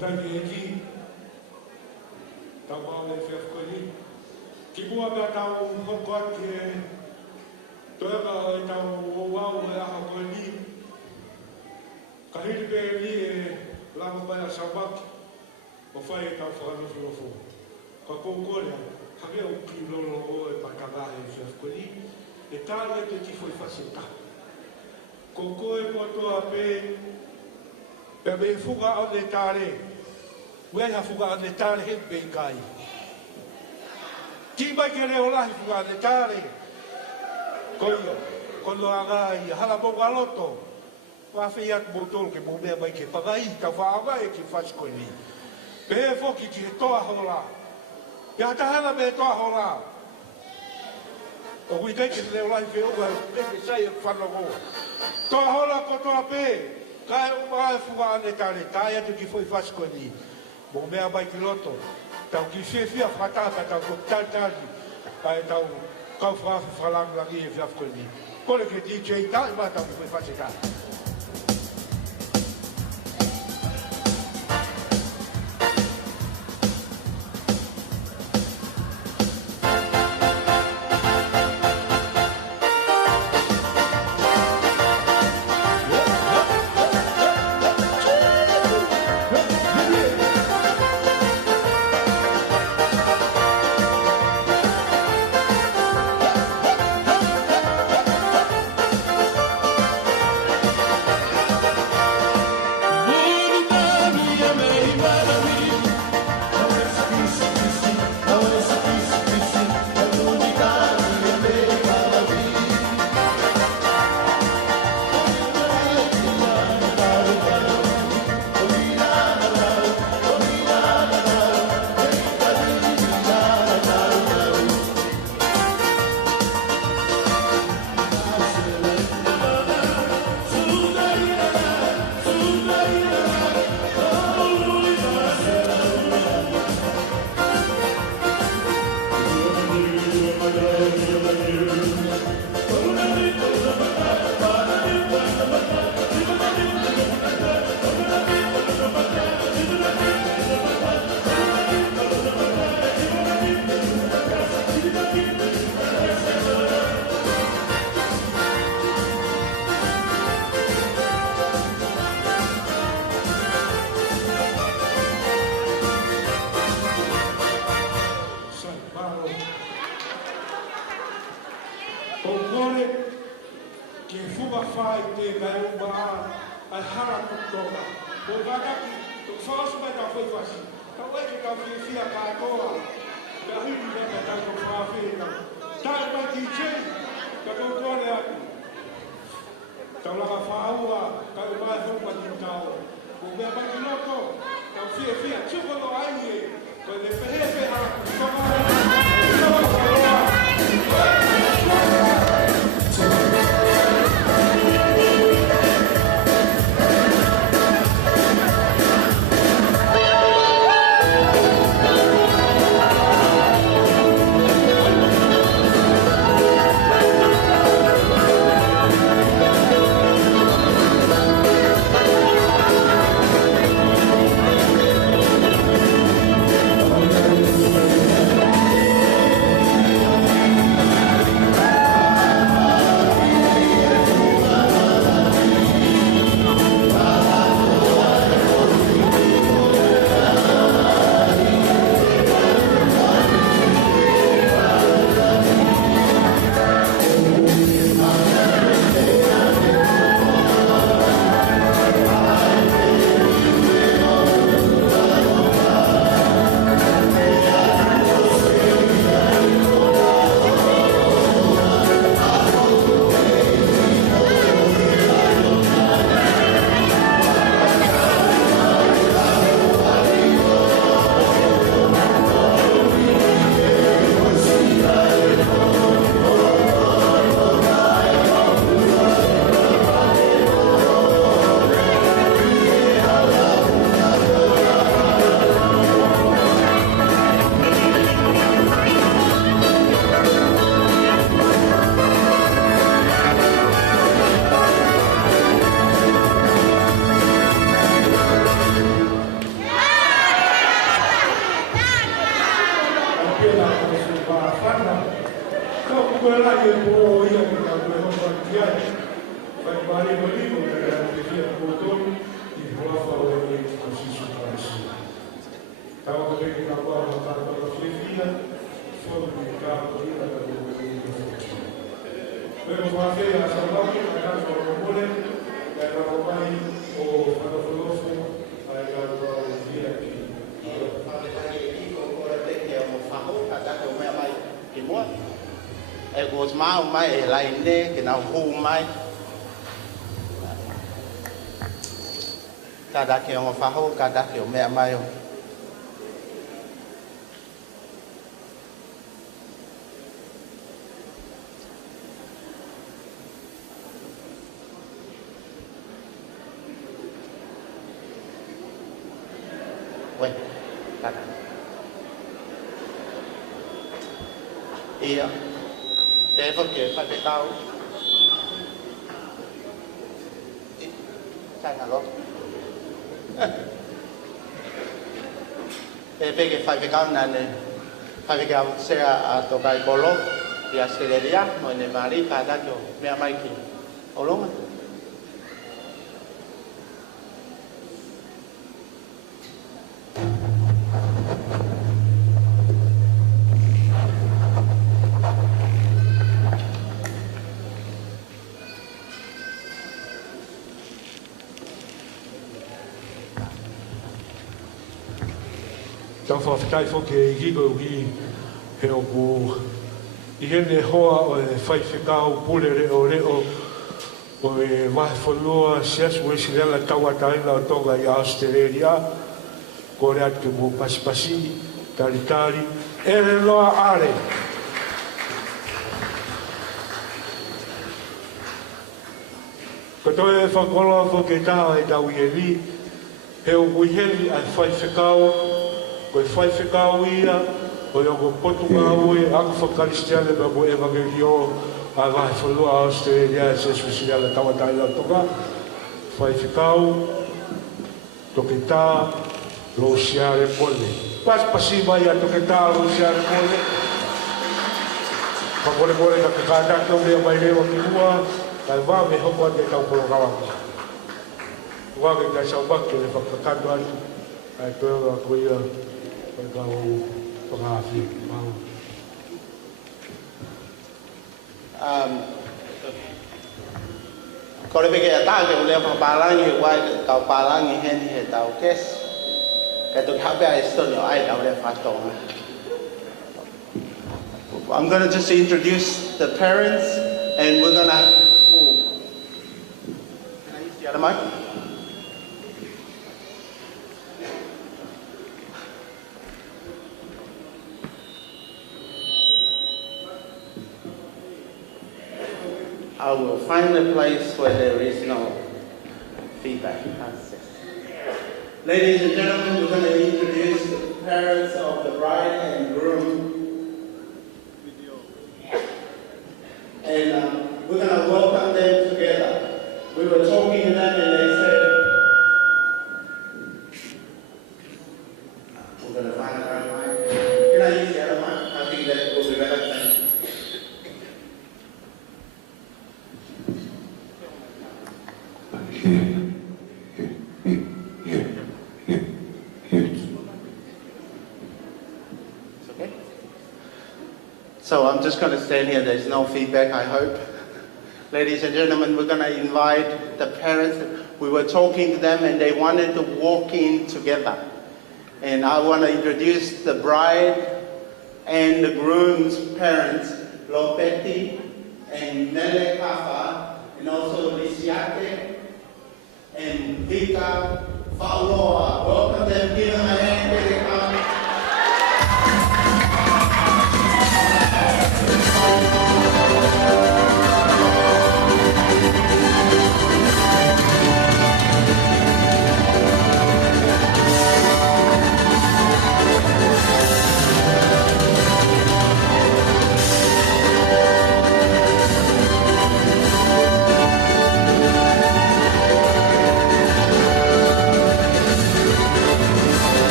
tani e ki. Tau mau le whiawhkoni. Ki mua mea tau hoko ake e toega o e tau wau e aha koe ni. Ka hiri pe ni e lama mai a Samaki. O whai e tau whakanofo. Ka kōkore, hake o ki lolo o e pakagahe e whiawhkoni. E tāle te ki foi whasita. Kōkoe kotoa pe pe me fuga o ne tāre. Wea ha fuga o ne tāre he pe kai. Ki mai ke reo lahi fuga o ne tāre. Koia, kono agai, hala monga loto. Wawhi at motol ke mo mea mai ke pagai, ka whaanga e ki whaskoni. Pe he foki ki he toa hola. Pe hatahana me toa hola. O hui kai ke reo lahi whiunga, ke sai e whanogo. Toa hola kotoa pe. Kai umaa e fuga ane tare, tai atu ki foi whaskoni. Mo mea mai ki loto. Tau ki whiwhia whatata tau ko tātari. Kai tau kau whawhi whalang langi e whiawhkoni. Kore ke DJ tai mā tau ki foi whasekata. mai lai ne ke na hu mai kada ke o fa ho kada ke o me mai o we kada iya để phân kiện phải bị đau sai là lắm để về cái phải bị đau này phải bị đau xe tàu bay Polo đi Australia mọi người vào đi cả đã cho mẹ mai kì ổn lắm Tau whawhitai whoke I gigo I he o ku I hene hoa o e whai whikau pule reo o e wahe whanua siasu e sirela taua taina o tonga I Australia ko rea te mo pasipasi taritari ere loa are ko toi e whakoloa whoke tau e tau I e li he o kuiheli ai whai whikau ko fai whekau ia, ko ia ko potunga ue, ako whakaristiane ma mo evangelio, a vahe whanua Australia, se spesiala tawatai la toka, fai whekau, toke tā, lo siare mole. Pasi mai a toke tā, lo siare mole. Pakore ka kakataki o mea mai rewa ki mua, kai wā me hoko ate tau porogawaki. Wāke kai sau baki le whakakatu ani, ai toa ko ia, Ko le bege ata ke le pa palangi wai tau palangi hen he tau kes ka tu ha ba estonio ai tau le fatong. I'm going to just introduce the parents and we're going to Can I use the other mic? I will find a place where there is no feedback. Ladies and gentlemen, we're going to introduce the parents of the bride and groom. And we're going to welcome them together. We were talking to them and they said, we're going to find a mic. Can I use the other mic? I think that will be better. So I'm just going to stand here. There's no feedback, I hope. Ladies and gentlemen, we're going to invite the parents. We were talking to them and they wanted to walk in together. And I want to introduce the bride and the groom's parents, Lopeti and Nele Kafa, and also Lisiate and Vika Paula. Welcome them. Give them a hand. Here they come.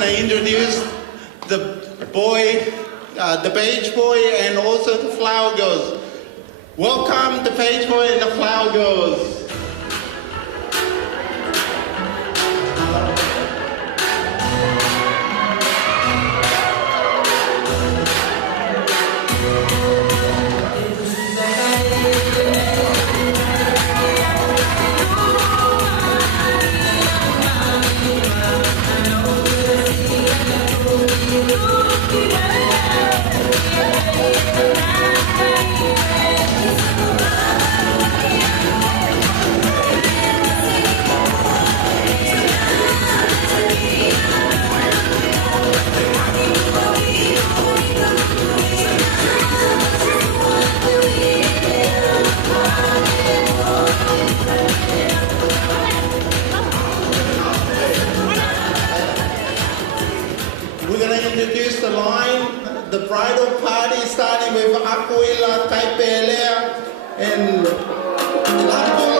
going to introduce the boy, the page boy, and also the flower girls. Welcome the page boy and the flower girls. We're going to introduce the line, the bridal party, starting with Akuila, Taipelea, and Latu.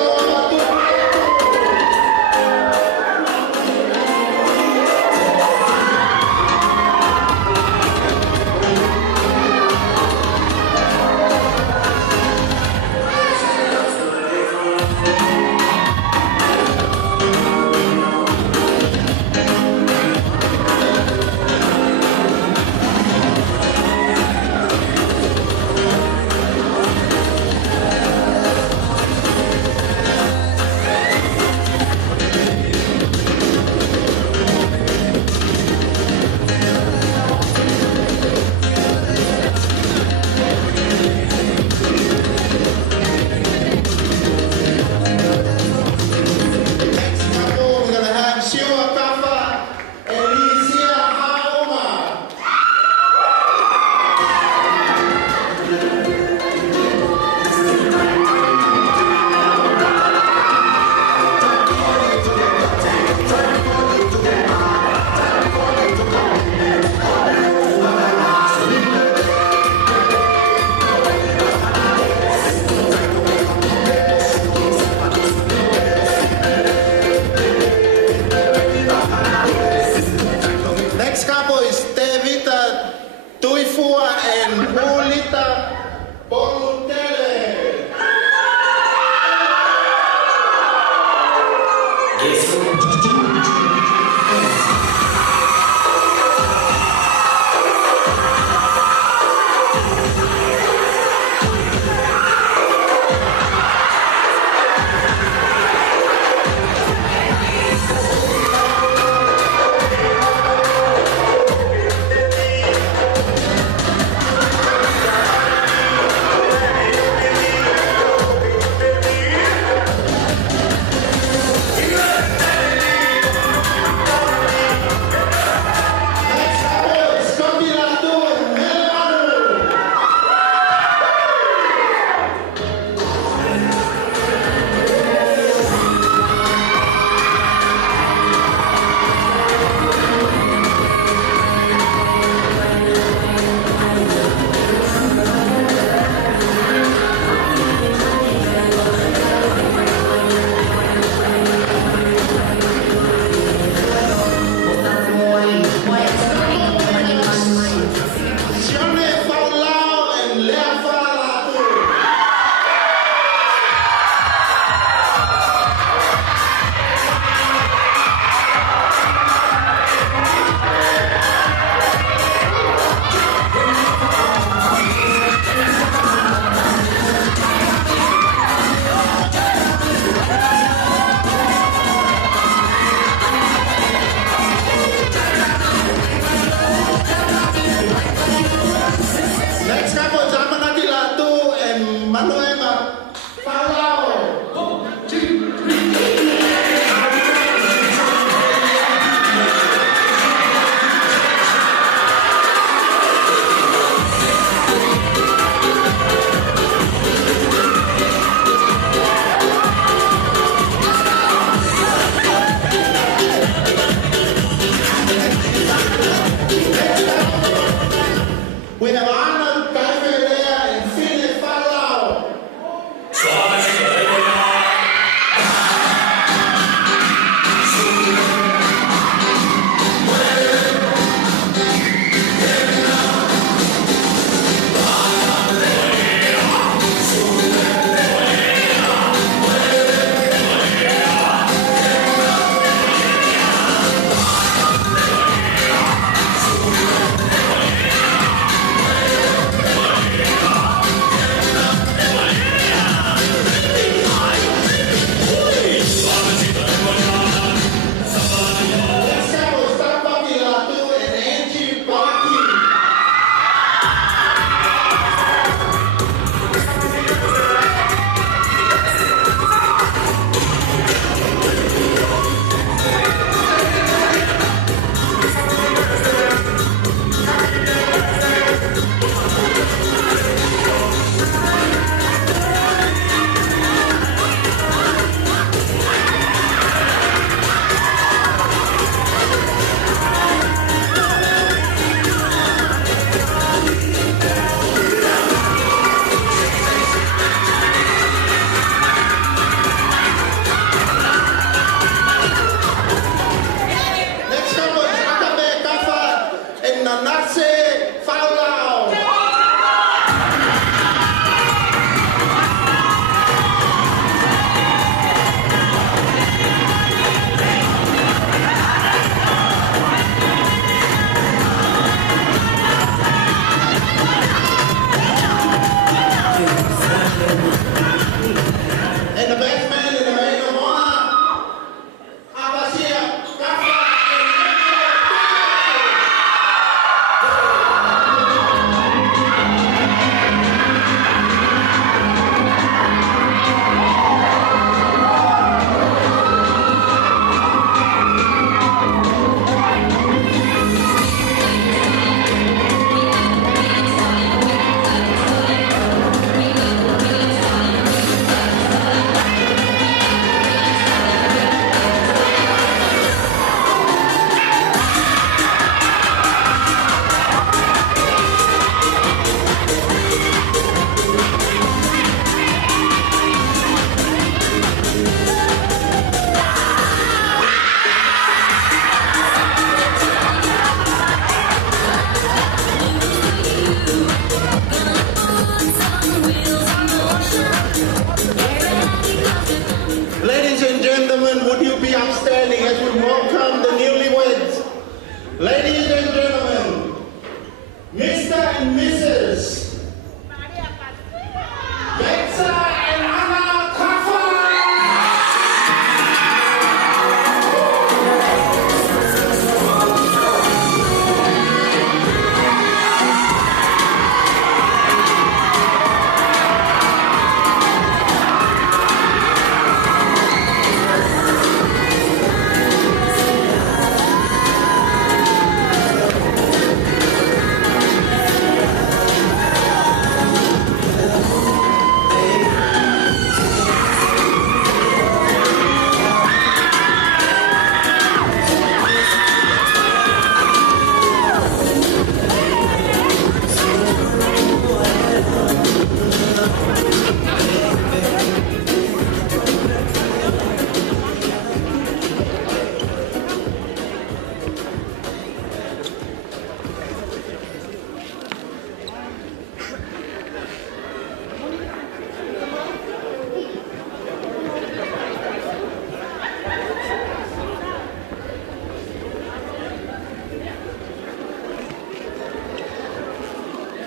Ladies and gentlemen, Mr. and Mrs. Vencer and Kafa.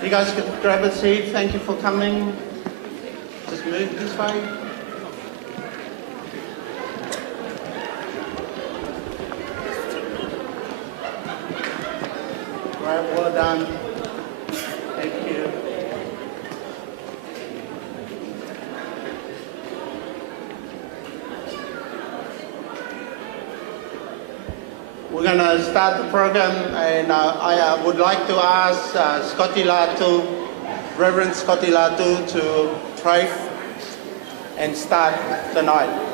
You guys can grab a seat. Thank you for coming. Just move this way. Right, well done. Thank you. We're going to start the program, and I would like to ask Scotty Latu, Reverend Scotty Latu, to pray and start the night.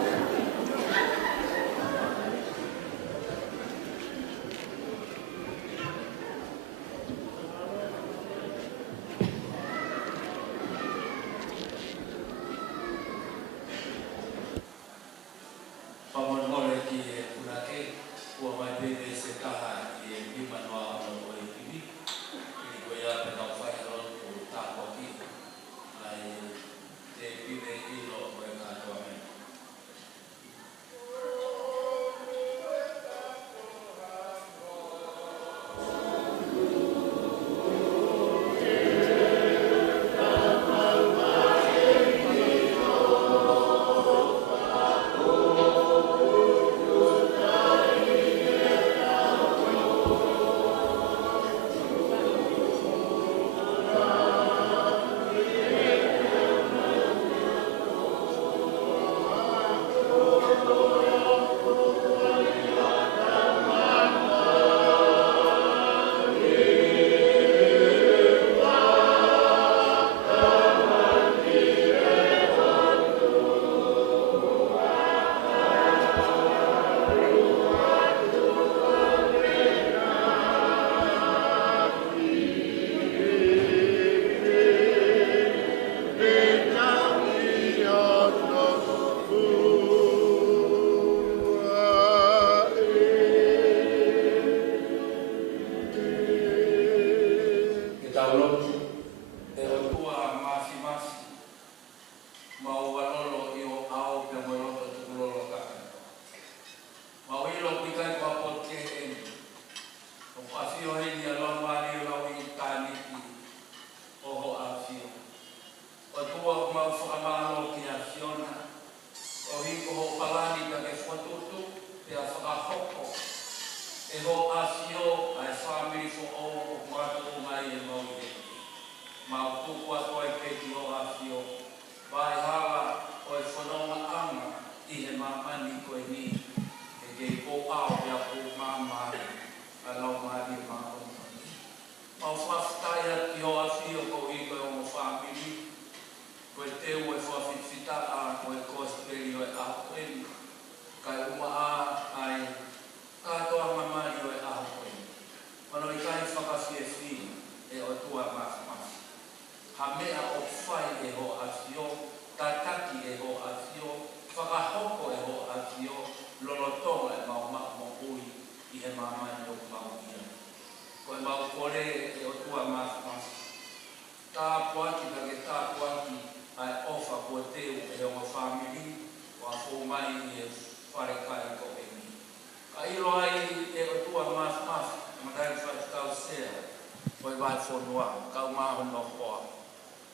fonua ka ma hono hoa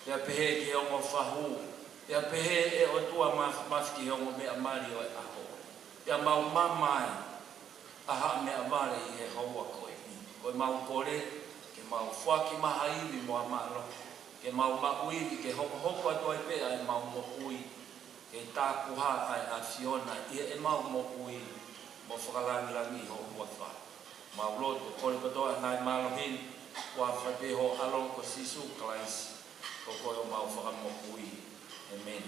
ya pehe ki ongo fahu ya pehe e o tua mas ki ongo me amari o e aho ya mau mamai aha me amari e hoa koe mau kore ke mau fuaki mahaiwi mo amaro ke mau maui ke hoko atu ai pe ai mau moui ke takuha ai asiona e mau moui mo whakalangirangi ho huafa mau loto kore katoa nai malohin wa whape ho along ko sisu klais ko koe mau whakamoui amen.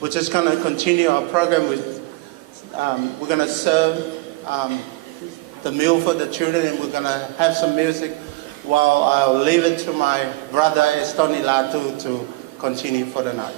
We're just going to continue our program with, we're going to serve the meal for the children, and we're going to have some music while I'll leave it to my brother Estoni Latu to continue for the night.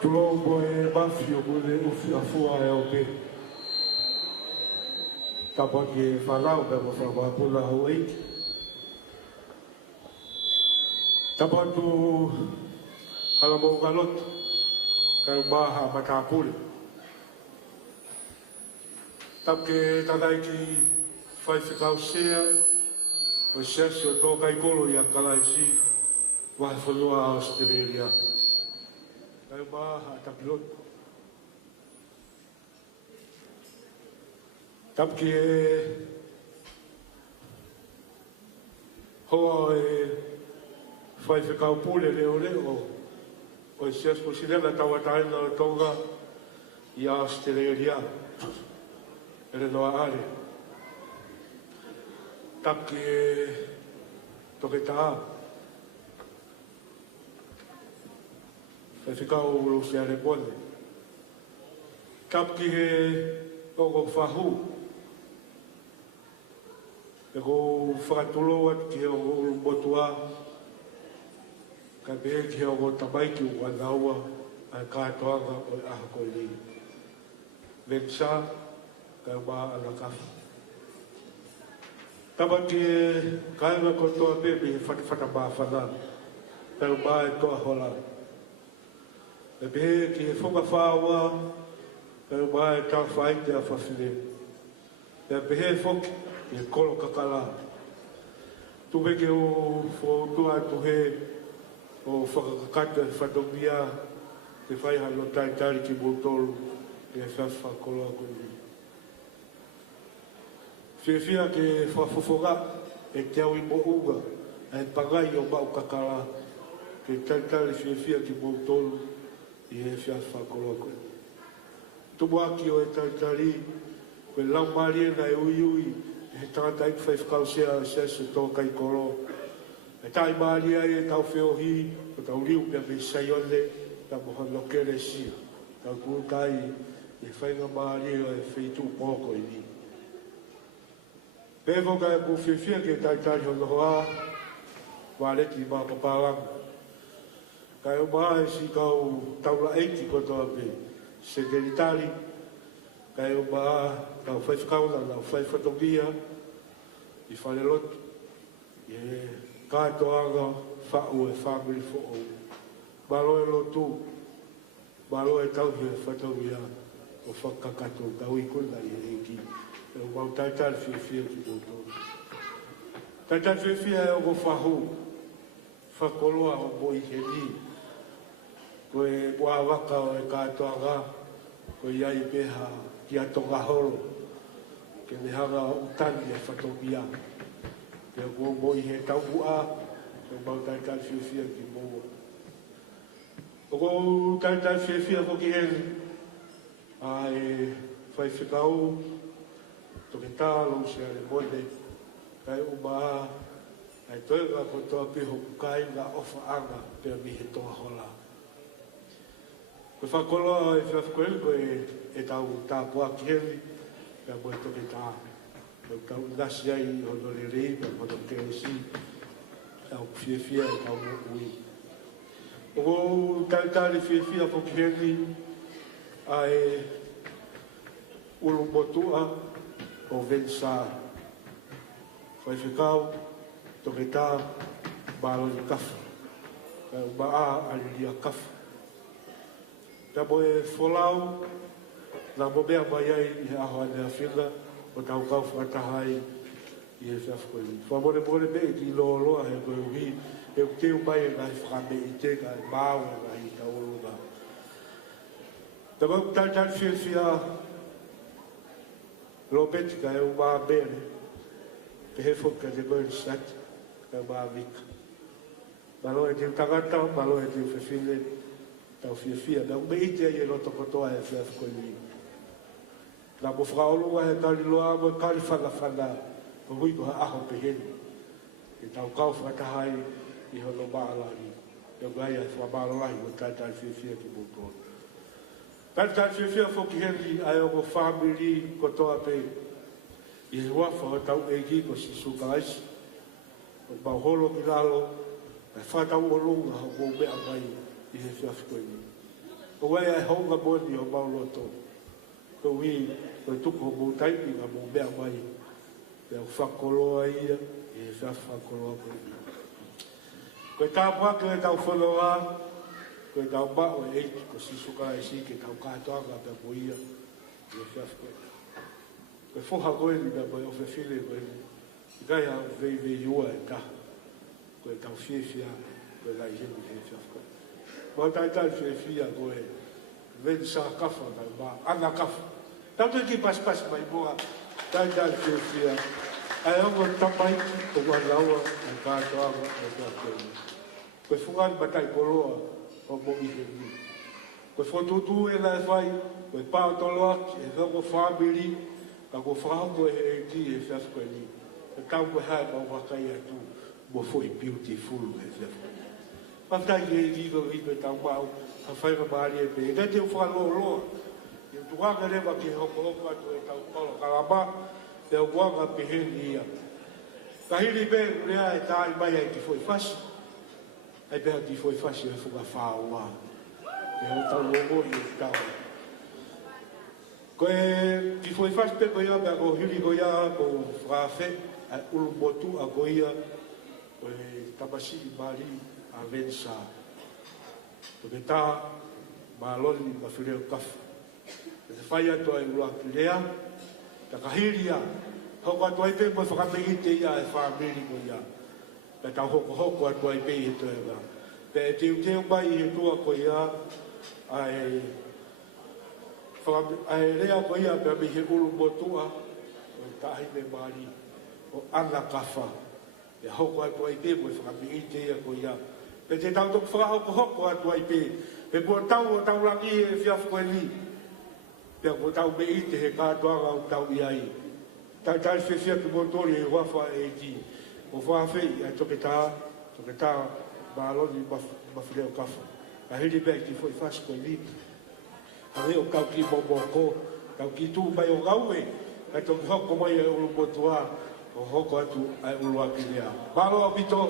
Tulogo e mafio mune ufi a fua e o pe. Tapa ki e whanau pe mo whakapuna hau eiti. Tapa tu halamo galot, kai maha matapule. Tap ke tanai ki whaiwhikau sea, o sesi o tō kai kolo i a kalaisi, wahe whanua a Australia. Kai maha tapilot. Tap ki e hoa e whaiwhikau pule leo leo, o e sias po sirena tawataina o tonga i a Australia. Ere noa are. Tap ki e toke taa. Whaiwhikau ulu se are pone. Tap ki e ogo whahu. E ko whakatulo at ki ogo ulu motua. Ka behe ki ogo tamaiki u wanaua ai kātoanga o e aha koe li. Vencer, ka maa ana Kafa. Tapa ki e kainga kotoa pepe he whatawhata maa whanau. Ka maa e toa hola. E behe ki e whunga whaua, ka maa e tau whaite a whawhine. E behe whoki e kolo kakala. Tupeke o whotua tuhe o whakakakata e whatomia te whaiha no taitari ki motolu e whawha koloa koni. Whiawhia ke whafofonga e te au i mo unga e pangai o mau kakala ke taitari whiawhia ki motolu i e whawha koloa koni. Tumu aki o e taitari koe lau mariena e ui ui e tangata i whaifkau sea sesu tō kai kolo. E tai maria e tau whiohi o tau riu pia me saione ta moha lokere sia. Tau kūtai e whainga maria e whitu pōko i ni. Pēko kai ku whiwhia ke taitari ho nohoa wāreti mā papāranga. Kai o maa e si kau taula eiti kotoa pe se teritari. Kai o maa tau whaifkauna na whaifatongia i whalelotu. E kātoanga whau e whamiri fo'o. Malo e lotu, malo e tau he whatongia o whakakato tau i kona i reki. E o mau taitari whiawhia ki tōtō. Taitari whiawhia e o go whahu. Whakoloa o moi he ni. Ko e boa waka o e kātoanga. Ko iai peha ki atonga horo. Ke me hanga o tani e whatongia. Ke o moi he tau ua. Ke o mau taitari whiawhia ki moa. O ko taitari whiawhia ko ki heri. A e whaiwhikau. Toke tālo se are mone. Kai o maa. Ai toenga ko toa piho kukai ngā ofa anga. Pea mi he toa hola. Ko whakoloa e whiawhikoeli ko e tau tāpua ki heri. Pea moe toke tā. Ko tau ngasi ai i hono le rei. Pea mono keresi. Tau whiawhia e tau mo ui. O ko taitari whiawhia po ki heri. Ai ulu motua o Vencer. Whaiwhikau, toke tā, bāloni Kafa. Kai o maa aliria Kafa. Ta mo e wholau, nā mo mea mai ai i he aho ane a whina, o tau kau whakatahai i he whiawhikoeli. Whamore more me ki loa he koe uhi, e u teo mai e ngai whakame i te kai māu e ngai ta orunga. Ta mau taitari whiawhia, Robert ka e o maa mere, te he whuka te koe sat, ka maa vika. Malo e te tangata, malo e te whiwhine, tau whiawhia. Nau me ite ai e roto kotoa e whiawhikoeli. Nā mo whakaolunga he kari loa mo kari whana, o hui ko ha aho peheni. E tau kau whakatahai i hono maalari. e gai ai whamarolai o tātai whiwhia ki mūtua. Tātai whiwhia whoki heri ai o family kotoa pe i he wafa o tau egi ko si sukaisi. O pauholo ki lalo, e whatau o lunga ho mō mea mai i he whiawhikoini. O wai ai honga moni o mauloto. Ko wi, ko tuko mō taipi nga mō mea mai. Pea whakoloa ia, i he whakoloa koini. Ko e tāpua ke e tau wholoa, ko e tau mao e eiti ko si sukaisi ke tau kātoanga pea mo ia, i he whiawhikoini. Ko e whoha koini pea mai o whiwhile koini. Gai a vei ua e taha. Ko e tau whiwhia, ko e lai hemi he whiawhikoini. Ko tai whiwhia ko e Vencer Kafa, tai mā, ana Kafa. Tau te ki pas mai mua, tai whiwhia. Ai ongo tapai, ko kua laua, e kātoanga, e whiawhikoini. Ko e whungani matai koroa, o mo i hemi. Ko e whotutu e lai whai, ko e pātoloa, e hongo family, ka ko whahongo e eiti e whiawhikoini. E tau koe hae mau wakai atu, mo foi beautiful e whiawhikoini. Maftai e rigo rigo e tau mau, a whainga maari e pe. E nete u whaloa loa. E tuanga rewa ki hoko atu e tau Paula Kalama, e o wanga peheni ia. Ka hiri pe, rea e tai mai ai ki foi fasi. Ai peha ki foi fasi e whuka whaua. E o tau logo i e tau. Ko e ki foi fasi pe ko ia, mea ko hiri ko ia, ko whawhe, ai ulu motu a ko ia, ko e tamasi i mari a Vencer. Ko ke tā, ma loni ma whireo Kafa. E te whai atu ai ula ki rea, ta kahiri ia, hoko atu ai pe mo e whakapehite ia e whamiri ko ia. Pe ta hoko atu ai pe i he tu e ngā. Pe e teu mai i he tua ko ia, ai rea ko ia pe mi he ulu motua, o e tahi me mari, o ana Kafa. E hoko atu ai pe mo e whakapehite ia ko ia. Pe te tau toku whakahoko atu ai pe. Pe kua tau o tau rangi e whiawhikoini. Pe kua tau me ite he kātoanga o tau i ai. Tai whiwhia ki motori e wafa e ti. O whawhei ai toke tā maaloni mawhireo Kafa. Ka hiri mea ki foi whasikoini. Hare o kau ki momoko, kau ki tū mai o gaue. Ai toku hoko mai e ulu motua, o hoko atu ai ulu aki rea. Māloa pito.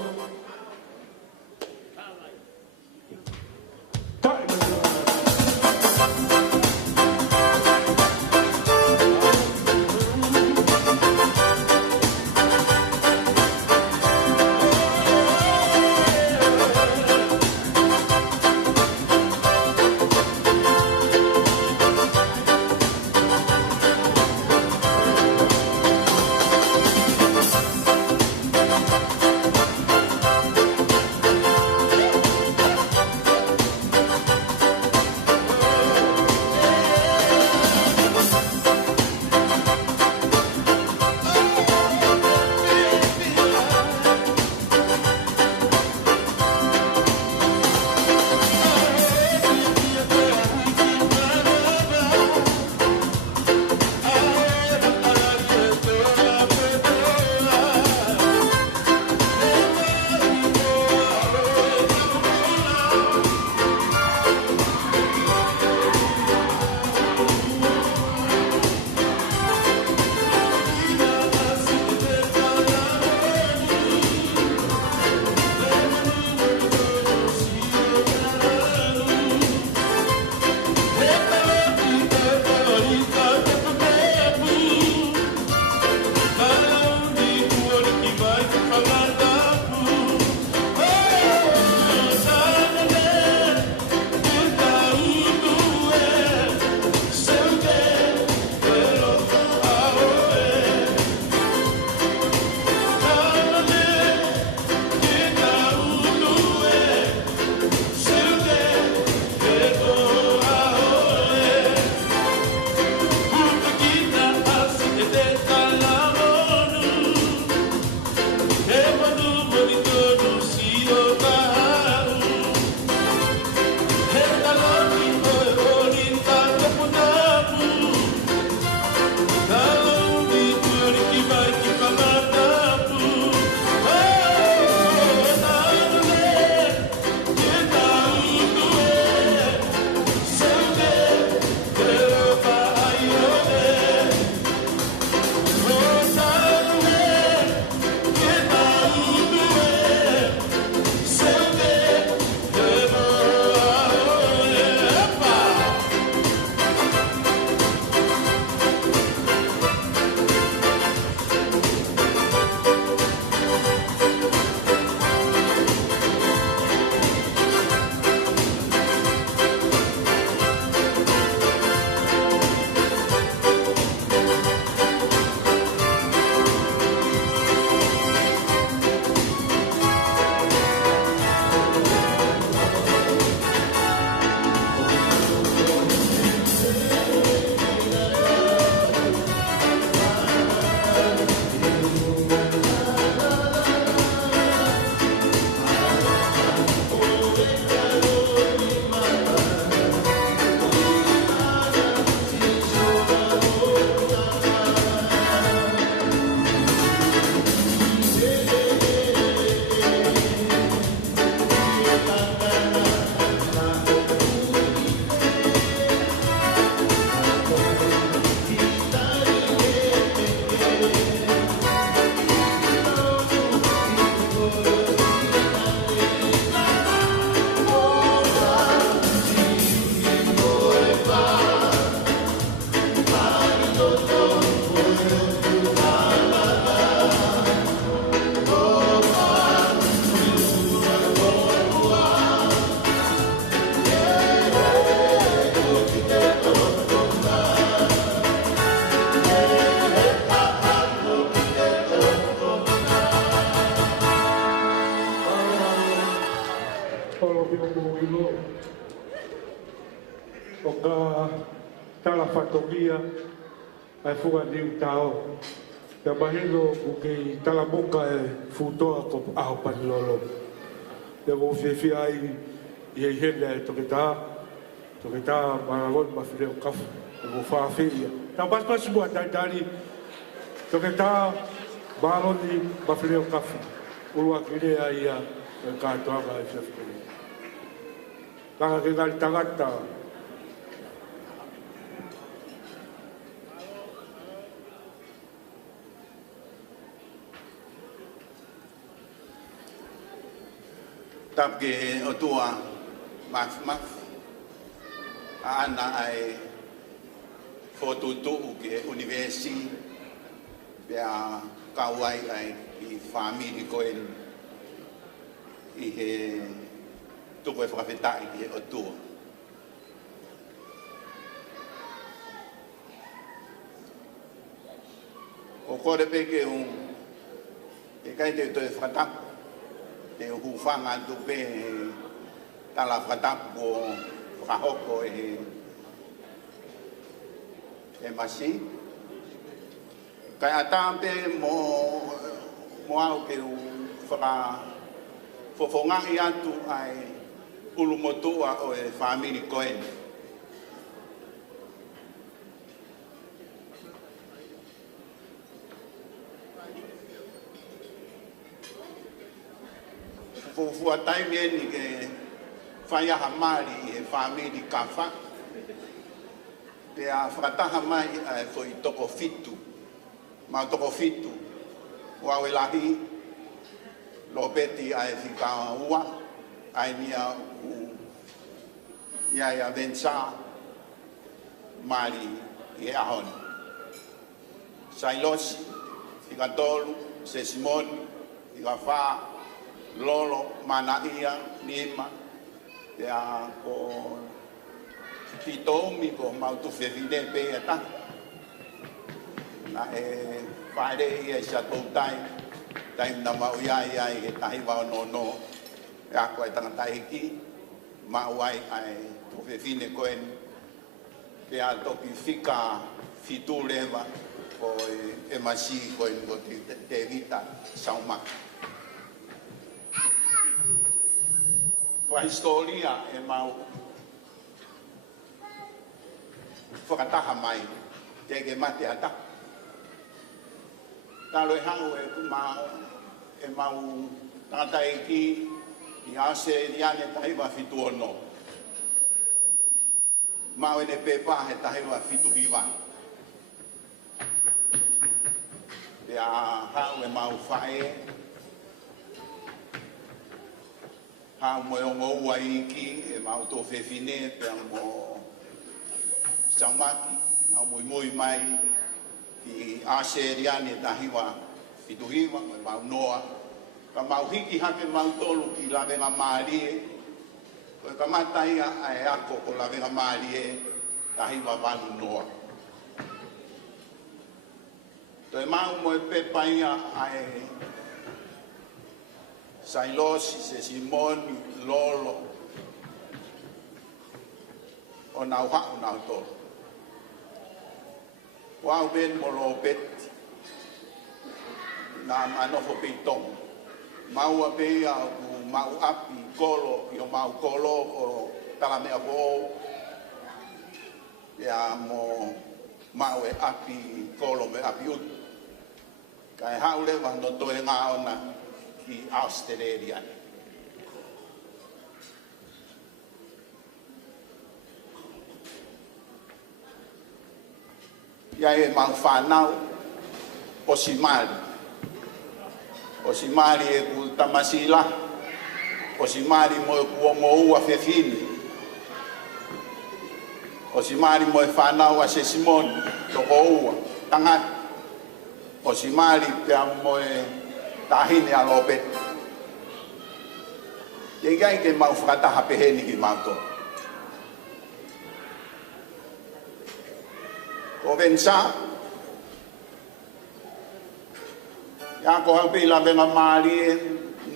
Moimoi. O ka tala whatongia ai fuga niu tau. Ka mahino ku kei tala moka e futoa ko aho panilolo. Te mo whiwhi ai i hei hene e toke tā. Toke tā maralon ma whireo kafu. Te mo whawhiria. Tā paspasi mua taitari. Toke tā maraloni ma whireo kafu. Urua kirea ia e kātoanga e whiwhi. Kaka ke ngari tangata. Tapke o tua maf ana ai fotutu ke universi ya kawai ai I family koen I he tuko e whakawhetai ki he o tua. O kore peke e kai te to e whakatapu te hufanga tupe tala whakatapu o whakahoko e masi. Kai atampe mo au ke whawhangangi atu ai ulumotua o e whamiri koen. Fua taimi ni ke whaiaha mari e whamiri Kafa. Te a whakataha mai ai fwoi toko fitu. Ma toko fitu. Wawe lahi lo beti ai whika ua ai nia ia Vencer mari I ahon Sailosi whika tolu se Simoni whika wha lolo mana ia nima te a ko titomi ko mautu whewhine pe eta na e whaere ia sa tautai taim na mau iai he tahi wao no e a koe tangatai ki mau ai ai to whewhine koen pe a toki whika fitu lewa ko e masi koen ko te vita saumaki. Wa historia e mau whakataha mai te ke mate ata. Talo e hangu e mau tangatai ki I ase riane tahiwa fitu ono. Mau ene pepa he tahiwa fitu hiwa. Te a hangu e mau whae ha mo ngo wai ki e mau to fefine pe mo samaki na moimoi mai I aseriane tahiwa fituhiwa mau noa ka mau hiki hake mau tolu ki la venga malie ko ka matai ai ako ko la venga malie tahiwa vanu noa to mau mo pe paia ai Sailosi se Simoni lolo o nau hau nau tolo. Wau ben mo lo bet na manofo pitong. Mau ape au mau api kolo yo mau kolo o talame abo ya mo mau e api kolo me api ut. Kai haule vando to e ngaona I Australia. Ia e mau whanau o Simari. O Simari e ku tamasila. O Simari mo e ku ua whewhini. O Simari mo e whanau a se Simoni toko ua tangat. O Simari pia mo e tahine a lopet. Ye gai ke mau whakataha peheni ki mauto. O Vencer. Ya ko hau pila venga maari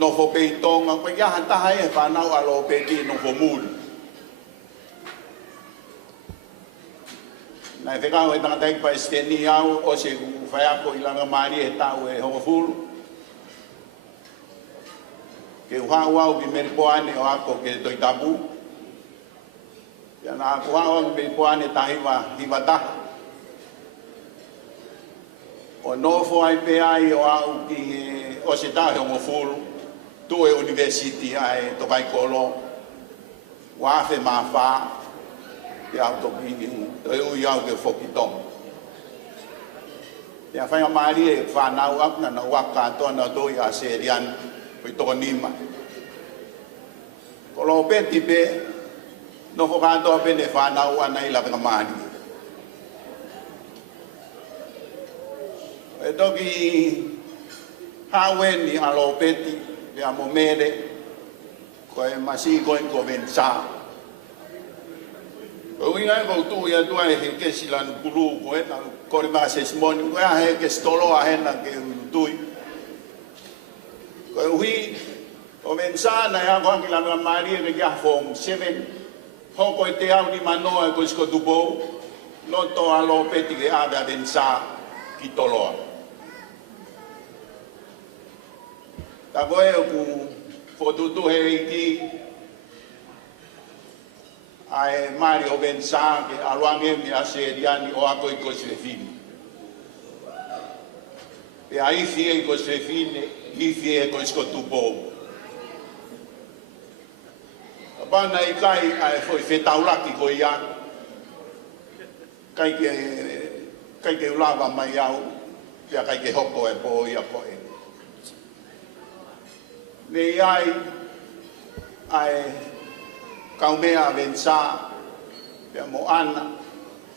no fo peitonga ko ya hanta hai fa na alo peti no fo mul na fe ka o tanga tai pa steni au o se fa ya ko ilanga mari e ta o e ho fulu ke wa wa bi mer poane o ako ke toi tabu ya na ko wa bi poane ta hiwa ta o no fo ai pe ai o au ki o se ta ho fulu tu e university ai to kai kolo wa fe ma fa ya to bi to u ya ke fo ki tong ya fa mari e fa na wa na wa ka to na do ya se rian pi to ni ma kolo pe ti pe no fo ka to pe ne fa na wa na ila ka mari e to ki ha wen ni alo pe ti ya mo mede ko e masi ko en Vencer o ina ko tu ya tu ai ke silan bulu ko e na ko ma se smon ko ya he ke stolo a hen na ke tu ko wi o Vencer na ya ko ki la mari ke ya form 7 ho ko te au ni mano ko sko dubo no to alo peti ke a Vencer ki toloa ta koe ku fotutu he ki ai mari o Vencer ke aluange mi a seriani o ako i kosrefini e ai fie i kosrefine i fie ko skotubo abana i kai ai foi fetaulaki ko ia kai ke ulava mai au ya kai ke hoko e po ia po e nei ai kaumea Vencer pe mo ana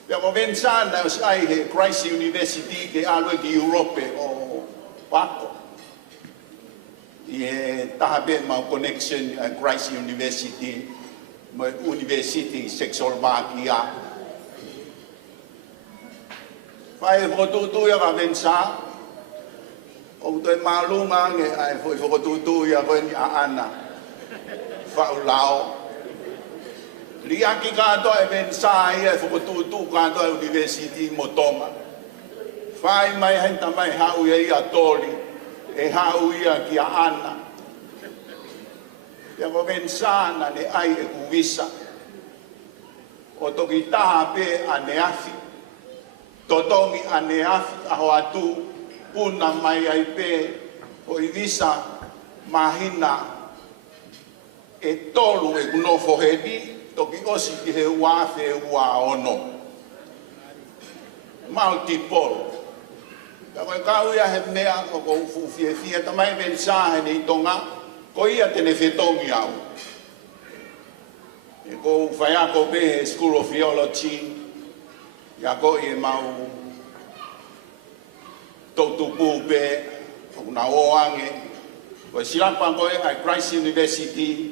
pe mo Vencer na sai he Christ University ke alo ki Europe o pako e tabe ma connection Christ University mo university sexual magia fai fotutu ya Vencer o te malunga nge ai foi fotutu ya ko ni ana fa ulao li aki ka to e Vencer e fotutu ka to university motonga fai mai henta mai hau ia toli e hau ia ki ana ya ko Vencer na le ai e kuvisa o to ki ta pe aneafi totongi aneafi aho atu puna mai ai pe o i visa mahina e tolu e kuno fohedi toki osi ki he wafe ua ono multiple ka koe kauia he mea o ko ufu fie tamai Vencer he ni tonga ko ia tene fetongi au e ko whaia ko be he School of Theology ya ko i mau Totupu pe na oange ko silapa ko ai Christ University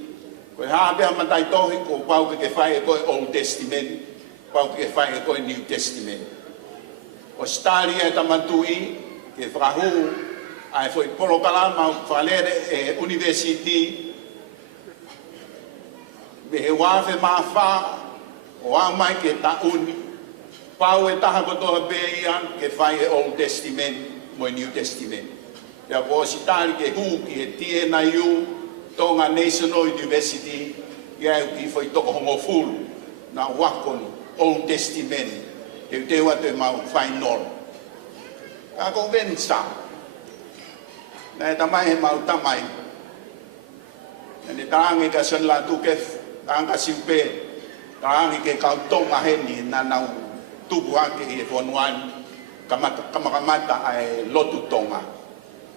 ko ha be matai tohi ko pau ke fai ko Old Testament pau ke fai ko New Testament o stari e tamantui ke frahu ai foi polo kalama falere e university be wa fe ma fa o mai ke ta uni pau e taha ko to be ian ke fai Old Testament mo New Testament ya ko sitari ke hu ki tie na yu tonga National University ya ki foi to hongo full na wakon Old Testament e te wa te mau final ka ko Vencer na tamai mau tamai ni tangi ka sen Latu ke tanga simpe tangi ke ka tonga heni na na tubu ake e fonuan kamakamata ai lotu tonga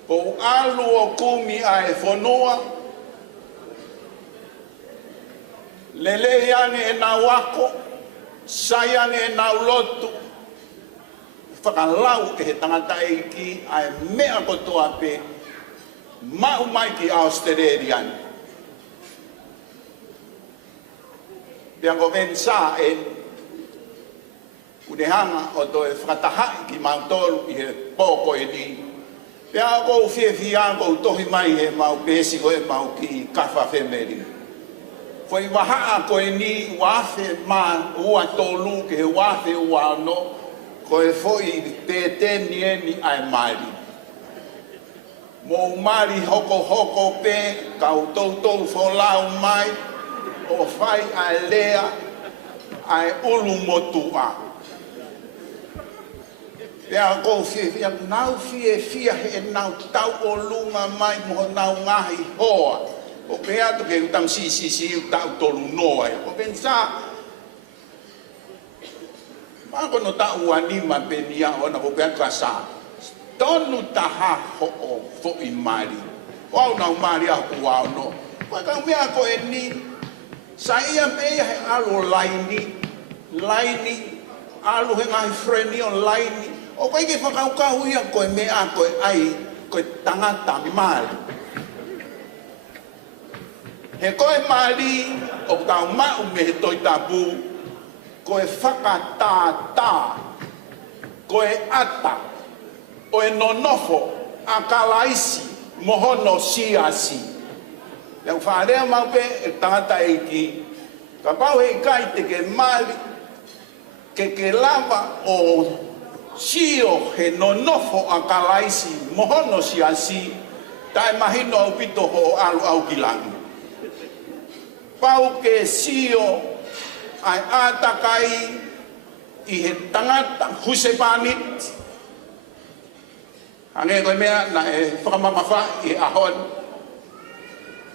ko alu o kumi ai fonua lele yange e na wako sayange e na lotu whakalau ke he tangata e ki ai mea kotoa pe mau mai ki Australian Bianco Vencer e unehanga o to e whakatahai ki mautolu i he pōko e ni Pea ko fia ko tohi mai he mau pesi ko e mau ki Kafa family. Foi waha ko ni wafe ma ua tolu ke wafe ua no ko e foi te ni ai mari. Mo mari hoko pe kau tau fo lau mai o fai ai lea ai ulu motua. Pea ko fia nau fia he nau tau o lunga mai mo nau ngahi hoa. O pea to ke utam si tau tolu noa. O Vencer ma ko no tau anima penia ona ko pea kasa. Tonu taha ho fo i mari. Wau nau mari a kuau no. Ko ka mea ko e ni sa ia mea he alo laini alu he ngai freni on laini. O kai ke whakaukahu ia koe mea koe ai koe tangata mali. He koe mali o tau mau me he toi tapu koe whakatātā, koe ata, o e nonofo a kalaisi mohono siasi. Yang wharea mau pe e tangata eiki, ka pau hei kai te ke mali ke lava o sio he nonofo a kalaisi mohono siasi tai mahino au pito ho alu au kilangi. Pau ke sio ai atakai i he tangata husepanit. Ange koe mea na e whakamamafa i ahon.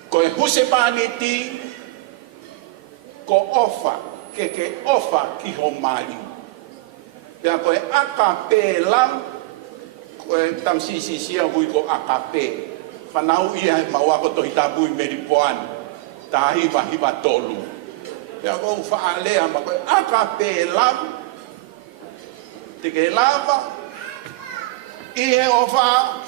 Koe husepaniti ko ofa ke ofa ki ho mali. Pea koe akape lam, koe tamsisisia hui ko akape. Whanau ia he mawako tohi tabui meripoan, ta hiva tolu. Pea koe whaalea ma koe akape lam, teke lava, i he ofa,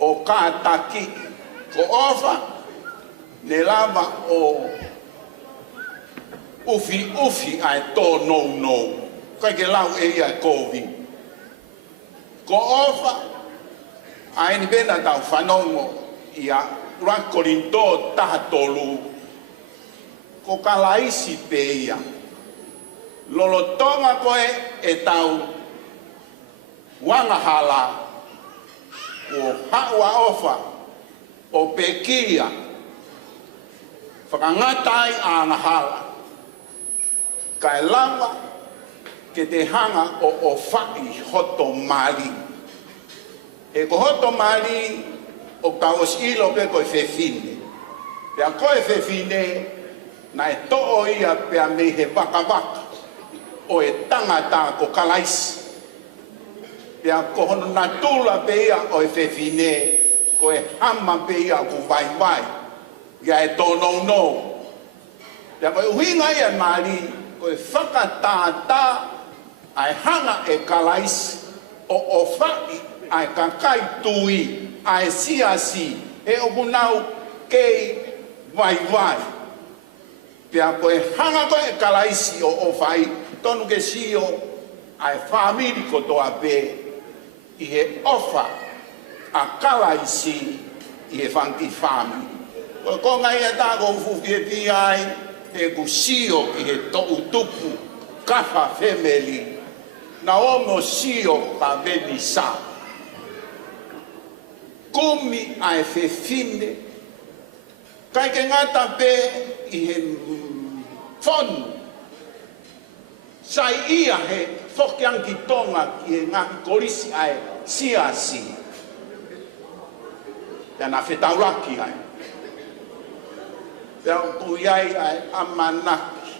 o kātaki ko ofa, ne lava o ufi ai tō no. Kai ke lau e ia kovi. Ko ofa, ai ni bena tau whanongo ia rakorinto taha tolu. Ko kalaisi pe ia. Lolotonga koe e tau wangahala o hawa ofa o pekia. Whakangatai a ngahala. Kai lava ke te hanga o whai hoto mali. E ko hoto mali o kaos ilo pe koe whewhine. Pea koe whewhine na e to'o ia pea me he waka o e tangata ko kalaisi. Pea ko hono na tula pe ia o e whewhine ko e hama pe ia ko vai. Ia e tono no. Pea koe uhinga ia mali ko e whakatātā ai hanga e kalaisi o whai ai kakai tui ai siasi e opunau kei vai. Pea koe hanga koe e kalaisi o whai tonu ke sio ai whamiri ko toa pe i he ofa a kalaisi i he whanki whamiri. Ko ngai e tāko ufuki e pi ai e ku sio i he to'u tupu Kafa family na omo sio pa veni sa. Kumi ai whewhine kai ke ngata pe i he whonu sai ia he whokiangi tonga ki he ngaki korisi ai siasi. Pea na whetauraki ai. Pea tu iai ai amanaki.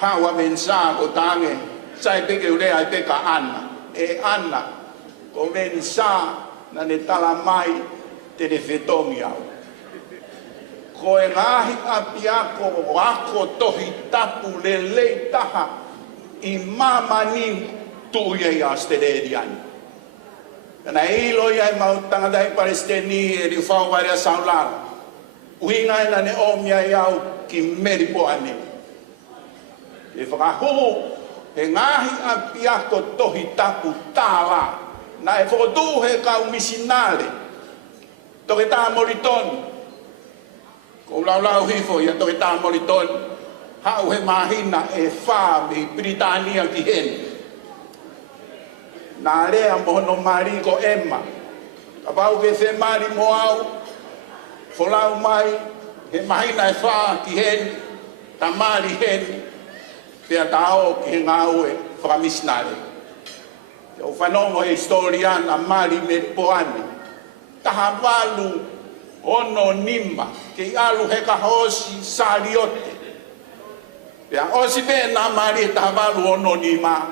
Hawa Vencer ko tange. Sai peke ule ai peka ana. E ana ko Vencer na ne tala mai te ne whetongi au. Ko e ngahi api ako tohi tapu lelei taha i mamani tuia i Australiani. Kana ilo iai mautanga dai Palestini e riu whau waria saulara. Uhinga ina ne omia iau ki meri poane. E whakahoho, he ngahi a piako tohi tapu tāla. Na e whakotu he kau misinale. Toke tā moritoni. Ko laulau hifo ia toke tā moritoni. Hau he mahina e whā mi Britania ki heni. Nā rea mohono mari ko Emma. Ka pau ke whe mari mo au. Wholau mai, he mahina e whā ki heni. Ta mari heni. Pea tāo ki he ngā ue whakamisnare. O whanongo he historiana mari me poane. Taha walu ono nima. Ke alu he kahosi sariote. Pea osi pe na mari taha walu ono nima.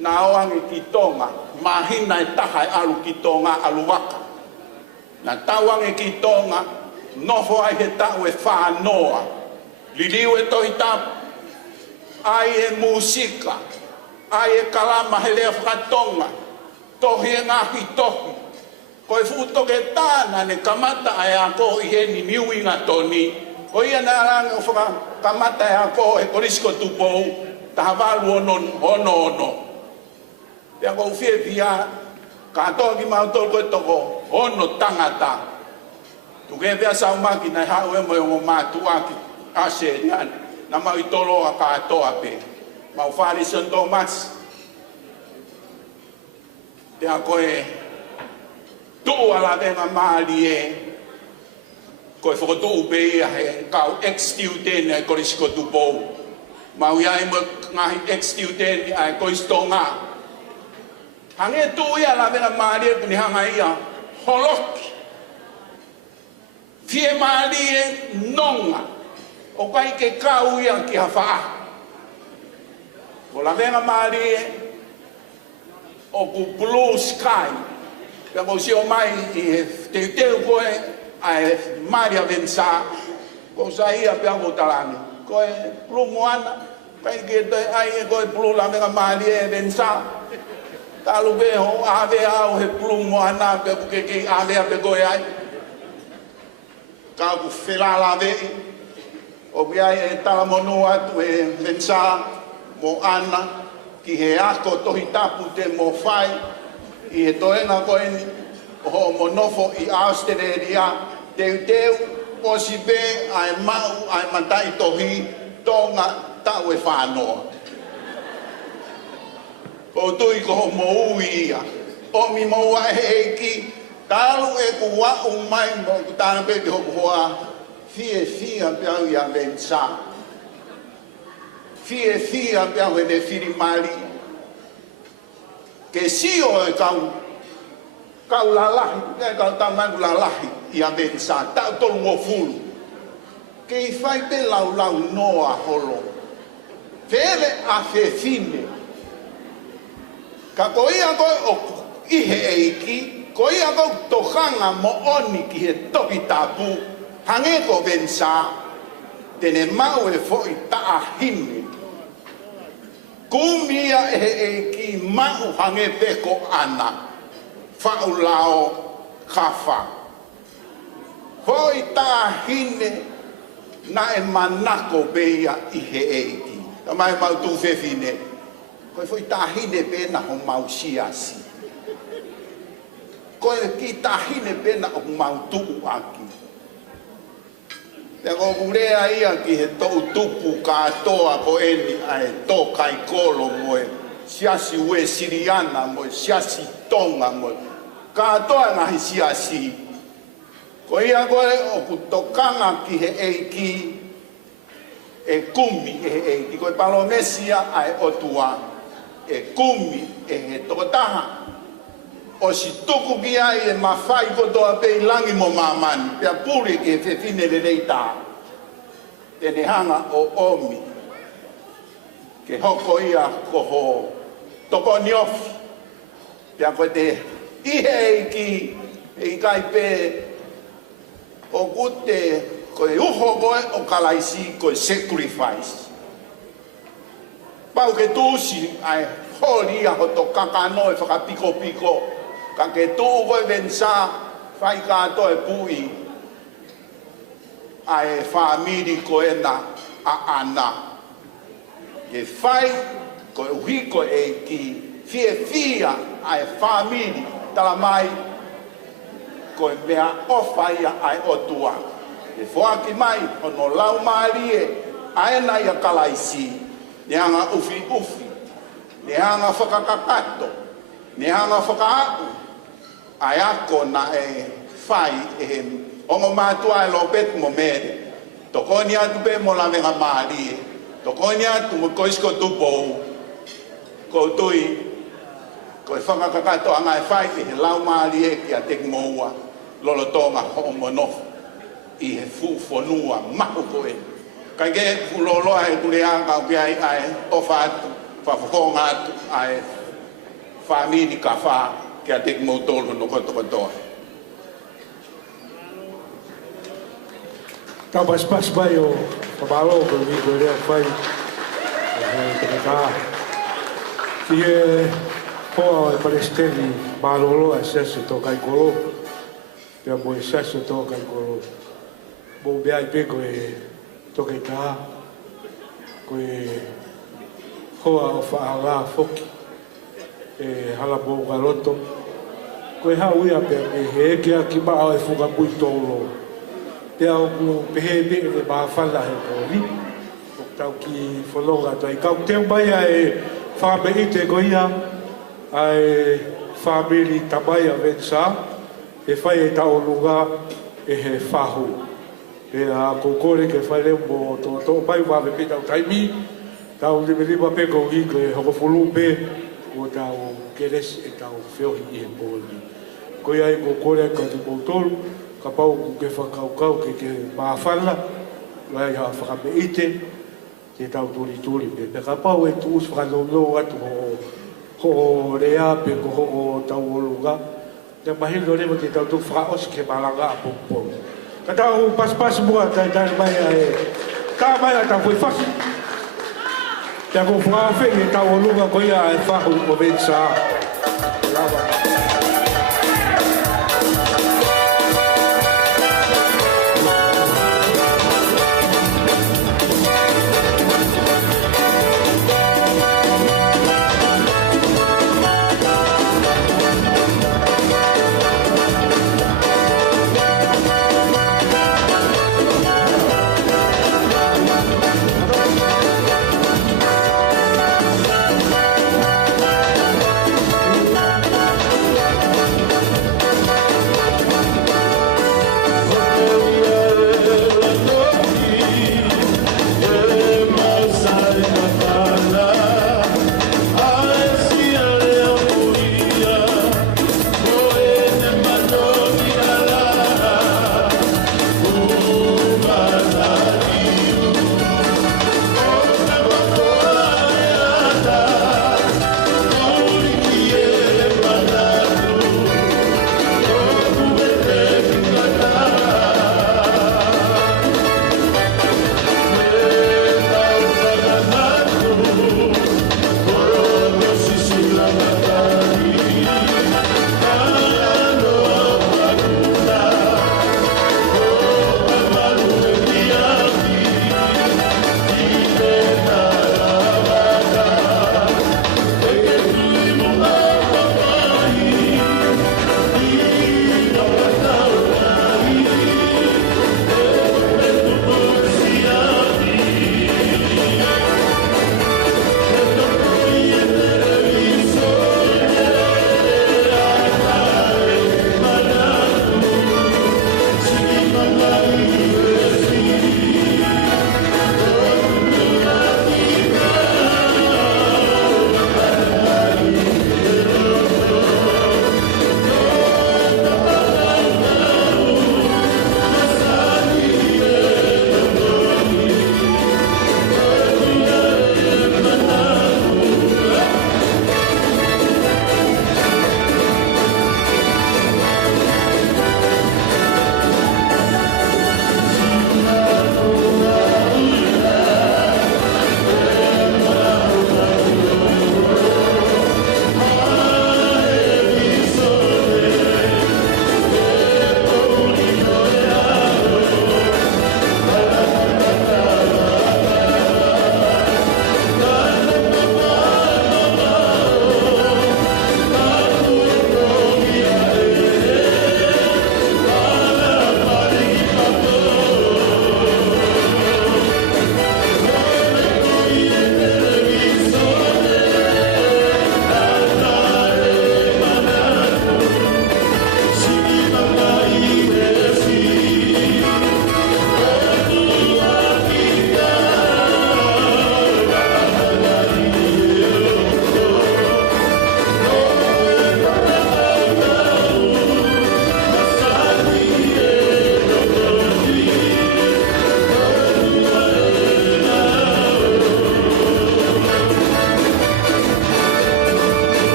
Na oange ki tonga. Mahina e taha e alu ki tonga alu waka. Na tawange ki tonga. Nofo ai he tau e whanoa. Liliu e tohi tapu. Ai e musika. Ai e kalama he lea whakatonga. Tohi e ngahi tohi. Ko e futo ke tāna ne kamata ai a ko i he ni miuinga toni. Ko ia na ranga whaka kamata ai a ko e korisko tupou. Taha walu ono. Pea ko uwhie pia. Ka toki mautol koe toko ono tangata. Tuke pia saumaki nai hau e mo yongo mātuaki. Ase nian. Na mau i tolo a katoa pe. Mau whare santo mas. Te a koe tuu ala venga maali e. Koe whakotuu pe ia he kau ex-tiu tēne ai korisko tupou. Mau iai mo ngahi ex-tiu tēne ai koristonga. Hange tuu ia ala venga maali e kuni hanga ia holoki. Fie maali e nonga. O kai ke kau ia ki hawha. O la venga maali e o ku blue sky. Pea mo si o mai i te teu koe ai Maria Vencer. Ko sa ia pea mo talani. Koe blue moana. Kai ke te ai e koe blue la venga maali e Vencer. Talu pe ho ave au he blue moana pe buke ki ave pe koe ai. Ka ku whela la vei. O biai e talamono atu e Vencer mo ana ki he ako tohi tapu te mo whai i he toenga koeni o monofo i Australia teu posi pe ai mau ai mantai tohi tonga tau e whanoa. O tui ko mo ui ia. O mi mo ai he ki talu e ku wau mai mo ku tāna pe te hoku hoa. Fie piau ia Vencer. Fie piau e ne whiri mali. Ke sio e kau lalahi, kau tamangu lalahi ia Vencer. Tau tolu o fulu. Ke i whai pe lau noa holo. Fere a fine. Ka ko ia koe o ihe eiki, ko ia koe tohanga mo oni ki he toki tapu. Hange ko Vencer, tene mau e fo i taa hime. Kumia e ki mau hange peko ana, whau lao Kafa. Fo i taa hine, na e manako beia i he eiki. Ka mai mau tu whewhine, koe fo i taa hine pena ho mau siasi. Koe ki taa hine pena ho mau tuu aki. Te ko kurea ia ki he tau tupu katoa ko eni ai tō kai kolo moe siasi ue siriana moe siasi tonga moe katoa ngahi siasi. Ko ia koe o kutokanga ki he eiki e kumi e he eiki. Koe palomesia ai otua e kumi e he tokotaha. O si tuku ki ai e mawhai kotoa pe ilangi mo mamani. Pea puri ki he whewhine le reita. Tene hanga o omi. Ke hoko ia koho toko niofi. Pea koe te ihe eiki e kai pe o kute koe uho koe o kalaisi koe sacrifice. Pau ke tūsi ai hori ia ho to kakano e whakapiko piko. Ka ke tū koe Vencer whai kato e pui. Ai whamiri koe na a ana. ke fai ko hiko e ki fia ai family tala mai ko mea ofa ia ai otua e foaki mai ono lau malie aena ia kalaisi ne anga ufi ne anga whakakakato ne anga whakaaku ai ako na e fai e ongo mātua e lopet mo mere toko ni atu pe mo la venga malie toko ni atu mo koisko tupou ko tui ko whakakakato anga e fai e lau malie ki a tek moua lolo tonga homo nofu i he fufonua mahu koe. Kai ke fuloloa e kuleanga uki ai ofa atu, whafukonga atu ai whamini Kafa ki a tek mautolo no kotokotoa. Ka pas bai o kabalo ko mi ko rea fai e ka ki e hoa e palestini malolo e sesu to kai kolo pia mo e sesu to kai kolo mo bea i peko e toke ka ko e hoa o whaala foki e hala mo galoto ko e hauia pia me he kia ki maa e fuga pui tolo pia o ku pehe me e maa whala he pōri o tau ki whanonga tai kau teo mai e whame ite ko ia ai family tamai a Vencer e whai e tau lunga e he whahu e a kokore ke whai leo mo tō mai wawe pe tau taimi tau lima peko hiko e hoko fulu pe o tau keres e tau whiohi i he pōli ko ia e kokore ka te mōtolu ka pau ke whakaukau ke mawhala lai ha whakame ite te tau turi pe ka pau e tuus whakanolo atu ho rea pe ko ho tau olunga te mahilo remo te tau tu whakaos ke malanga a popo ka tau pas mua tai mai e ka mai a tau fui whasi te ko whawhe e tau olunga ko ia e whahu o Vencer Lava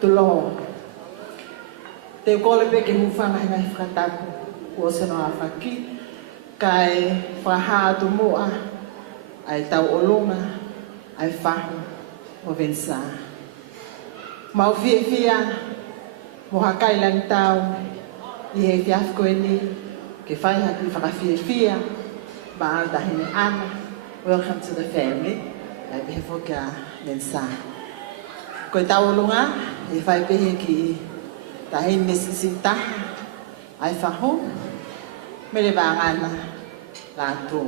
Tulo. Te kole pe ke mufanga ngai frataku. Kuosa no afaki. Kai faha tu mua. Ai tau olunga. Ai fahu. O Vencer. Mau fia. Mohakai lang tau. I he fiaf koe ni. Ke whai haki whakawhia. Baal dahini ana. Welcome to the family. Ai behe whoka Vencer. Koe tau olunga. I whai pehe ki tahini nesisita. Ai whahu. Mele vangana. Latu.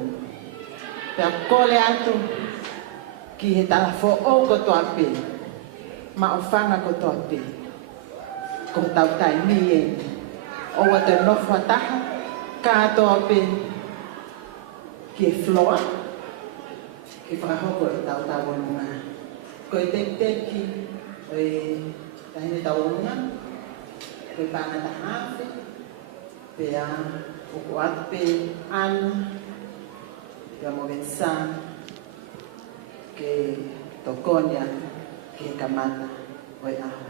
Pea kole atu. Ki he talafo o kotoa pe. Ma o whanga kotoa pe. Ko tau tai mi e. O wate nofwa taha. Katoa pe. Ki e floa. Ki whakahoko e tau olunga. Ko e teki. O e tahini tau olunga. Ko e pāna tahawhi. Pea uku atu pe ana. Pea mo Vencer. Ke tokonya. Ke kamata. O e aho.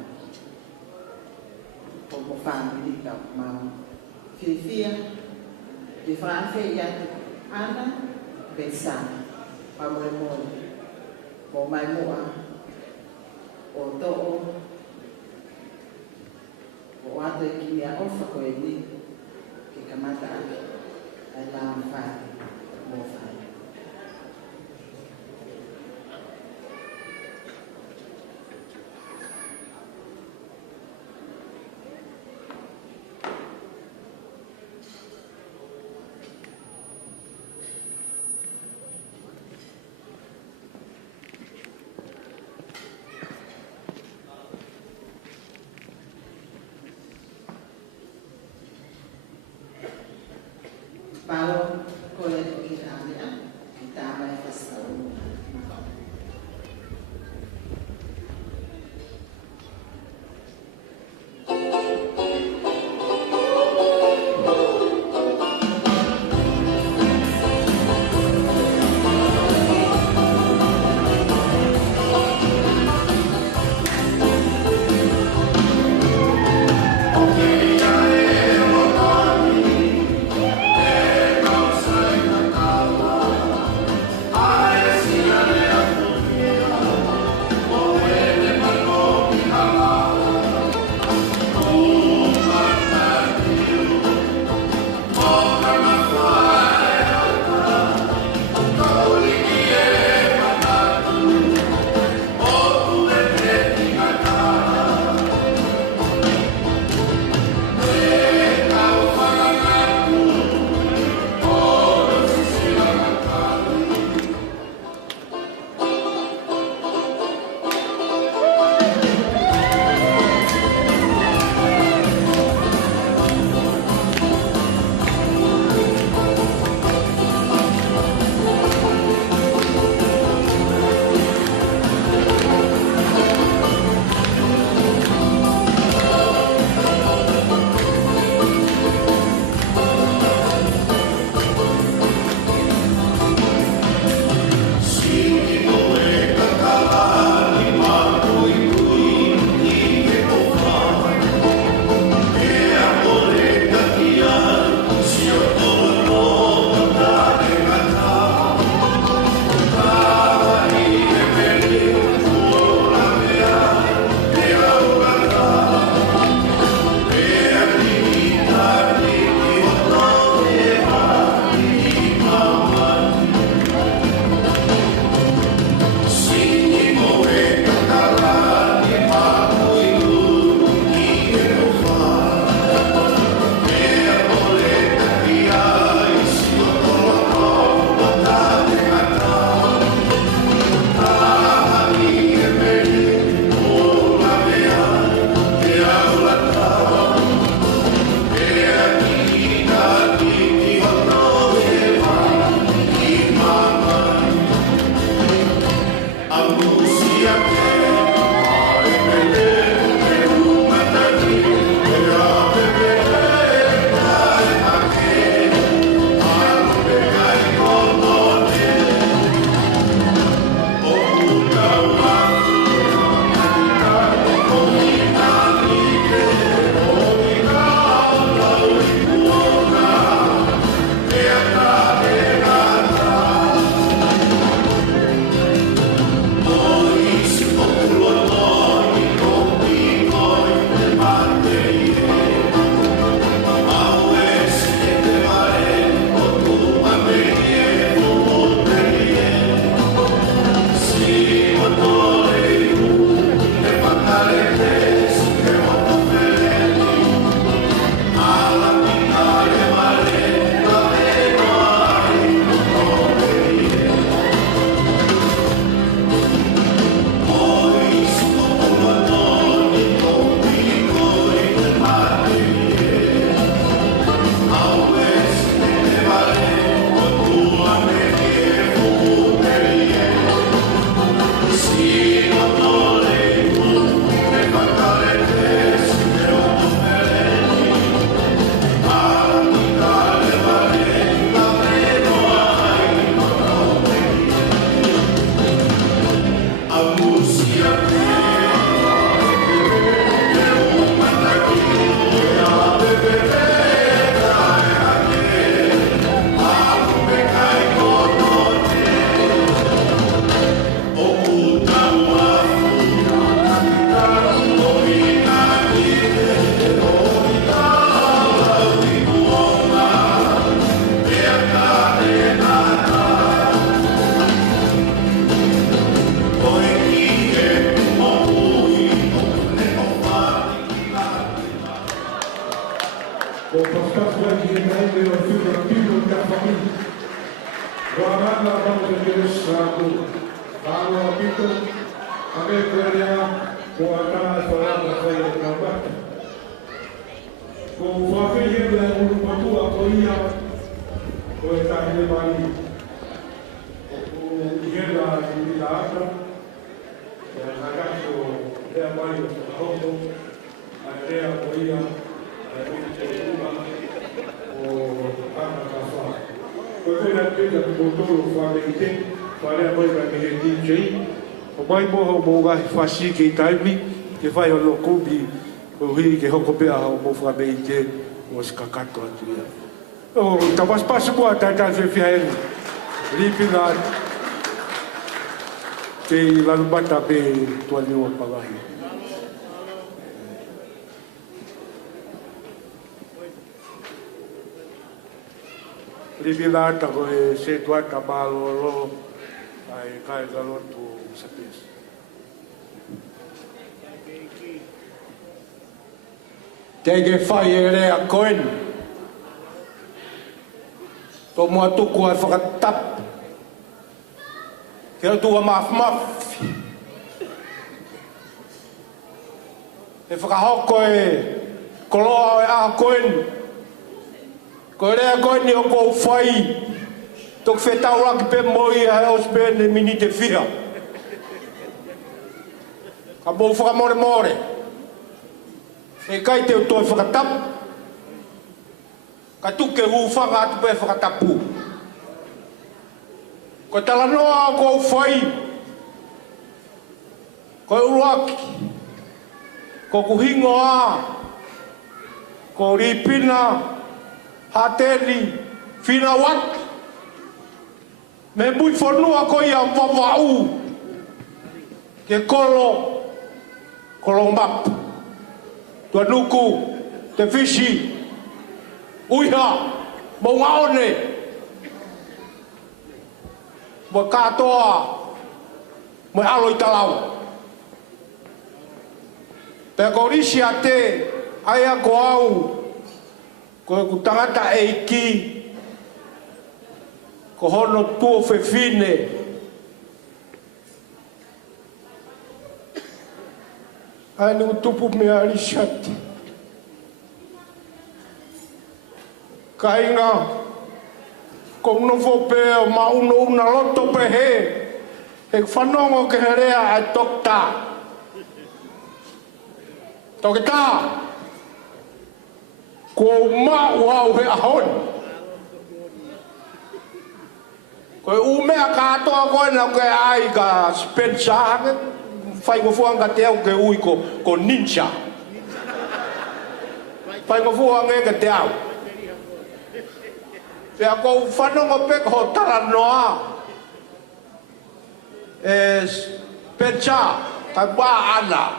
O mo whāngi kau mau. Fia. Di whaafe i atu ana. Vencer. Moimoi. Mo mai mua. O to'o. O atu e ki mea ofa koe ni. Ke kamata ake. Ai lao whae. Mo whae. Paula, kole kita ambil, kita ambil pasal. Fasi ke taimi ke fai o lo kubi o hi ke hoko pea o mo fra bei te o skakato atu ia o tapas pasu boa tata fe fiael ripina te lalu bata pe tuani o pagahi ripina ta ko se tuata malo lo ai kai galotu sapes Tege whai e rea koen. Tō mua tuku ai whakatap. Keo tua maf. E whakahoko e koloa e a koen. Ko rea koen ni o kou whai. Tok whetau raki pe moi a ospen e minite whia. Ka mou whakamore. E kai te utoi whakatap. Ka tuke hūwhanga atu pe whakatapu. Ko tala noa o kou whai. Ko uruaki. Ko kuhingo a. Ko ripina. Hateri. Whina wat. Me mui whanua ko ia wawau. Ke kolo map. Tua nuku, te fishi, uiha, mo ngaone, mo katoa, mo alo i talau. Pe ko risi a te, aia ko au, ko ku tangata e ki, ko hono tuo fefine, Ani utupu me arishati. Kainga, ko uno pe ma uno una loto pe he. E whanongo ke herea ai tokta. Tokita. Ko mau hau he ahon. Ko umea katoa koe na ke ai ka Spencer. Fai ngo fuanga te au ke ui ko ninja. Fai ngo fuanga ke te au. Te a kou whanongo pek ho tara noa. Pecha, ka wā ana.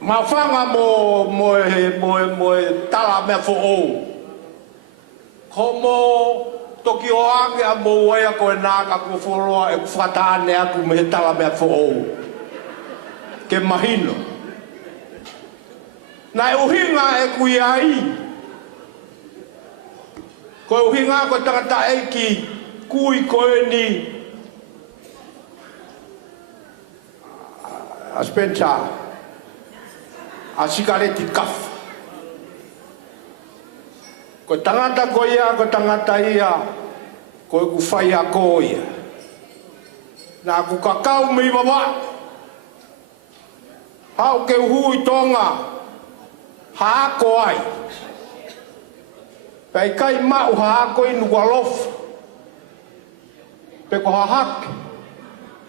Ma whanga mo tala mea fo ou. Ko mo Toki o ange a Moimoi ko e naka ko foroa e whatane aku me he tala mea fo ke mahino. Na e uhinga e kui ai. Ko e uhinga ko tangata eiki kui ko e ni a Spencer a sigareti Kafa. Ko tangata ko ia, ko tangata ia, ko e ku whai a ko ia. Nā ku kakau mi wawa. Hau ke uhui tonga, haako ai. Pei kai mau haako inu kwa lofa. Pe ko hahake.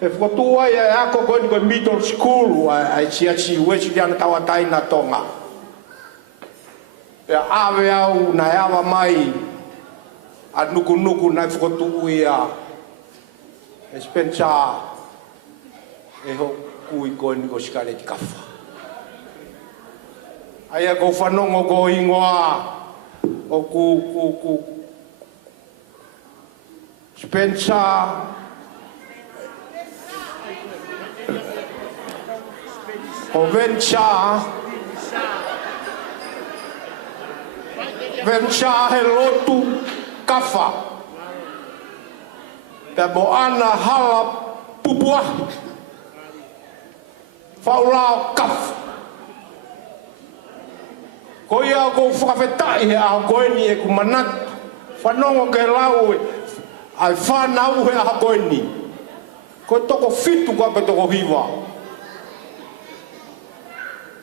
Pe whatua ai e ako ko ni ko middle school, ai si uesi diana tawa taina tonga. Pe awe au na awa mai a nuku na whakotu ia e Spencer e ho kui ko ni ko sikareti Kafa. Ai a ko whanongo ko ingoa o ku Vencer o Vencer he Latu Kafa pe mo ana hala pupuahi Paula Kafa ko ia ko whakawhetai he a koeni e ku manatu whanongo ke lau ai whanau he a koeni ko toko fitu ka pe toko hiwa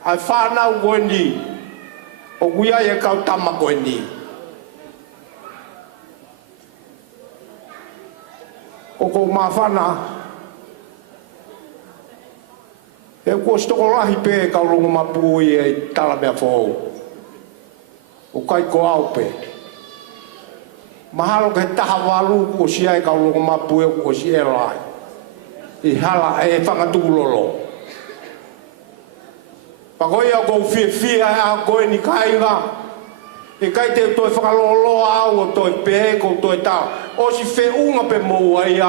ai whanau koeni o kuia e kau tama koeni o ko mawhana e ko stoko lahi pe kau longo mapui e tala mea whou o kai ko aupe mahalo ke taha walu ko sia e kau longo mapui ko si e lai i hala e whangatulolo pakoia ko fia a koe ni kainga e kai te toi whakalolo au o toi pe ko toi tau o si fe unga pe Moimoi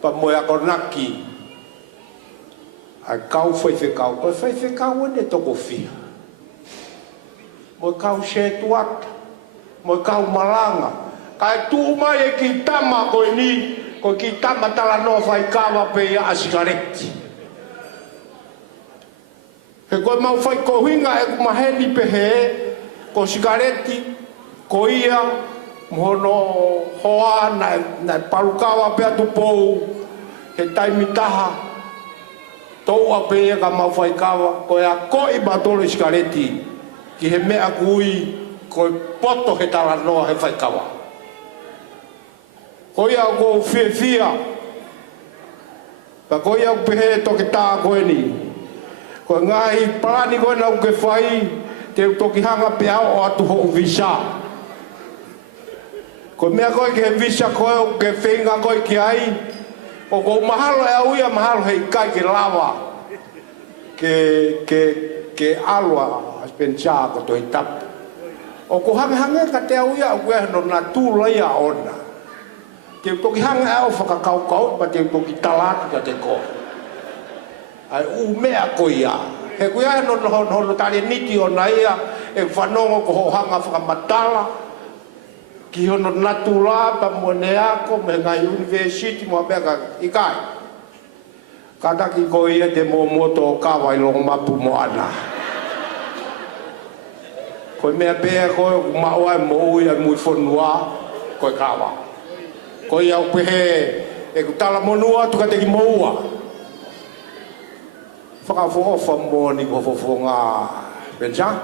pa moia ko naki ai kau whaife kau ko whaife kau ene toko fia mo kau se tuat mo kau malanga kai tu mai e ki tama ko ni ko ki tama tala no fai kawa pe a sigareti he ko mau fai ko hinga e ku maheni pe he ko sigareti ko ia mono hoa na palukawa pe atu pou he taimitaha tou a pe ka mau fai kawa ko ia ko i batole sigareti ki he mea kui ko poto he tala noa he fai kawa ko ia ko fia pa ko ia pe he toke tā koe ni ko ngai plani ko na ke fai te toki hanga pe o atu ho visa ko mea ko ke visa ko ke finga ko ki ai o ko mahalo e uia mahalo he kai ke lava ke alwa Spencer ko to itap o ko hanga ka te uia ko no na tu la ia ona te toki hanga o whakakau pa te toki talaki ka te ko ai u mea ko ia he ko ia no tali niti o na ia e whanongo ko ho hanga whakamatala ki hono natula pa monea ko me ngai university mo bega ikai kada ki ko ia te moto kawa i longo mapu mo ana ko mea bea ko maua mo ia mui fonua ko kawa ko ia upehe e kutala monua tu kate ki moua whakafofa mo ni ko fofonga Vencer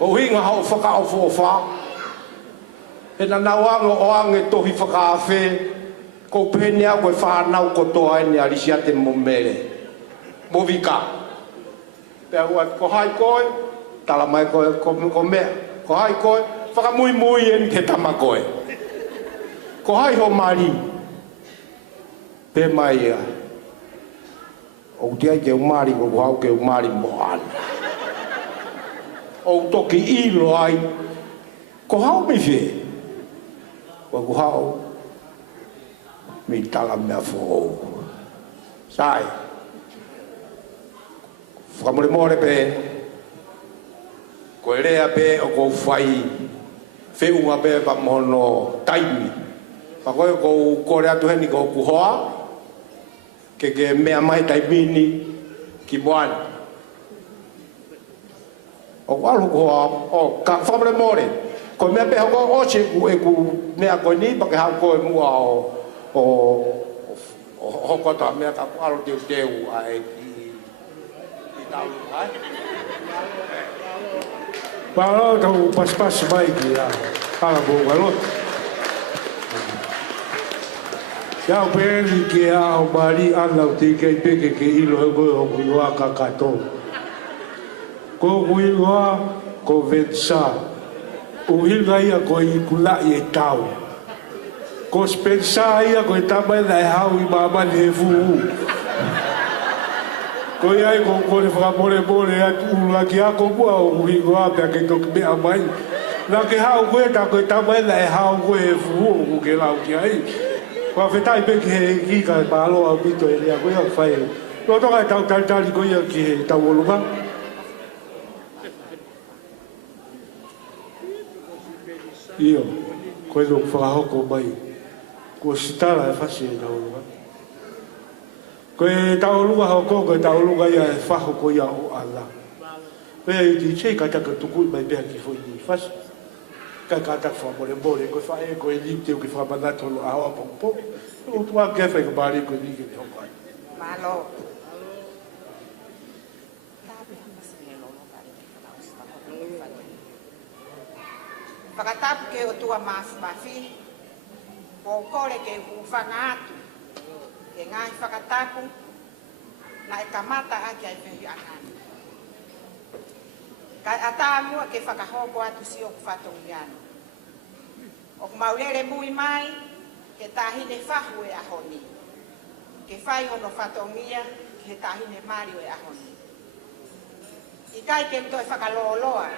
o hinga hau whakaofofa he na nauanga o ange tohi whakawhe ko penea koe whanau ko toa ni arisia te momere mo vika pe ua ko hai koe tala mai koe ko mea ko hai koe whakamui en ke tama koe ko hai ho mari pe mai ia o te ai ke umari ko hau ke umari mo ana o toki ilo ai Ko hao mi fe. Ko hao mi tala mea fo. Sai. Whamore more pe. Ko rea pe o ko whai. Whiunga pe pa mono taimi. Pa koe ko kore atu heni ko kuhoa. Ke mea mai taimini ki moani. O walu kuhoa o ka whamore more. Ko mea pe hoko oche ku e ku mea koe ni pa ke hao koe mua o hokota mea ka kualo teu ai ki tau ai. Paula tau pas mai ki a ala bo galot. Ya peli ki a o mari ala te ke peke ke ilo e koe o kuiwa kakato. Ko kuiwa ko Vencer. Uhinga ia ko i kula i e tau. Ko spensa ia ko i tamai na e hau i mamani e fuu. Ko iai ko kore whakamore atu ula ki ako mua o uhinga pia ke toki mea mai. Nā ke hau koe ta ko i tamai na e hau koe e fuu o ke lau ki ai. Kwa whetai peki he kika e pāloa mito e rea koe au whai. Nō toka e tau talitali koe ia ki he tau olunga. Io, quello whakahoko mai, ko sitara e whasi e taurunga. Koe taurunga hoko, koe taurunga ia e whahoko ia o ala. Pea i ti tei kataka tukui mai pea ki fwoi ni whasi. Kai kataka whamore, koe whae, koe lim teo ki whamanatolo a hoa pongpo. O tua kefa i ka maari koe ni ke te hoko ai. Malo. Whakatapu ke o tua mafi, ko kore ke uwhanga atu, ke ngai whakatapu, na e kamata ake ai whihi angani. Kai ata mua ke whakahoko atu si o kuwhatongi anu. O kumaulere mui mai, ke tahine whahu e ahoni. Ke whai hono whatongia, ke tahine mario e ahoni. I kai ke mto e whakaloloa,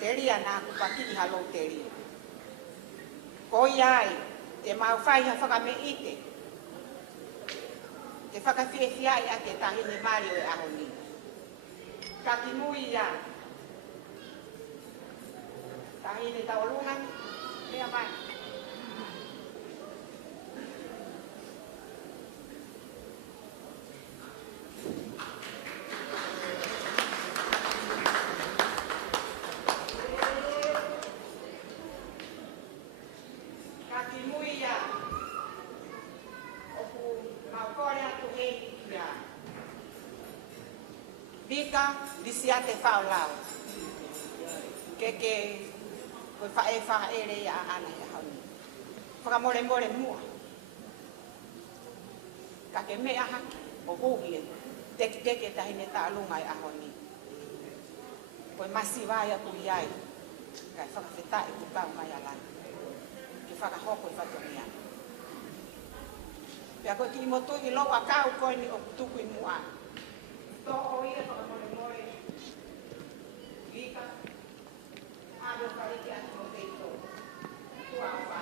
te ria nā kupakiri halo te ria. Ko iai, te mau whai ha whakame ite. Te whakawhiawhiai a te tahine mario e ahoni. Ka ki mui ia. Tahine taolungan, mea mai. Bika disiate Paula. Que foi fa ele a ana ya honi. Fa more mua. Ka ke me aha o gogi. Tek ta hine ta lunga a honi. Foi masiva ya ku yai. Ka fa feta e ku ka mai ala. Ke fa ka hoko fa to mia. Ya ko ki moto i lo aka ko ni o tuku mua. To o ia fa more. Vika. Ado para que a no deito. Tua fa.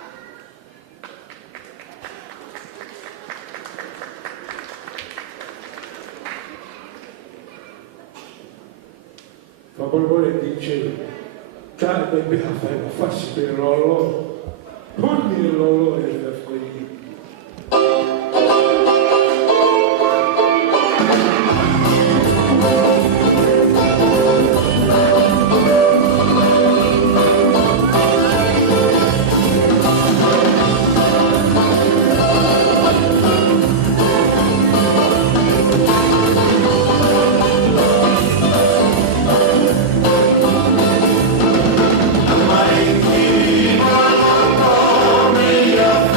Facolore dice, tarda e a fare una faccia per l'ollo, ogni l'ollo è da fuori. Your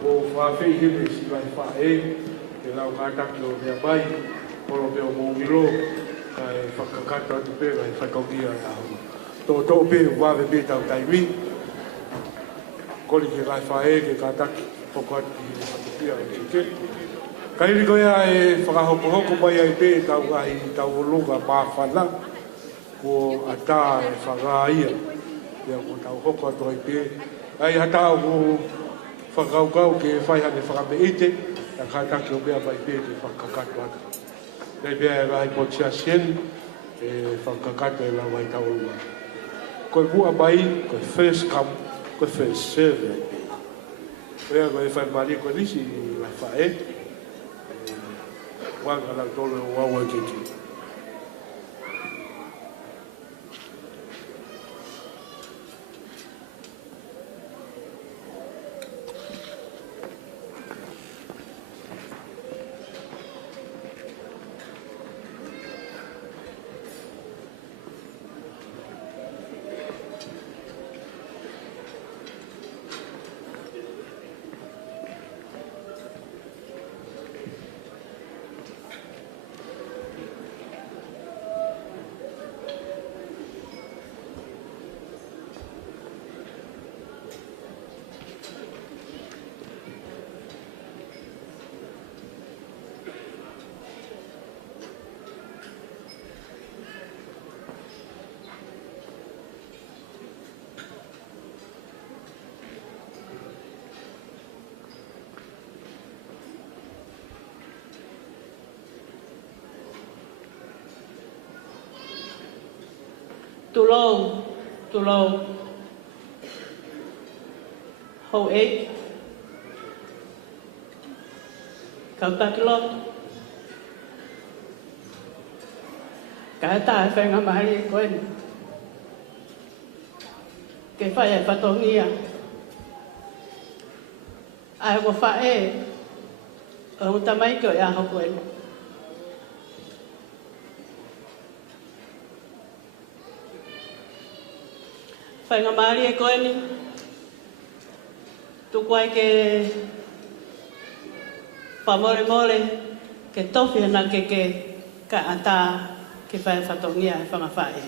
po whawhi hime si vai whae, ke lau ngātaki o mea mai, polo mea o mōngilo, kai whakakata atu pēra e whakongia e ahu. Tō pē wawe pē tau taimi, koli ke kai whae ke kātaki, poko atu ki he whakapia o te ke. Kai riko ea e whakahoko mai ai pē tau ai tau olunga mawhana, ko ata e whakaia, ia ko tau hoko atu ai pē. Ai hata o whakaukau ke whaihane whakameite, a kātaki o mea mai pē ke whakakatu atu. Nei mea e rai po tia sien, e whakakatu e lau ai tau olunga. Koe mua mai, koe first come, koe first serve ai pē. Koe koe whai mari koe nisi lai whae, wanga lau tolo o wawa ke ki. Tulou, hou e, kautakilot, kata e whenga mahari e koen, ke whai e whatongia, ai ko whae, o tamai ko e aho koen. Whainga maari e koe ni, tuku ai ke whamore mole, ke tofi ana ke ka ata ke whae whatongia e whangawhae.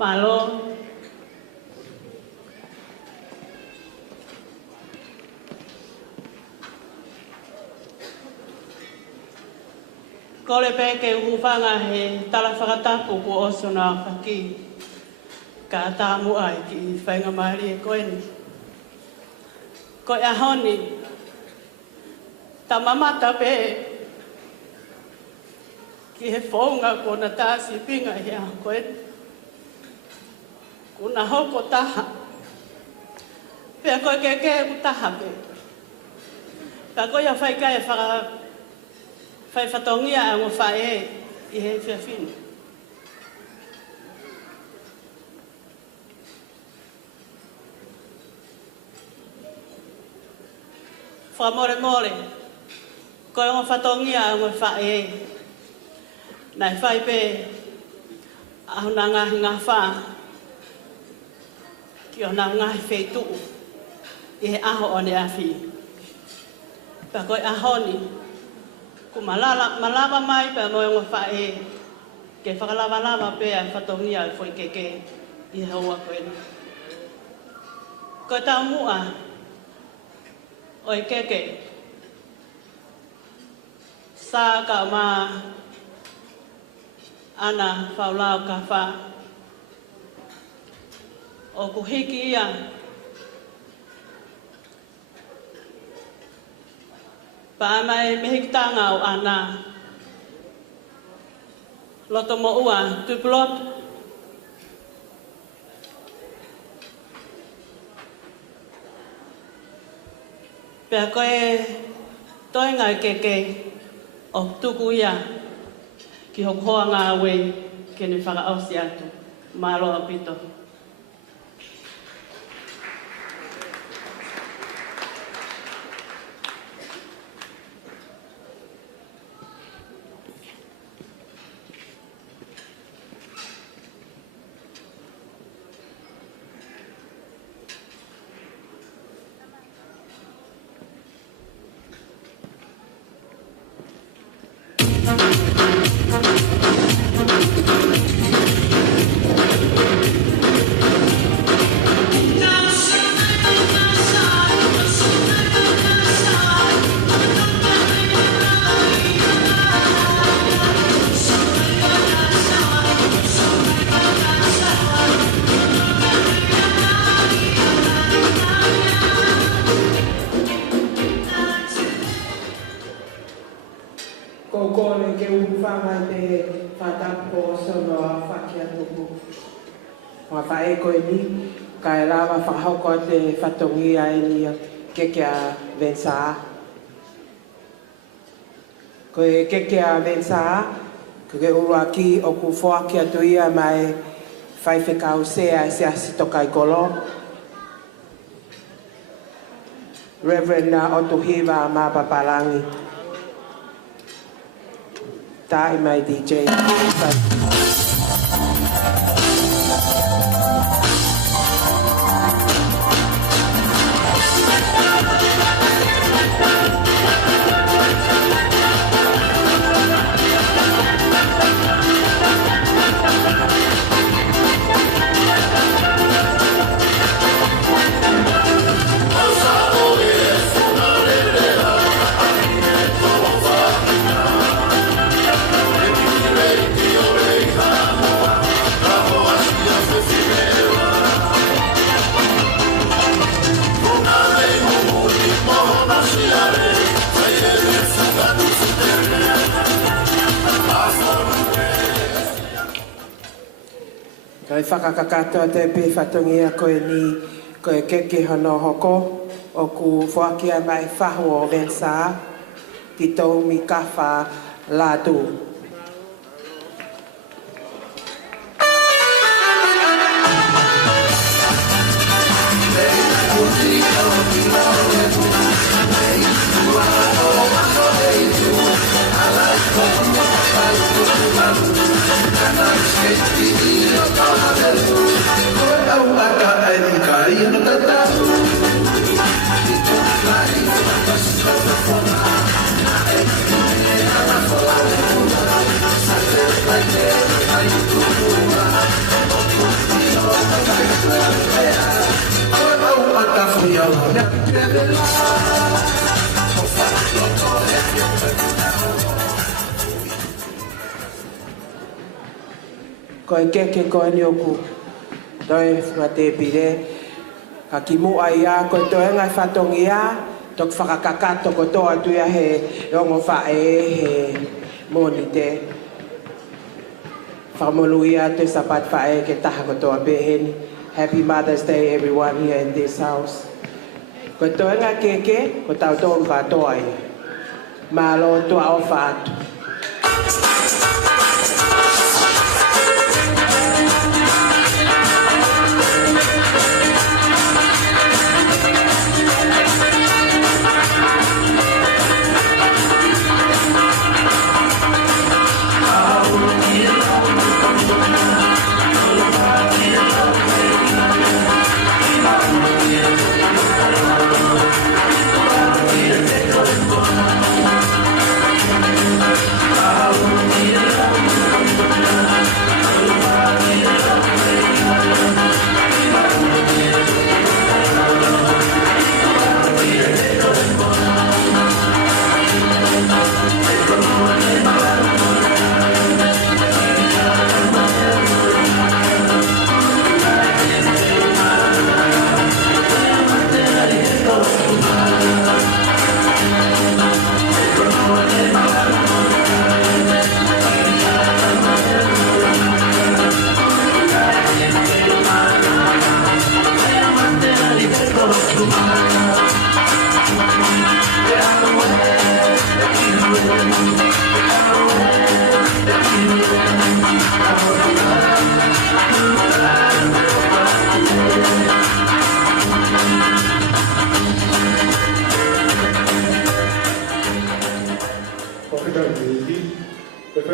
Malo, kore pe ke uhufanga he tala whakatapu ko oso na whaki ka tāmu ai ki whainga mahari e koe ni. Ko e ahoni, ta mamata pe ki he whaunga ko na tāsi pinga he a koe ni. Kuna hoko taha. Pea koe ke ku taha pe. Ka koe a whai kai Fai whatongia ang whae I he whiawhinu. Whamore more, koe o whatongia ang whae. Nai whai pe ahuna ngahi ngā wha ki o nā ngahi wheitu I he aho o ne awhi. Pa koe ahoni, ku malava mai pa moe ngā whae ke whakalava pe a whatongia I whoi keke I he hoa koe ni. Koe tau mua oi keke sa ka ma ana Paula Kafa o ku hiki ia pa mai mehitanga o ana loto mo ua tu plot Pea koe toi ngai keke o tuku ia ki hokoa ngā wei ke ne whakaausi atu. Māloa pito. Kai lava whakahoko te whatongia ni keke a Vencer. Koe keke a Vencer, koe urua ki o ku whoaki atu ia mai whaiwhekau sea se asitoka I kolo. Reverend Otuhiva Mapapalangi. Tai mai DJ. Kai whakakakato te pe whatongia koe ni koe keke hono hoko o ku whakia mai whahu o Vencer ki tau mi Kafa Latu. Koe keke koe ni oku toi mate pire ka ki mua ia koe toi ngai whatongia tok whakakakato ko toa tuia he rongo whae he moni te whamolu ia te sapat whae ke taha ko toa peheni. Happy Mother's Day everyone here in this house. Ko toi ngai keke ko tau tōru whatoa ia. Malo tua o whatu.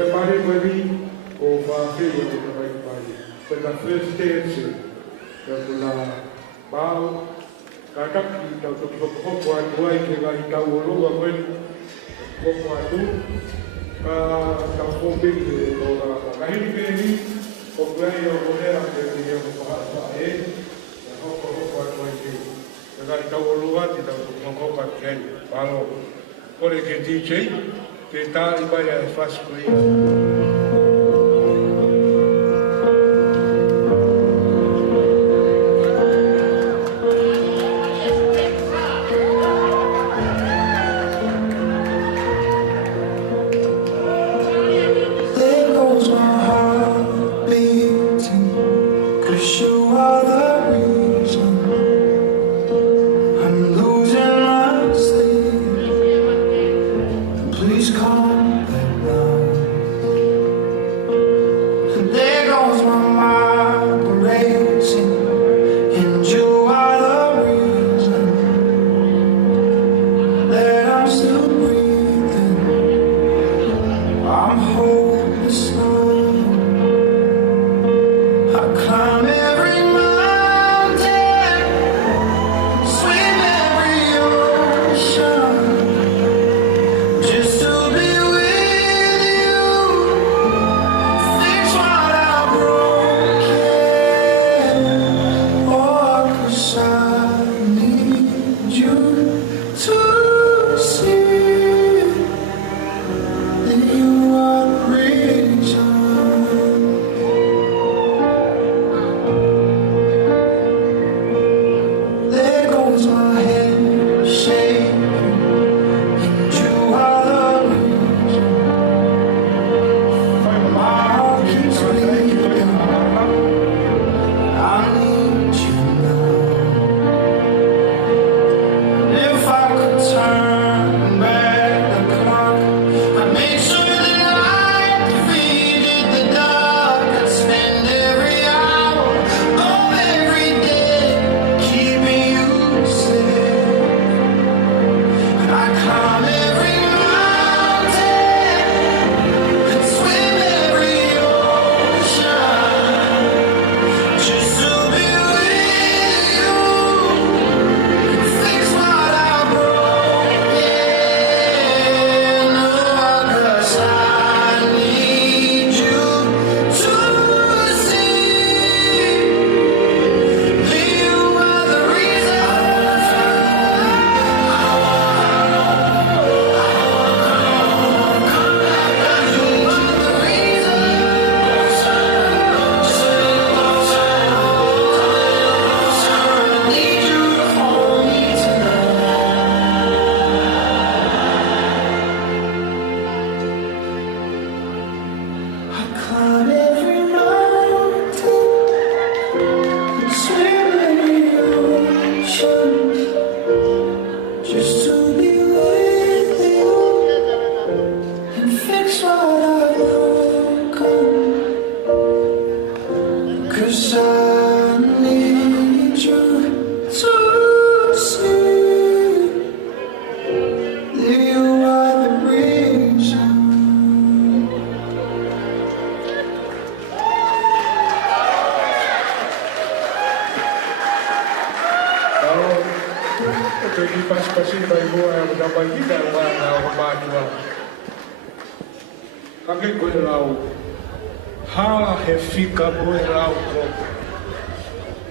Pare kweli o whawhiri o kuna mai pare. Koe la first dance, ka kuna pao, ka kaki tau toki hoko atu ai ke ngai tau o roa kweli, hoko atu, ka tau whomiki o la kahiri pēni, o kwei o konea ke ni o whahapa e, ka hoko atu ai ke ngai tau o roa te tau toki hoko atu kei, palo, kore ke DJ, ke tā i mai a whaskoi.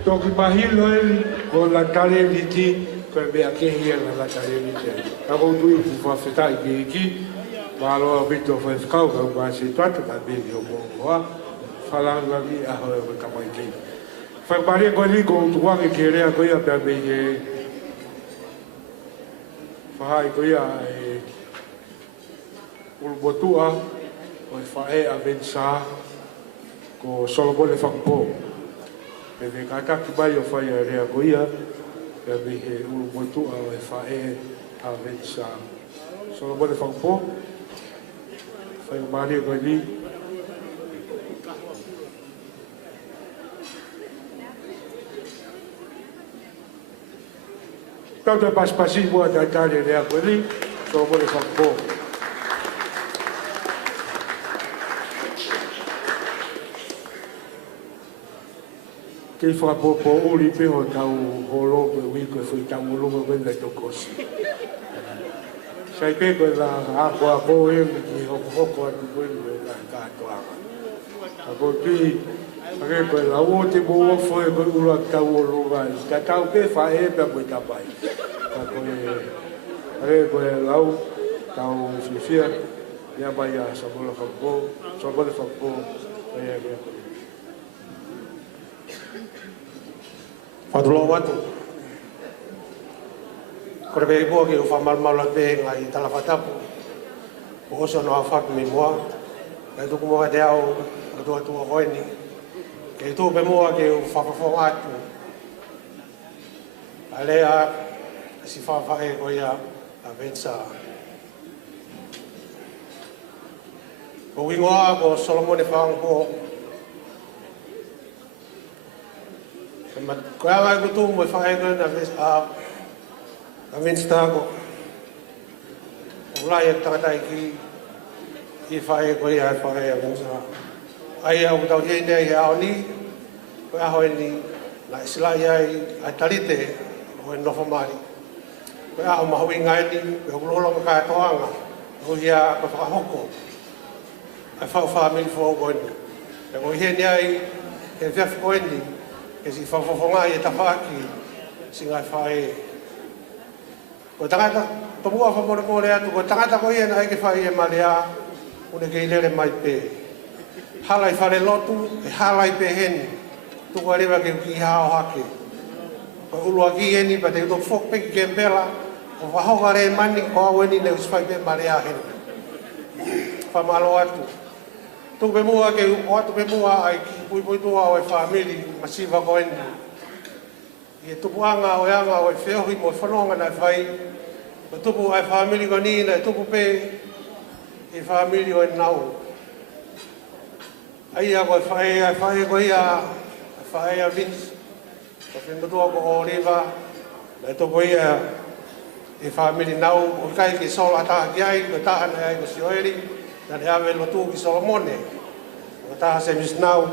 Toki mahilo ele ko la tale liti ko be akehi la tale liti. Ka ko tui fu fa feta i ki malo abito fa skau ka ba si tatu ka be yo mo falanga vi a ho ka mai ki. Fa bari ko ni ko tu wa ke rea ko ya be ye. Fa hai ko ya urbotua o fa a Vencer ko solo le fakpo. Pede kaka kibai o whai a rea goia, pia me he urumotu a e whae a Vencer. Solo mole whangpo, whai o maria goi ni. Tau te paspasi mua tai tari rea goi ni, solo mole whangpo. Ke whakapopo uri pe ho tau holo pe wiko e whi tau ulunga wenda i toko si. Sai pe koe la ako a ko e ki hoko atu wenda e la kātoanga. A ko ki, ake koe la o te mua whoe koe ura tau ulunga i. Ka tau pe wha e pe koe tapai. Ka koe, ake koe lau tau whiwhia, ia mai a sabola whakpo, e koe koe. Whatulo watu. Kore pei bua ki uwha malmala pe ngai talawhatapu. O oso no hawhaki mi mua. Kei tuku mua te au, atua tua koeni. Kei tu pe mua ki uwhawhawhong atu. Alea, si whawhae ko ia a Vencer. Ko wingoa ko Solomone whangko. Ko anga ko tu mo fa ega na ves a Vencer ko. Ola ya tata ki fa ega ko ya fa ega Vencer. Ai au tau ye ne ya oni ko a hoeni la isla ya a talite ko no famari. Ko a ma ho inga ni ko lo ka toanga. Ko ya ko fa hoko. A fa mi fo ko ni. Ko ye ne ai e vef ko ni. E si whawhawhonga i e tawhaki, si ngai whae. Ko tangata, tomua whamore atu, ko tangata ko ia na eke whae e marea, une kei lere mai pē. Halai whare lotu, e halai pē heni, tuku arewa ke ki hao hake. Ko ulua ki heni, pa te uto whok peki ke mbela, ko whahoka re mani, ko aweni ne uswhai pē marea heni. Whamalo atu. Tu pe mua ke o atu pe mua ai ki pui tua o e whamiri masiva koeni. I e tupu anga o anga o e whiohi mo whanonga na whai. O tupu ai whamiri ko nina, e tupu pe i whamiri o e nau. Ai a koe whae ko ia, whae a Vince. Ko whengatua ko o riva, na e tupu ia i whamiri nau. O kai ki sola taha ki ai, ko tahana ai ko sioeri. Na te awe Latu ki Solomone. O taha se misnau.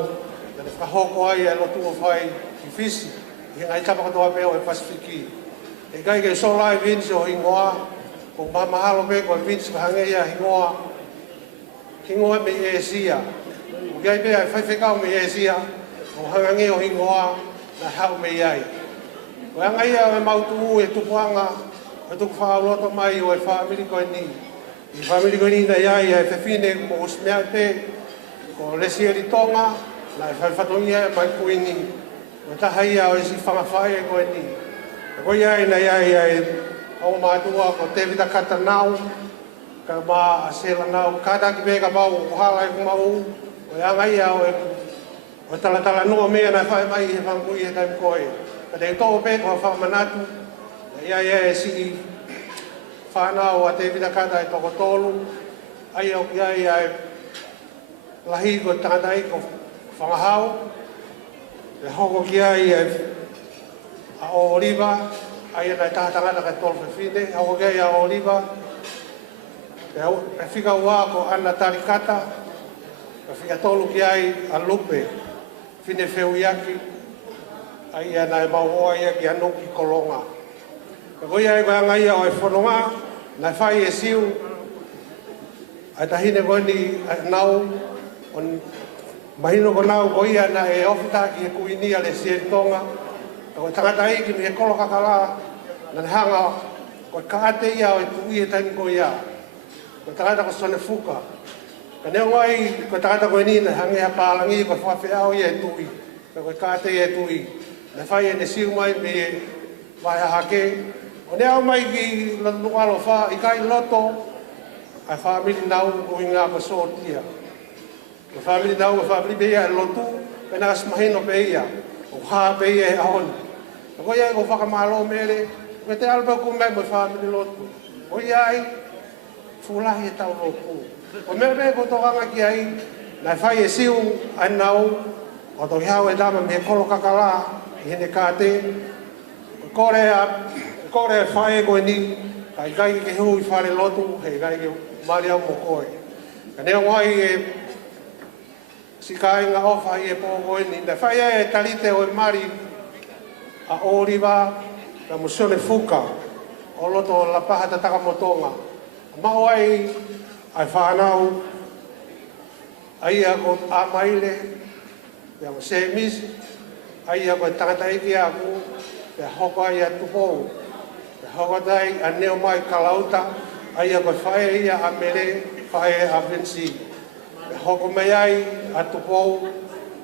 Na te whahoko ai e Latu o whai ki Fisi. I ngai tapa katoa peo e Pasifiki. E kai ke sola e Vencer o hingoa. Ko mamahalo pe ko e Vencer hangei a hingoa. Hingoa me e sia. O kai pe ai whaiwhekau me e sia. O hangangei o hingoa. Na hau me iai. O hangai a e mautu e tupuanga. E tuku whaaloto mai o e whaamiri koe ni. I whamiri ko nina iai e whewhine mo usmea pe, ko lesi eri tonga, na e whaiwhatongia e mai kuini. O taha ia o esi whangawhai e koe ni. E koe iai na iai e au mātua ko te vita kata nau, ka mā a sela nau, kāta ki pēka pau o hala e kumau, o anga ia o talatala noa mea na whai mai e whangkui e taim koe. Ka te tō pēka o whamanatu, na iai e si whanau a te vita kata e toko tolu, ai au ki ai ai lahi ko tangata i ko whangahau, e hoko ki ai a Oliva, ai nai tahatangata ka tolu whewhine, hoko ki ai a Oliva, e whika ua ko ana tarikata, e whika tolu ki ai a Lupe, whine wheu iaki, ai a nai mauoa iaki anuki kolonga. Ko ia e koanga ia o e whanonga, na whai e siu, ai tahine koe ni nau, on mahino ko nau ko ia na e ofitaki e kuinia le sieri tonga, ko tangata iki mi e kolo kakala, na hanga, ko kaate ia o e tui e taimi ko ia, ko tangata ko sone fuka. Ka neo ngai, ko tangata koe ni na hange a pālangi, ko whawhiao ia e tui, ko kaate ia e tui, na whai e ne siu mai me e vai hake. O nea mai ki Latu wha, i kai loto, ai whamiri nau o inga ko sōtia. O whamiri nau o whamiri beia e Latu, pe nga smahino beia, o haa beia e ahoni. O ko iai ko whakamalo mere, o te alba ku me mo whamiri Latu. O iai, fulahi e tau loku. O me ko tohanga ki ai, nai whai e siu ai nau, o toki hau e dama me kolo kakala, i hene kāte, o kore whae koe ni, kai kai ke hui whare lotu, hei kai ke mariau mo koe. Ka nea wai si kai nga ofa i e po ni da fai e talite o mari a oriva la musione fuka o loto la paha ta takamotonga ma wai ai whanau ai a ko a maile ya mo semis ai a ko tangata iki a ku ya hoko ai a tupo ya hoko dai a neo mai kalauta ai a ko whae ia a mere whae a Vencer ya hoko mai ai a tupo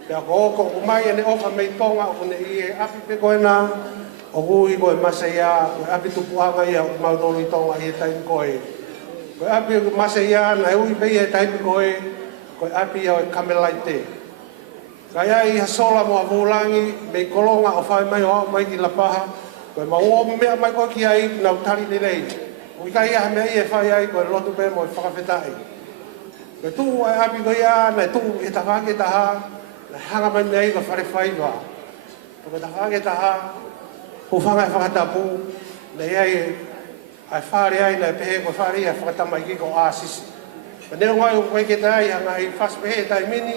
ya ko ko mai ane ofa mei tonga o ne i e api pe koe na o hui koe masaya o api tupuanga ia o mautolo i tonga i e taimi koe koe api masaya na hui pe i e taimi koe koe api ia o e kamelaite kai ai hasola mo a vulangi mei kolonga o whai mai o mai ki la paha koe maua mea mai koe ki ai na utari ni rei ui kai ia mea i e whai ai koe lotu pe mo e whakawhetai koe tu ai api koe ia na tu e tawhake taha na hanga mai nei ka whare whaiwa. Ko ta whake taha, ho whanga e whakatapu, na iai ai whare ai na pehe ko whare ia whakatama i ko āsisi. Ka neo ngai o koe ke tai, hanga i whaspehe tai mini,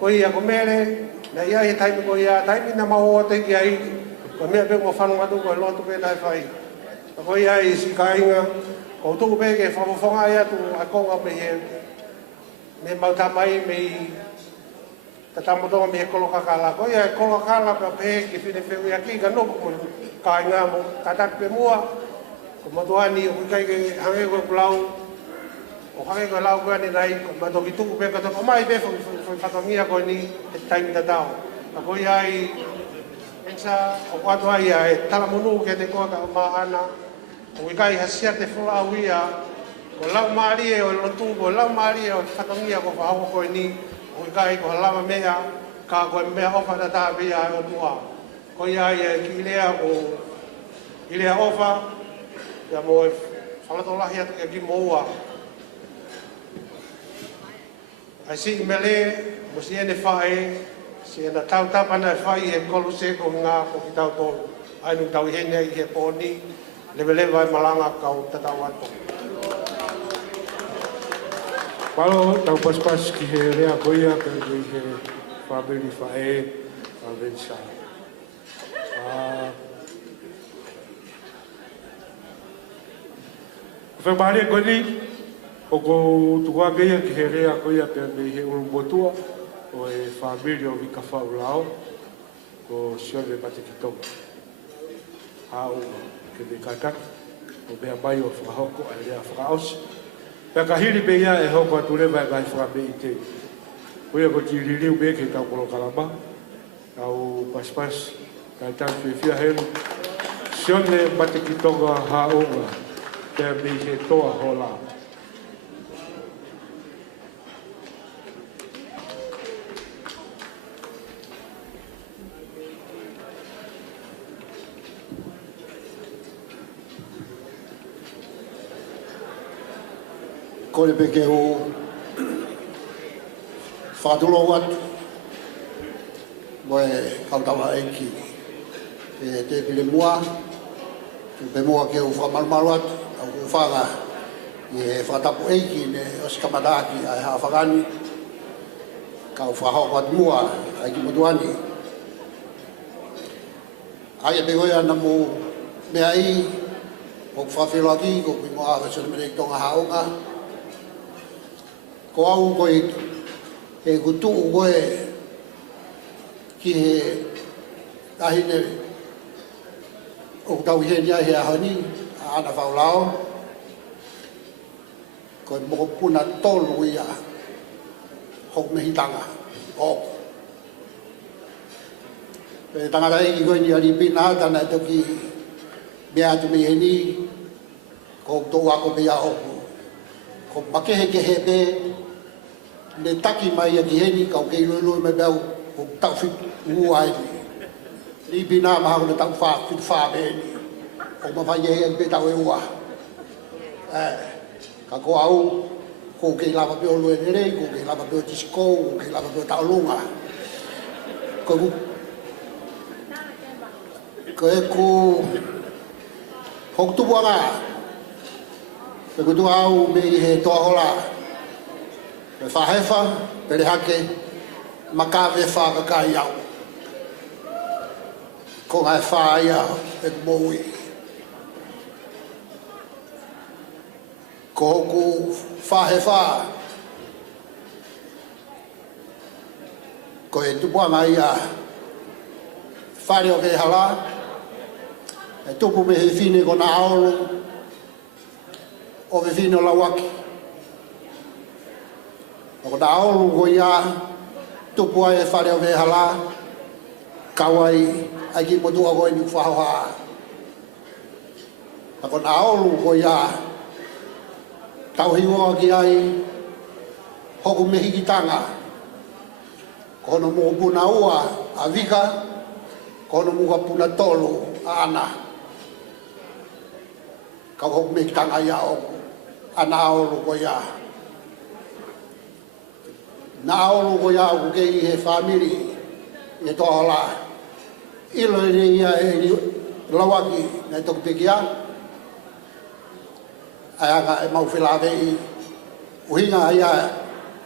ko ia ko mere, na iai he taimi ko ia, taimi na maho te ki ai, ko mea pe ko whanunga tu ko e lotu pe tai whai. Ko iai si kainga, ko tuku pe ke whawawhonga ia tu a konga me he, me mautamai me tatamotonga me kolo kakala ko ia kolo kakala ka pe ki fine fe ia ki ka no ko ka nga mo tatak pe mua ko motuani o kai ke hange ko blau o hange ko lau ko ni dai ko ma to ki tu pe ka to mai pe fo fatongia ko ni e time da dao ko ia i ensa o kwato ai e tala monu ke te ko ka ma ana o kai hasia te fula wia ko lau mari e o lotu ko lau mari e o fatongia ko fa ko ni o kai ko lama mea ka ko mea ofa da ta via o tua ko ia ia ki lea o ilea ofa ya mo fala to la hia ki moa ai si mele mo si ene fai si na tau tapa na fai e kolu se ko nga ko ki tau to ai nu tau hene i he poni levele vai malanga ka o tatawato Palo tau pas ki he rea koia ka i he whabiri whae a Vencer. Whemare koe ni, o ko tukua keia ki he rea koia pe me he urumotua o e whabiri o wika whaulao ko sione pate ki tonga. Hau ke me kakak o mea mai o whakahoko a rea whakaosi. Pea ka hiri pe ia e hoko atu lewa e kai whakape i te. Koia ko ti ririu pe ke tau kolo kalama. Tau paspas, kai tau whiwhia heru. Sione mate ki tonga haunga. Pea me he toa hola. Ko le peke o whātulo watu mo e kautawa eki e te pile mua pe mua ke o whamarumaru atu au o whanga i e whatapu eki ne osikamadaki ai hawhagani ka o whahoko atu mua ai ki motuani ai e pegoia na mo mea i o whawhilo aki ko ki moa ka sona mene tonga haonga ko au koe e kutu koe ki he tahine o tau henia he ahani a ana whaulao koe moko puna tolu ia hok mehitanga o e tangata eki koe ni aripina tana e toki mea atu meheni ko tau ako mea oku ko makehe ke he pe le taki mai a ki heni kau kei loi mai bau o tau whit uai ni bina maha o le tau whit wha beni o mawhai e hei pe tau e ua ka ko au ko kei lava pe o lue nere ko kei lava pe o tisiko ko kei lava pe o tau lunga ko e ku hok tupuanga pe kutu au me i he toa hola pe whahefa, pe le hake, Makave whakakai au. Ko ngai whaia e Moimoi. Ko hoku whahe wha. Ko e tupuanga ia whare o ke hala. E tupu me he whine ko na aolo. O me whine o lawaki. O na aolo ko ia tupu ai e whare o ke hala. Kawai ai ki motua ko e ni whahoha. Ko na aolo ko ia tauhingoa ki ai hoku mehi ki tanga. Kono mo puna ua a vika, kono mo puna tolo a ana. Ka hoku mehi ki tanga ia o ana aolo ko ia. Na aolo ko ia o kei he whamiri e toa la. Ilo e ia e lawaki na toku pekia. Ai anga e mau whilawe i uhinga ia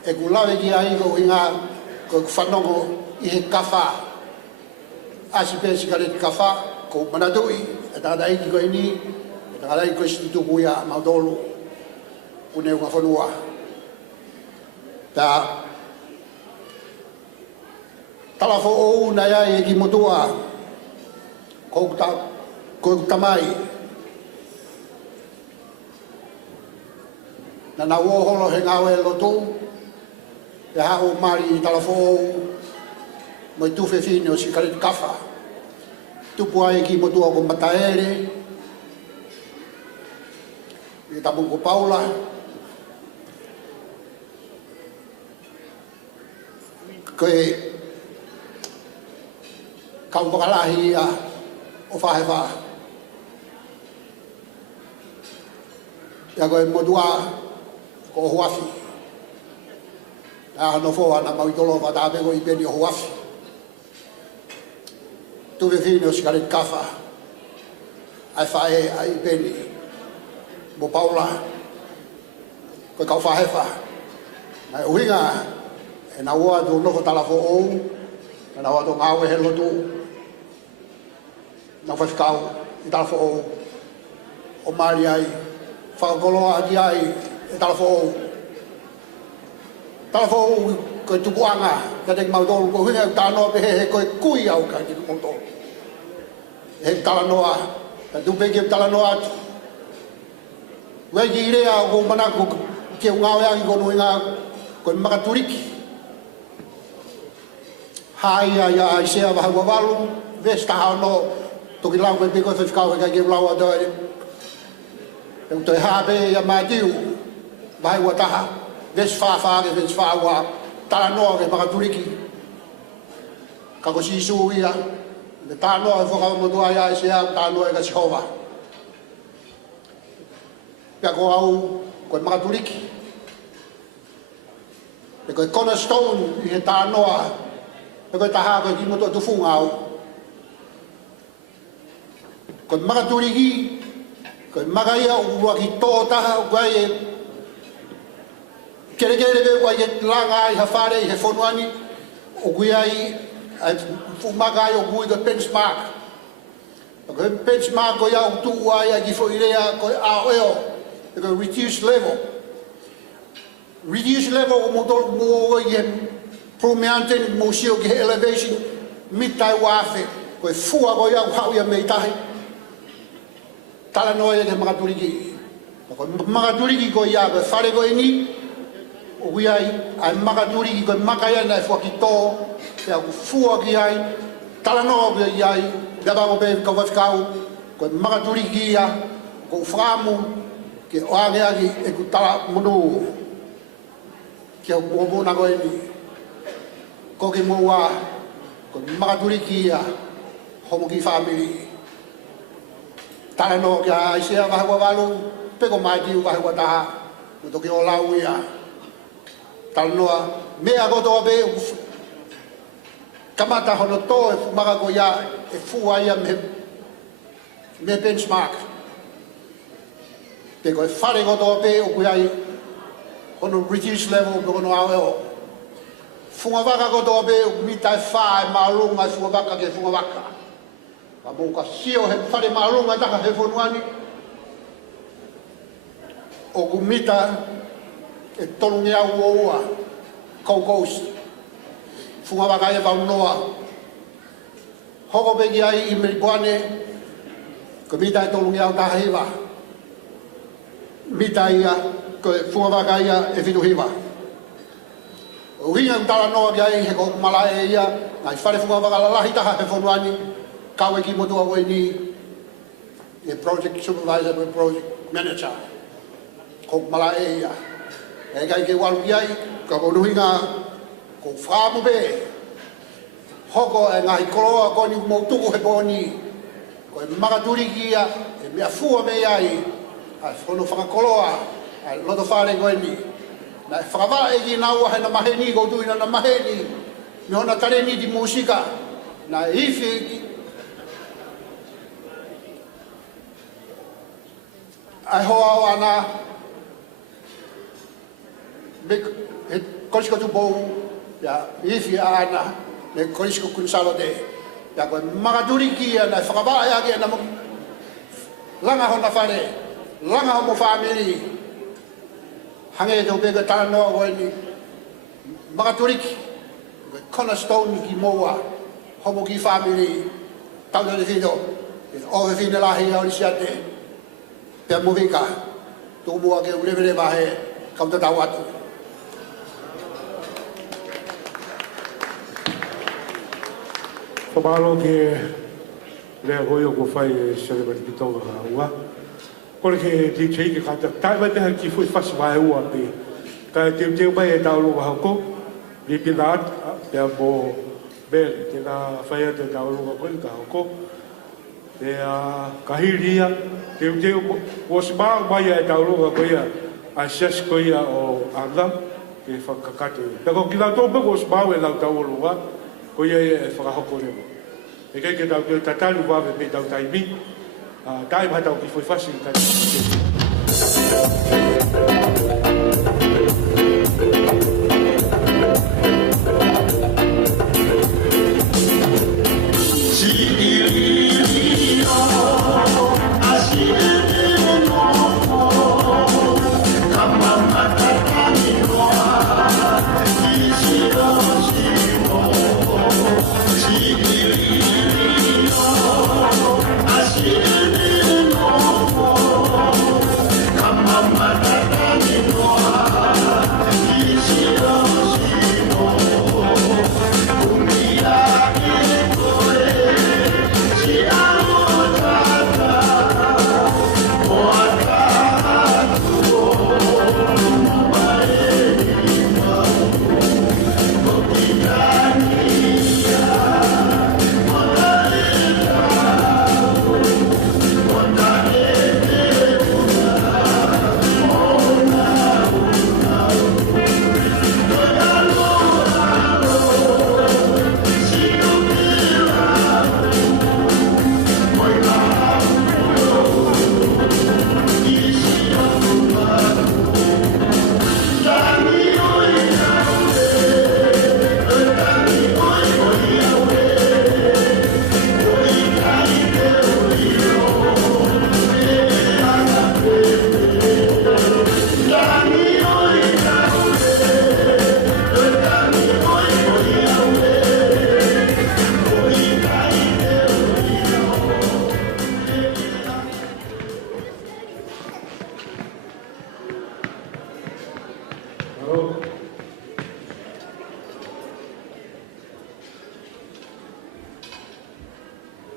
e kulawe ki ai ko uhinga ko whanongo i he Kafa. Asi pēsi kare Kafa ko manadui e tātai ki koe ni e tātai koe situtuku ia mautolu une unga whanua. Tā talafo o na ia e ki motua ko tamai na na woholo he ngawe lotu e hao mari i talafo mo i tuwhe whine o si kare Kafa tupu ai ki motua ko mataere i tapu ko Paula koe kau pakalahi ia o whahe wha ia koe motua ko huafi. No fo na mau tolo va da bego I peni huafi. Tu vivino si kare Kafa. Ai fae ai peni. Mo Paula. Ko kau fa hefa. Na uinga e na ua do no tala fo o. Na ua do ngawe helo tu. Na fa kau I tala fo o. O mari ai fa golo ai Talafo ko tupuanga ka te mautolu ko hinga tano pe he ko kui au ka te mautolu he talanoa ka tu pe ke talanoa we gire a ko mana ko ke ngawe ai ko nuinga ko makaturiki hai ya se va va valu vesta no to ki lau pe ko fe ka ke lau do to habe ya matiu vai wa taha ves fa ves fa wa tala no ke makaturiki ka ko sisu ia le tala no fo ka mo do ia se a tala no ka chova pe ko au ko makaturiki pe ko cornerstone I tala no pe ko taha ko ki mo to tu funga au ko makaturiki ko magaia u wa ki to taha ko ai kere be wa ye langa I hafare he fonuani o guiai fu magai o gui the benchmark o benchmark ko ya tu wa ya ki fo irea ko a oil ko reduce level o motor mo ye pro mountain mo sio ke elevation mitai wa fe ko fu ko ya ha ya meitai tala no ye ke makaturiki ko ya be fare ko ni o ai ai makaturi ko makaya na fo ki to ya ku fu ki ai tala no ki ai da ba be ko va kau ko makaturi ki ya ko framu ke o age e ku tala monu ke o bo na ko ni ko ki mo wa ko makaturi ki ya homo ki family tala no ki ai se va wa lu pe ko mai ki va wa ta to ki o la ya Talnoa me agoto be kamata hono to e maka ko ya e fua ia me benchmark pe ko fare goto be o ku ai hono reduce level ko no ao Funga waka ko to be mita fa malunga funga waka ke funga waka. Ka mo ka sio he fare malunga ta he fonuani. O gumita e tolungi au oua kaukous. Funga waka e vaunoa. Hoko begi ai i merikuane. Ko mita e tolungi au tahiwa. Mita ia, ko funga waka ia e finuhiwa. O hinga utala noa ki ai he ko malae ia, ngai whare funga waka lalahi taha he whonuani, kawe ki motua koe ni e project supervisor me project manager. Ko malae ia. E kai ke walu ki ai, ka konu hinga ko whaamu be. Hoko e ngai koroa ko ni moutuku he poni. Ko e makaturi ki ia, e mea fua me ai, ai whono whakakoloa, ai loto whare koe ni. Na whakawala e ki naua he na maheni ko tuina na maheni. Me hona tare ni di musika. Na ifi ki. Ai hoa o ana. He korisiko tu pou. Ya ifi a ana. Me korisiko kunsalo de. Ya koe makaturi ki na whakawala e aki na langa hona whare. Langa homo family. Hange tau pega tāna noa koe ni makaturiki, cornerstone ki moa, homo ki family, tau te whido, o he whine lahi au ni siate, pia muvika, tō mua ke urevere mahe, kauta tau atu. Whamalo ke lea hoi o ko whai e celebrate ki tonga haua. Kore ke DJ ke kata, tai mai teha ki fui whasi mai ua pe. Ka e teu mai e tau lunga hauko, li pinaat, pia mo bel, te nga whai ate tau lunga koe ka hauko. Te kahiria, teu o si maa mai e tau lunga koe a ses koe o anda, ke whakakate. Pia ko ki lau tōpe ko si maa e lau tau lunga, koe e whakahoko rewa. E kei ke tau teu tatanu wawe me tau taimi, tai mai tau ki foi fácil ka.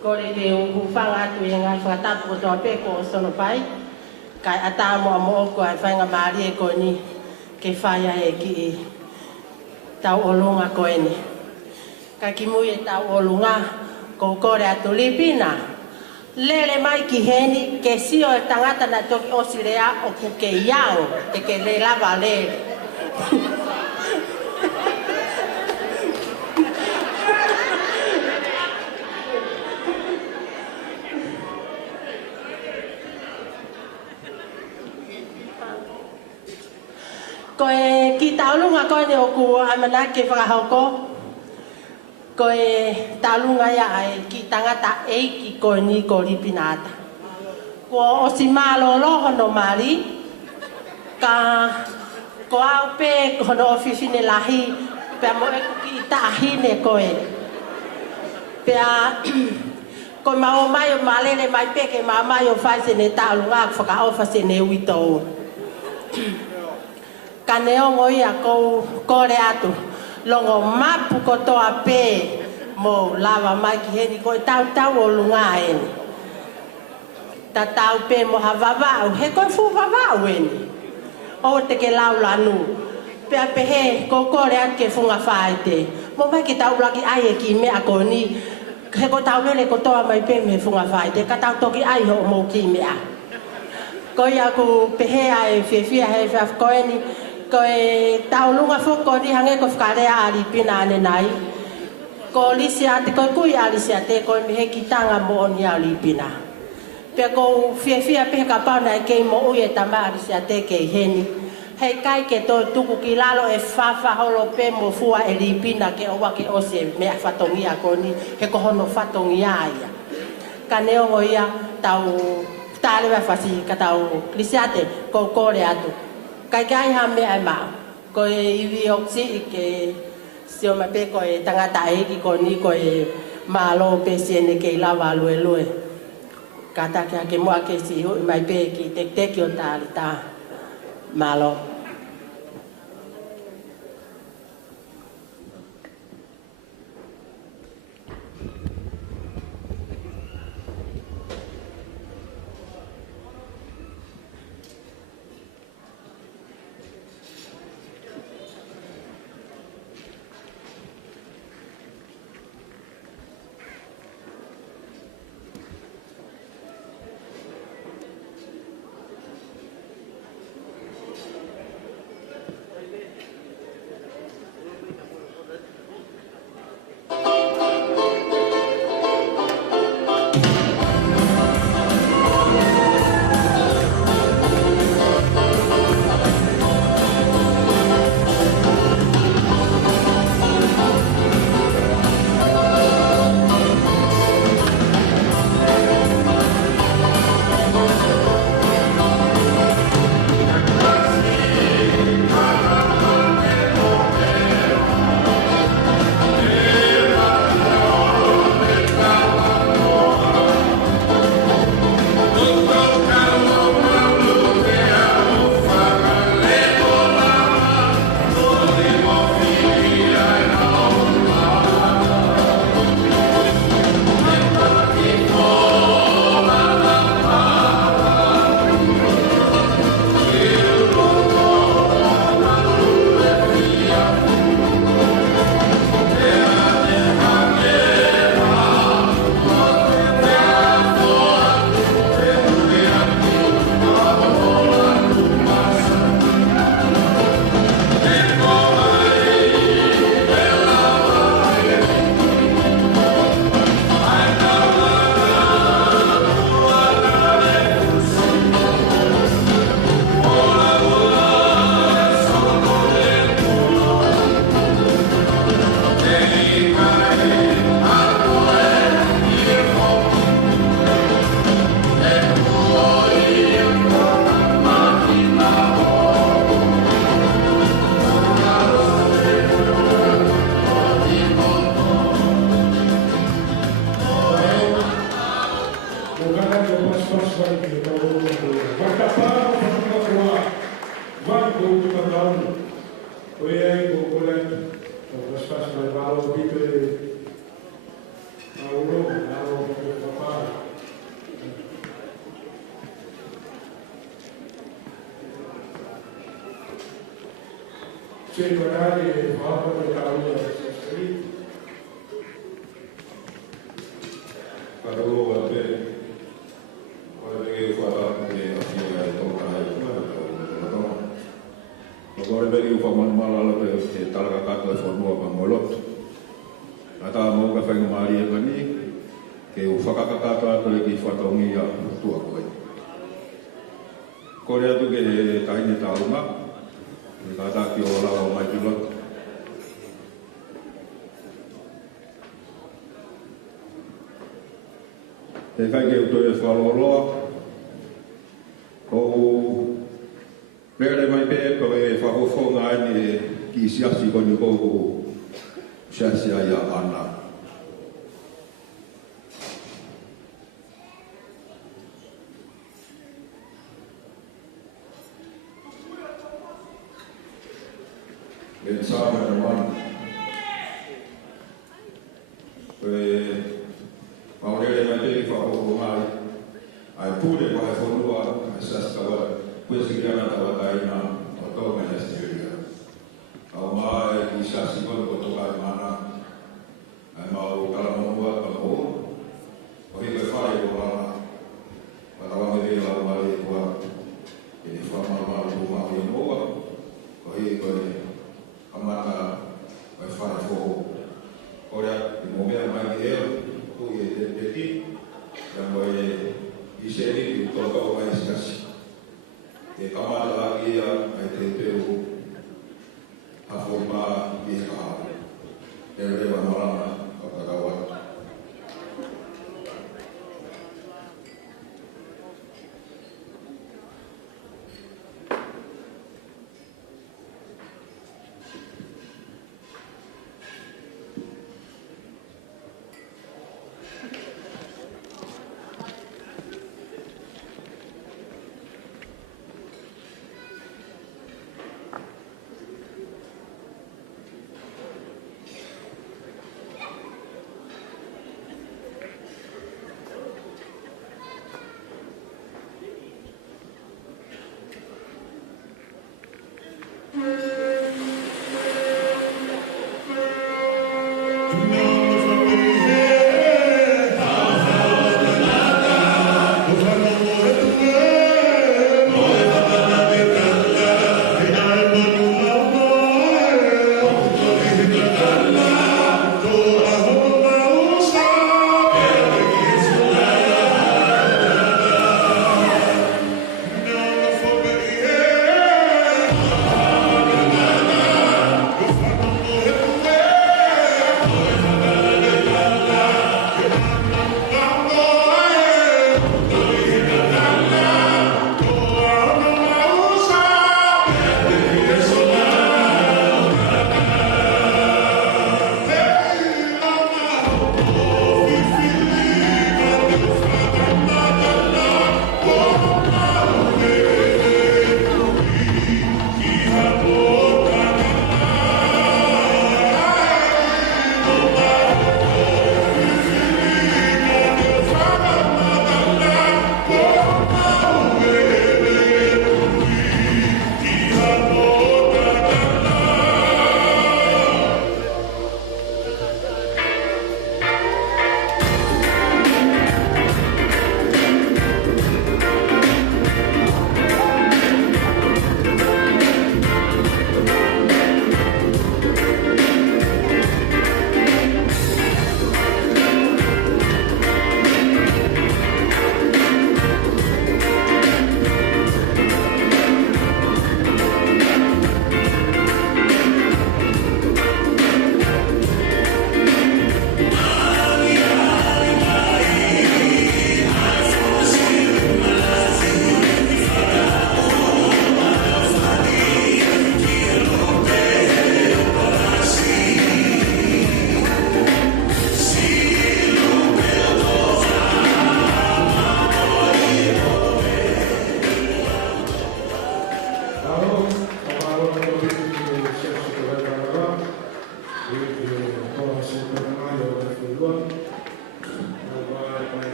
Kore te ungu whanga atu e ngai whakatapu o toa peko o sono pai. Kai ata moa mo ko ai whainga maari e koe ni ke whaia e ki tau olunga koe ni. Kai ki mui e tau olunga ko kore atu lipina. Lele mai ki heni ke sio e tangata na toki osirea o ku ke iao te ke le lava lele. Koe ki taulunga talunga koe ne o ku amana ke whakahoko. Koe talunga ia ai ki tangata eiki koe ni ko ripinata. Ko o si malolo hono mari, ka ko au pe hono ofisine lahi, pe mo e ki tahine koe. Pe a ko mau mai o malele mai pe ke mau mai o fai se ne talunga whaka ofa se ne wito. Ka neo ngoi a ko kore atu, longo mapu ko toa pe mo lava mai ki heni ko tau o lunga eni. Ta tau pe mo ha vavau, he koe fu vavau eni. O te ke lau lanu, pe a pe he ko kore atu ke funga whae te. Mo mai ki tau laki ai e ki mea ko ni, he ko tau lele ko toa mai pe me funga whae te, ka tau toki ai ho mo ki mea. Ko ia ku pe he ai fia he whaf koe ni, ko e tau lunga foko ni hange ko whakarea ari pina ane nai. Ko lisi ate, ko kui a lisi ate, ko me he ki tanga mo oni a li pina. Pea ko fia pe ka pauna e kei mo ui e tama a lisi ate kei heni. Hei kai ke to tuku ki lalo e whawha holo pe mo fua e li pina ke owa ke ose mea whatongia ko ni, he ko hono whatongia ia. Ka neongo ia tau tālewa whasi ka tau lisi ate, ko kore atu. Kai kai ha mea e mao, ko e iwi oksi i ke sio ma pe ko e tangata e ki ko ni ko e malo pe siene ke lawa lue lue. Kata ke mua ke si hui mai pe ki tek o tāli tā malo. Ngata ki o la o mai pilot. Te kai ke uto e whaloloa. O pere mai pe ko e whakofonga ani ki siasi ko ni ko siasi ai ana. Vencer hermano. Paula mai pe whakofonga ai pure ko e whanua ai saskawa kuesi kiana tawa taina o tau mai estiria. Au mai i siasi ko ko toka mana ai mau kalamonua ka mo o hi ko whare ko rana para wa me la mare ko e whama ma ko ma ko moa o hi ko amata vai whare fo ora i momea mai e o i te peti ya moi i seri i toka o mai siasi. E kamata lagi ia ai te teo hawhoma i he kaha. E rewa marana o kakawa.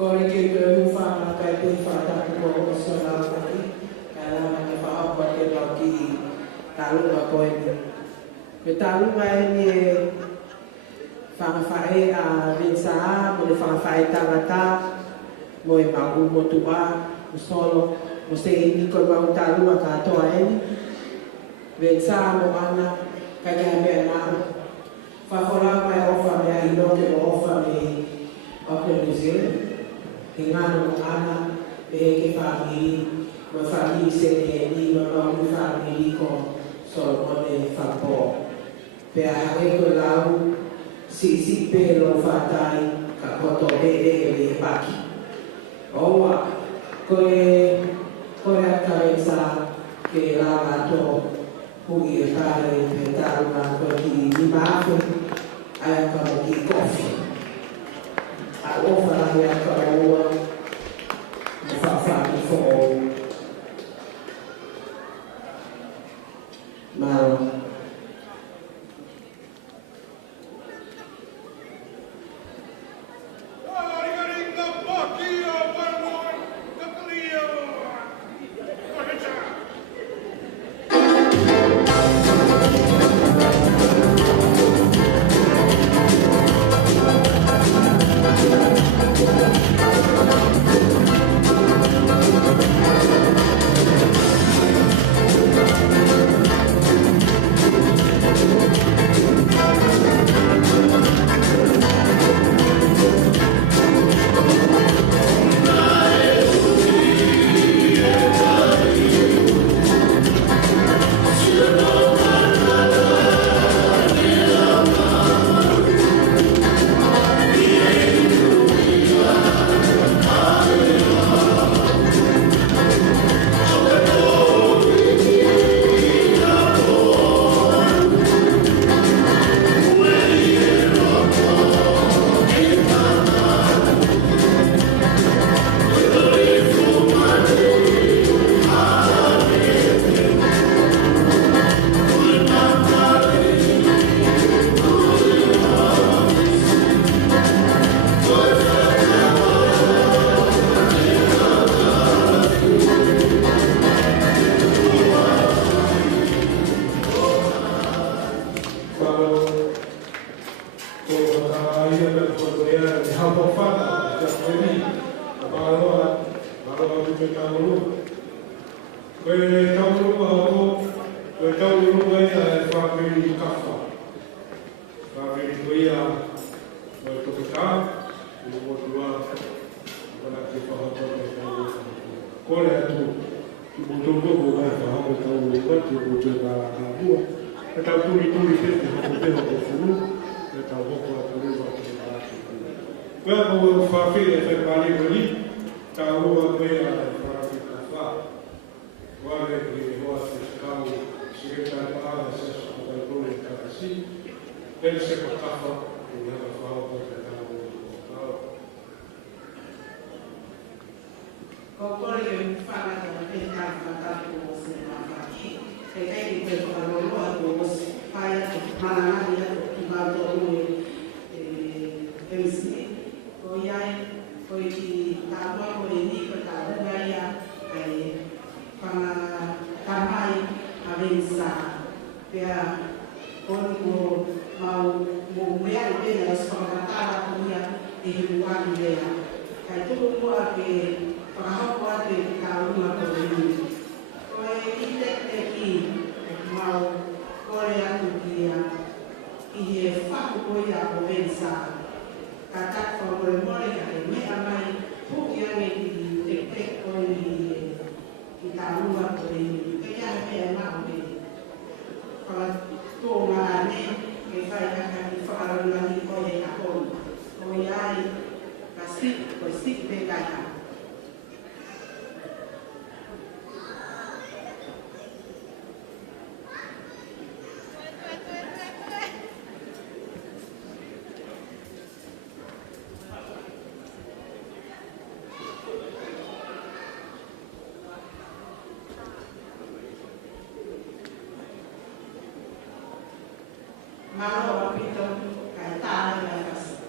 Kore ke ke ufa kai te fa ta ko so la ki kala ma ke fa apa ke pa ki talu ba ko ni ke talu ba ni fa fa e a Vencer mo le fa fa e ta mo e ma u mo tu ba solo o se ini ko mau talua katoa eni. Vencer mo ana kaya mea nao. Whakola mai ofa mea inoke o ofa me Auckland, New Zealand. He ngana mo ana e ke whamiri, mo whamiri se ne ni mo maungu whamiri ko Solomon e whapo. Pea hake ko lau si pe lo whatai ka koto e le paki. Owa, koe akai sa ke la mato hui e tare pe taruna koe ki ni maafe ai ka mo ki kofi. A ofa la hea ka oa mo whawhaki fo Maro. Vencer com Kafa, o Latu fala para tentar o Kokore ke fala ka penta ka ko se na faki. E kai ke ko ro ro ko faya mana na ya ko ba to MC ko yai ko ki ta ba ko ni ko ta ba ya ai pana tamai a Vencer. Pea ko mau mea le la sfamata ko ya e wa le kai to ko ke Para apa kita rumah ini? Kau ini lagi mau Korea tu dia, ia fak Korea Vencer. Kata kau Moimoi ni amai bukan ni tek kau ni kita rumah ini. Kerja dia nak ni. Kalau tu mana ni kita akan difahamu lagi Korea pun. Korea pasti berkaya. Malo apito kaitan lekas.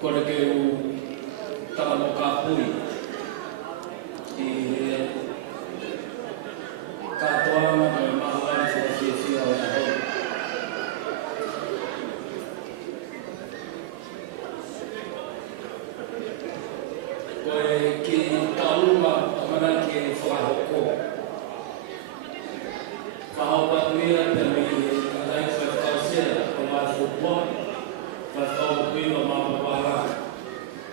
kore ke u tala mo ka pui i katoa ma me mahawani sa fia o e hau. Koe ki tauluma amana ke whakahoko. Whahaupa mea pe mi kanai whakausea o mai whukua. Whakau kuiwa mapapara.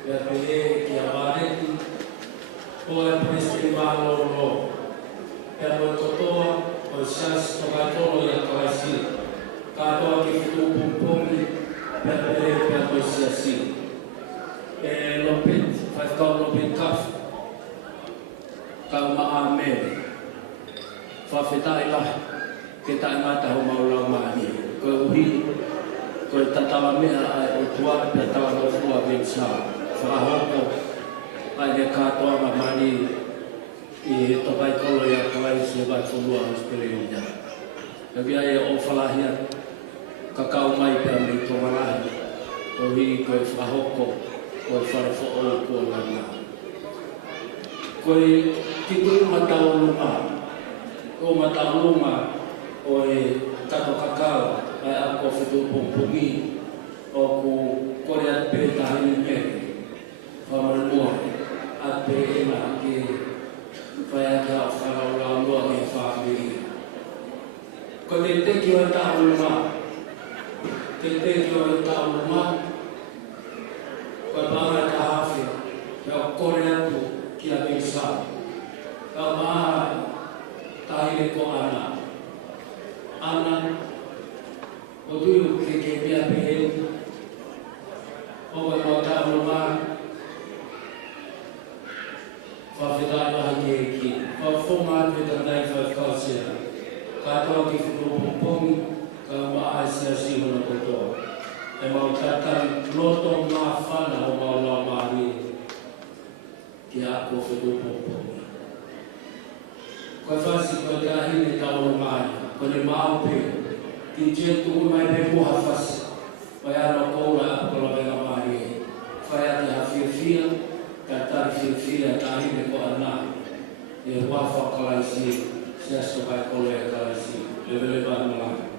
Pea pe e ki a wāretu. Koe presi māloro. Pea koe kotoa o sas tokatoro i a kaisi. Katoa ki whukupumpungi. Pea pe e pea koe siasi. E lopit, whakau lopit kafa. Kau maa mele. Whawhetai lahi. Ke tai mata ho maulau mahi. Koe uhi. Koe tatawa mea ai o tua pia tawa no fua Vencer. Whakahoko. Ai ne katoa ma mani. I topai kolo ia kawai se vai whulua Australia. E bia e o whalahia. Kakao mai pia mi tō walahi. Koe uhi koe whakahoko. Koe whare whaola kua lana. Koe ki koe matau luma. Koe matau luma o e kato kakao ai a ko whitu pumpungi o ku kore at pe tahini mene. Whamara mua at pe ena ki whai ata o wharaula mua ki whamiri. Ko te teki o e tau luma. Te teki o e tau luma. Koe maha ka hawhi, mea kore atu ki a Vencer. Kau maha tahine ko ana. Ana, o tuiu ke mea pehe. O koe mau tau luma. Whawhetai maha ki e ki. Whawhonga atu e tanai whawhkausea. Katoa ki whukupungi, kau maha e sea sihuna kotoa. E mau tatari loto ngā whana o mau lau mahi ki a ko whekupungi. Koe whasi koe te ahine tau o mai, koe ne maope, ki jetu mai pe muha whasi, wai ana koura a kola venga mahi e. Whai ate ha whiawhia, ka tari whiawhia ta ahine ko ana, e wafa kalaisi, se aso kai kole e kalaisi, levele vana malaki.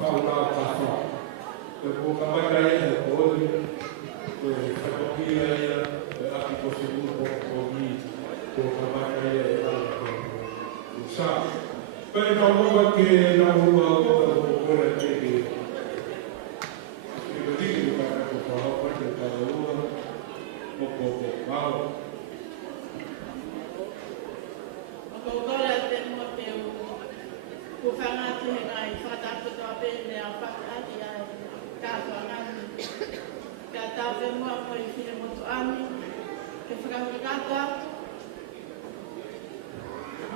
Paula, Kafa. Depois, a batalha é hoje, a copia é aqui por segundo por mim, a batalha é sabe. Mas não vou aqui na rua ora che lo dico che parla con Paula perché Paula poco wow. Agora temos o fanate ngai fata to bene a fata dia caso ngani kata vemo mo ifine moto ami ke franga gata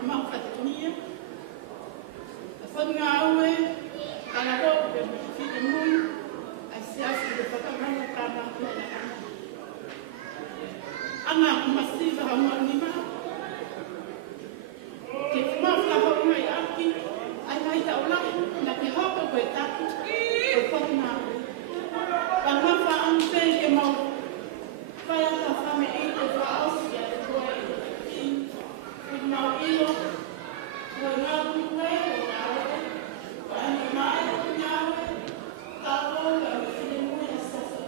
ama fatia fanga awe ana ko ke fine mui asiasi de fata mana kama ana masiva hamonima ke mafla ho mai aki ai mai ta ola na ke hopo ko tapu o fona pa mafa an pe ke mo fa ya ta fa me e te fa osia de ko e na ilo ko na ku ne ko na pa ni mai ko na ta ko la ni mo ya sa sa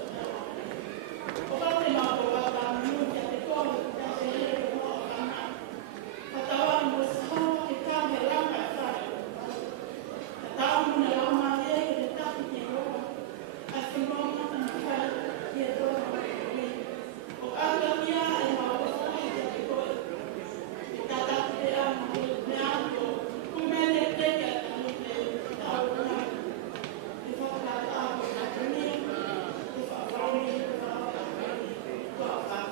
o pa te na ko ba ba ni te ko ta se ko na Katawa mo sa ke ka me la ka fa. Katawa mo na la ma ye ke ta ki ro. A se mo ma ta na fa ye to na ni. O ala mia e ma o sa ke ko. Ta ta te a mo me a ko. Ku me le te ke ta ni te ta o na. Ni fa ka ta ko na ni. Ni fa fa ni fa fa fa.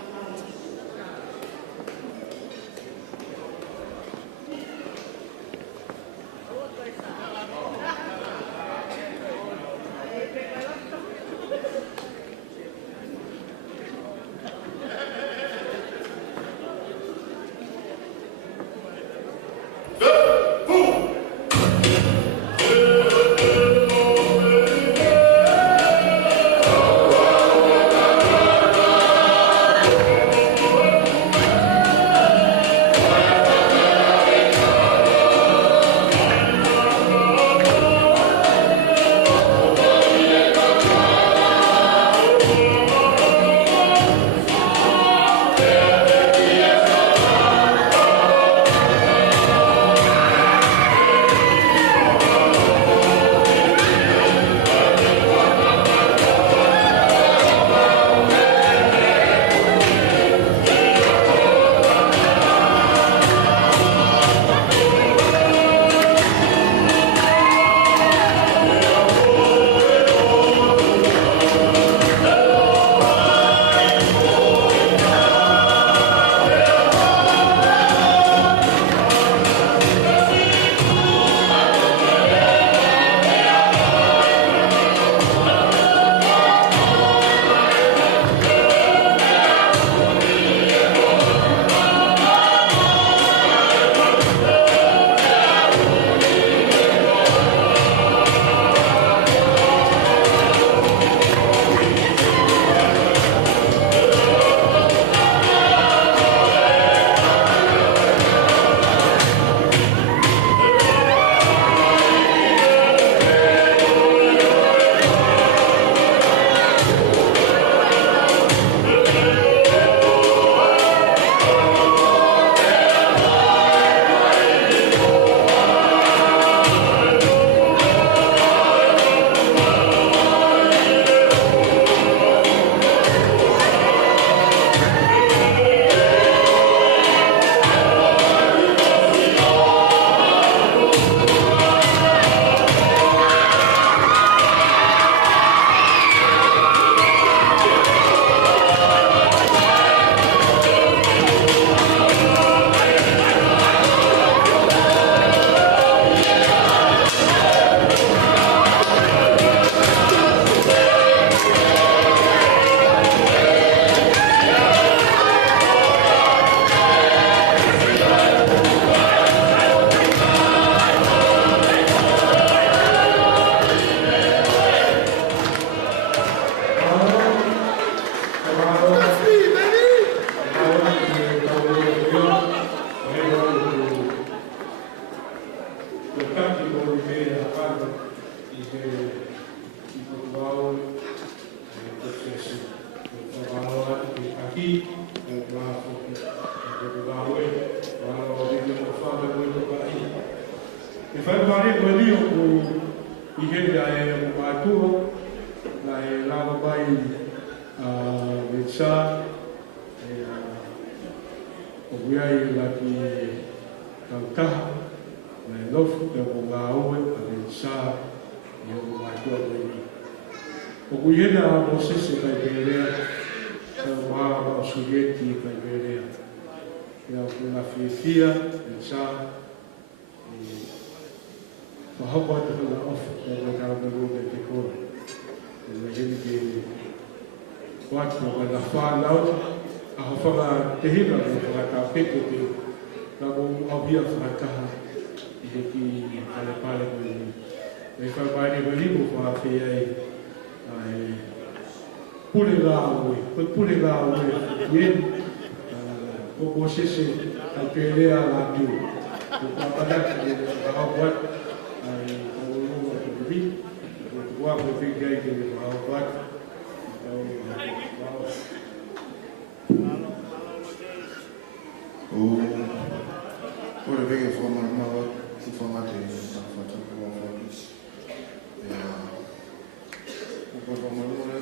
I hea e o mātua, na e lawa mai Vencer, o wiai la ki tautaha, na e lofu te o ngā ue a Vencer i o mātua mai. O kuihena a Mosese kai perea, e o maa o Surieti kai perea. E o kuna whiawhia, Vencer, whahapa te hana ofu, e o karamero me te kora. E na heni ke watu o na whanau, a hawhanga te hina me whakata pete te na mo awhia whakaha i he ki pale pale koe ni. E whakaere koe limu whawhia e pule ngā ue, koe pule ngā ue ien, o Mosese ai perea Latu, o Papanaki e whakawat, ai o runga te pipi, o te wako e whikai te whakawat, Ora vege forma nova si formate na foto com fotos. O forma nova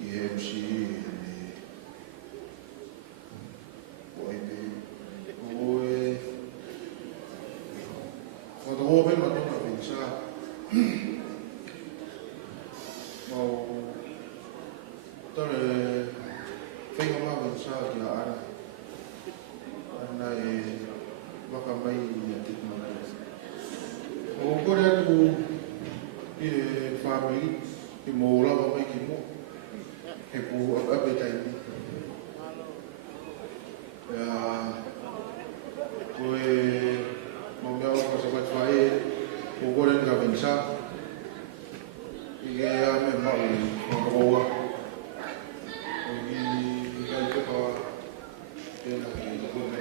e MC oi foto ove ma non pensa mau tore vengo ma pensa che ana e waka mai i a tiku mai. O kore atu i whāmei i mō lawa mai ki mō. He pō ape taimi. Koe mau mea waka sa mai whae o kore nga Vencer. I ke ame mau i whakaroa. O i kai pepa tēnā ki kone.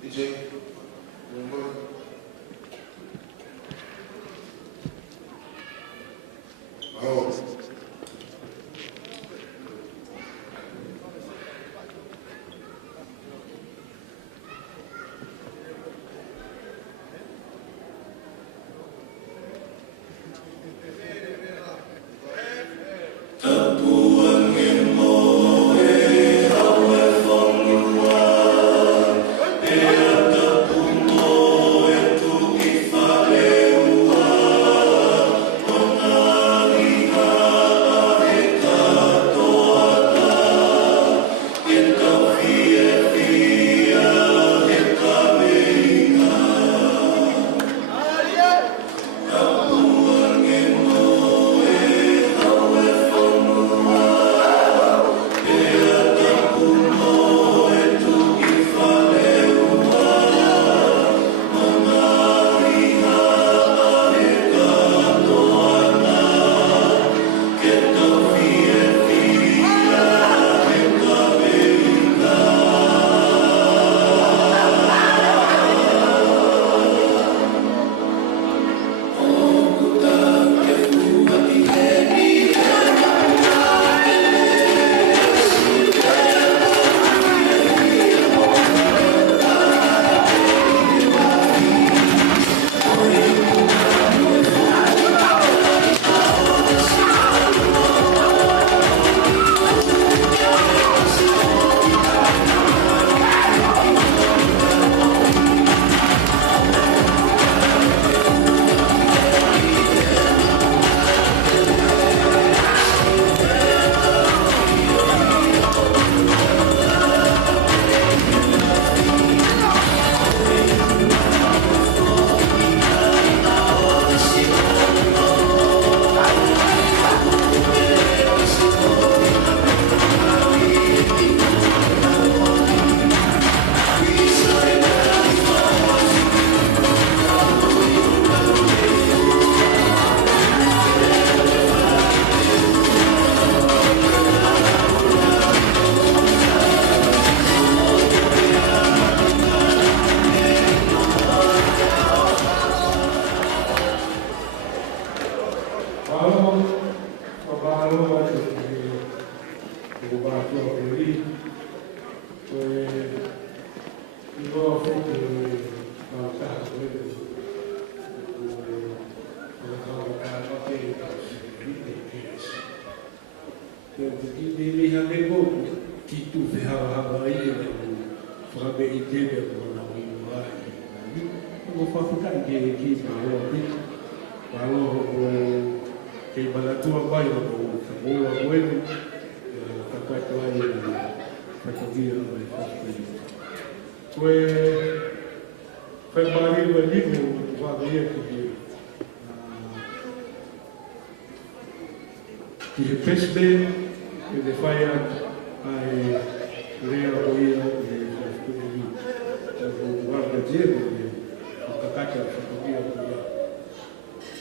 DJ, Moimoi.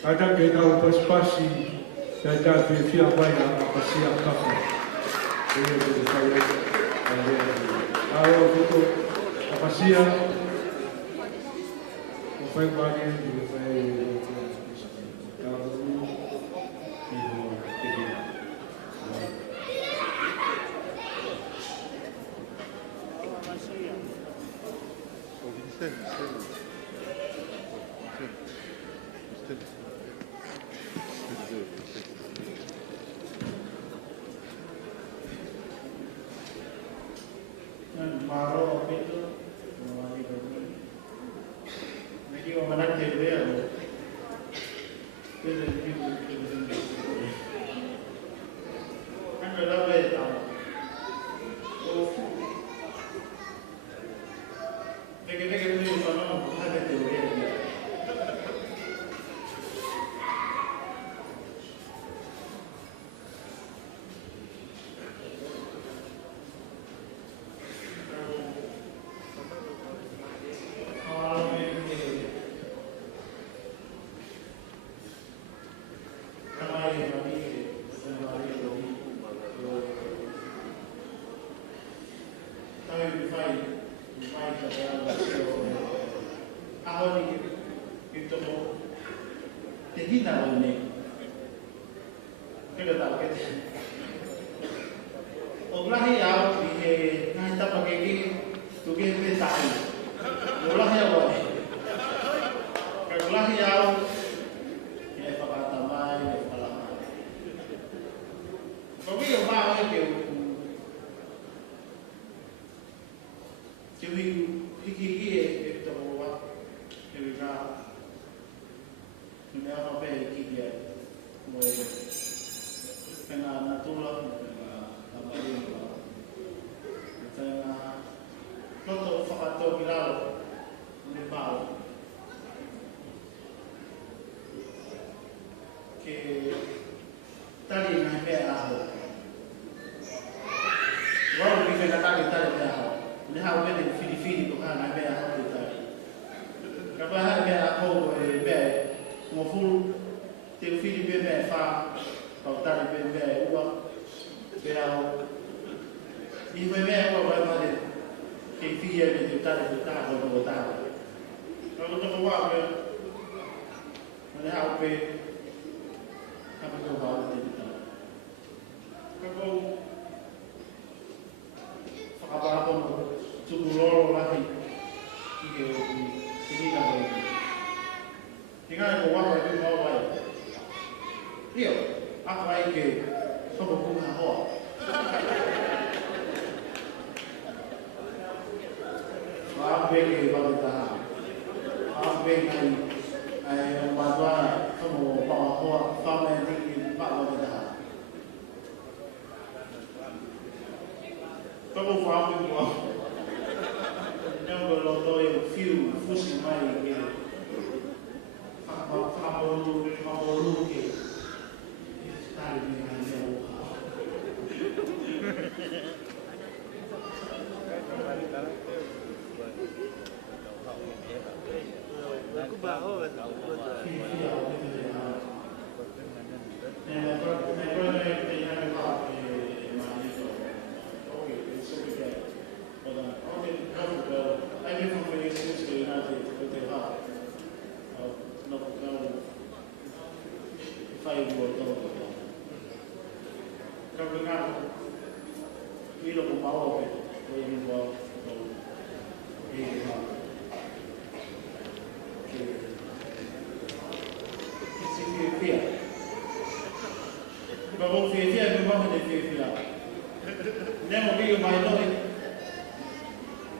Ada que dá um passe da casa de fia vai na passear Kafa. A passear o foi banho e foi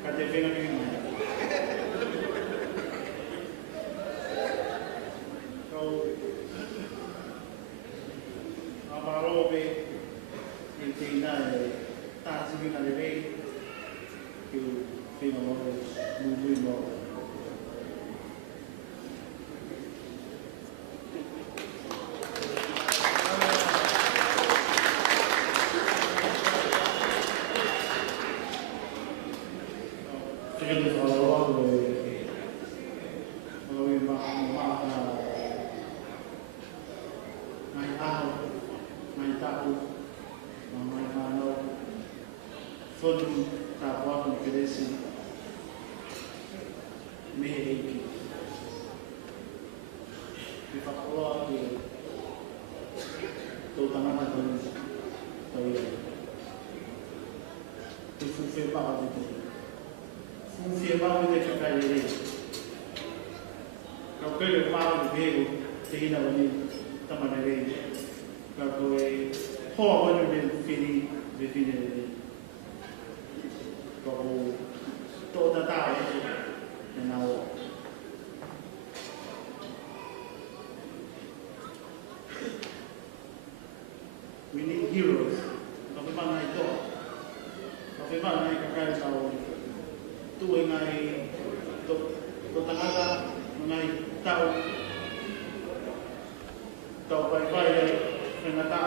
ka te whenga ki mai. Kau amarobe i te ina e tāsi wina le rei ki u whenga moro mui moro. We need heroes. Tapi mana itu? Tapi mana yang kakak tahu? Tu engai tu tangata engai tahu baik-baik dari penata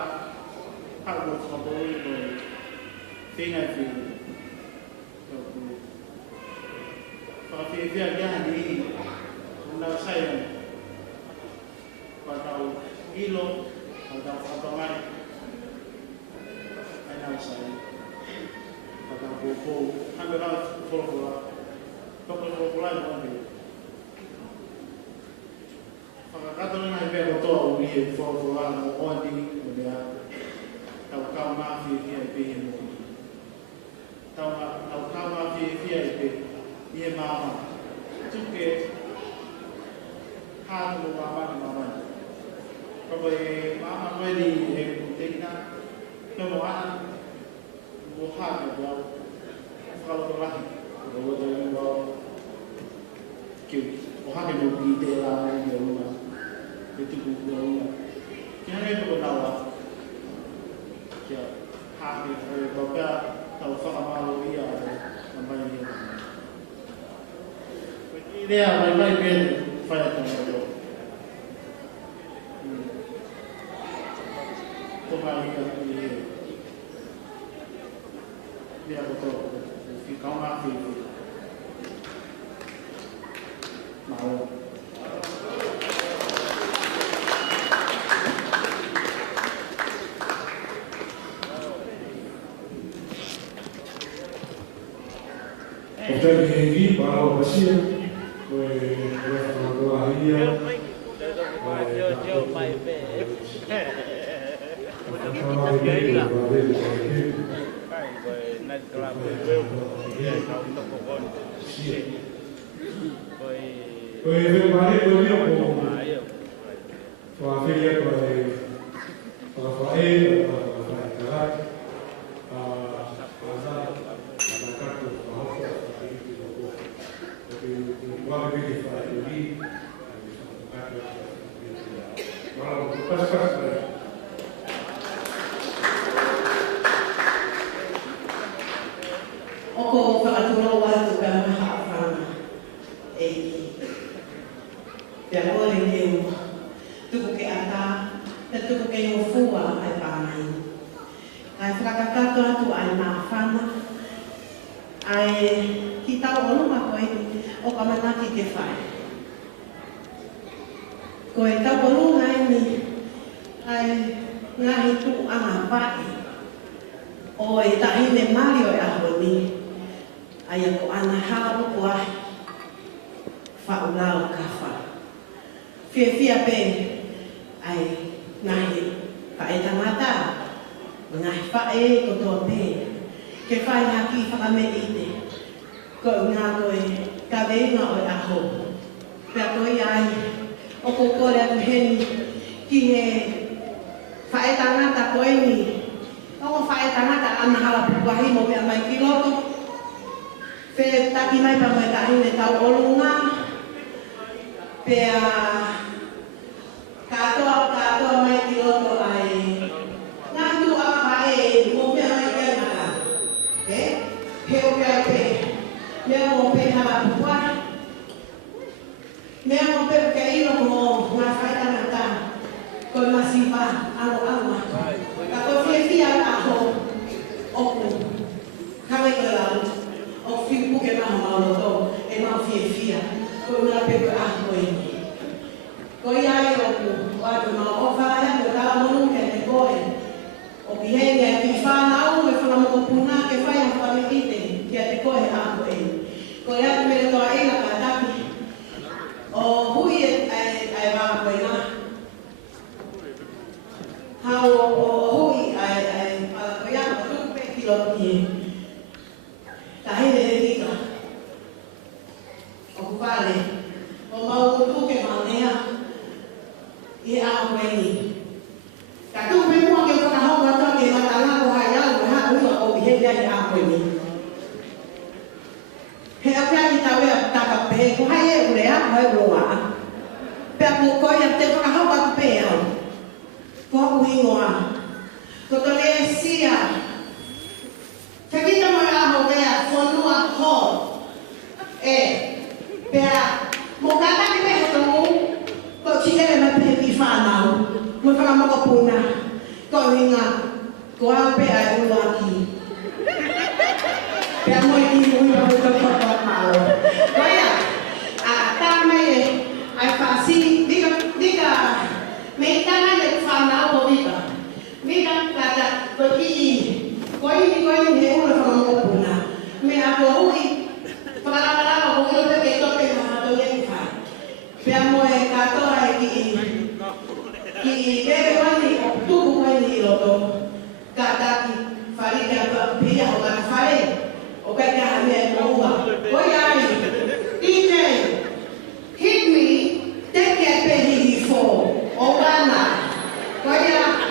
hak buat kabui boleh tinggal di. Tapi dia di undang saya pada ilo pada apa lain. Saya pada buku, hampir follow-follow, follow-follow itu kan. Maka kata orang hampir betul, dia follow-follow, mau di, dia tahu kau maafi dia PM, tahu kau maafi dia dia mama, juga hal mama. Kalau mama boleh tinggal, kemudian bukan dia kalau terlahir kalau dia kau bukan dia mau detail dia rumah itu dia rumah jangan itu berdawa ya hari beberapa tahu sama malu dia sampai dia dia baik-baik ben fire tu kembali ke dia betul, kau maafi, mau. Kita ini baru bersih, berdoa Fe taki mai pa mai ka ine tau olunga. Pea katoa mai ki roto ai. Ngā tu a kae mo mea mai kia ngā. Heo pea pe. Mea mo pe hama pupua. Mea mo pe ke ino mo ngā whaitanga tā. Koi masipa alo. Kato fia aho oku. Kawai koe lau. O whipu ke maha mauloto. E mau fia. Koi mea pe koe aho e. Koi ai oku. Watu mau o whaia ko tala monu ke te koe. O pihenga ki whanau e whanamoko puna ke whaia whamekite kia te koe aho e. Koi atu mele toa ina ka taki. O hui ai wāha koe ngā. Hau o hui ai pala koe atu ka tuku pe ki lotu ki. Ta hene re tika. O kupale. O mau kutu ke maunea. I aho koe ni. Ka tuku pe mua ke whakahau katoa ke matanga ko hai au me haa ua o bihenga i aho koe ni. He apea ki tau ea taka pehe, ko hai e urea, hai uroa. Pea ko koe a te whakahau atu pehe au. Ko haku hingoa. Ko to le sia. Whakita mo e aho wea, whanua ho. Pea, mo kata ki pehe tongu, ko chikere mai pehe ki whanau. Mo whakamoko puna. Ko hinga, ko au pea e uroa ki. Pea mo e ki hui a huta whakao mao. Koia, tā mai e, ai whaasi, dika, mei tana le whanau o vika. Vika, kata, ko ki i, koini he ura whakamoko puna. Me a ko hui, whakarakarama ko ilo pepe tope na hato ye ki whai. Pea mo e katoa e ki i pepe wani o tuku wani i roto. Kata ki, wharike a pia o kana whare. O kai ka me o ua. Oi ai. DJ. Hit me. Take care pehi before. O wana. Oi ai.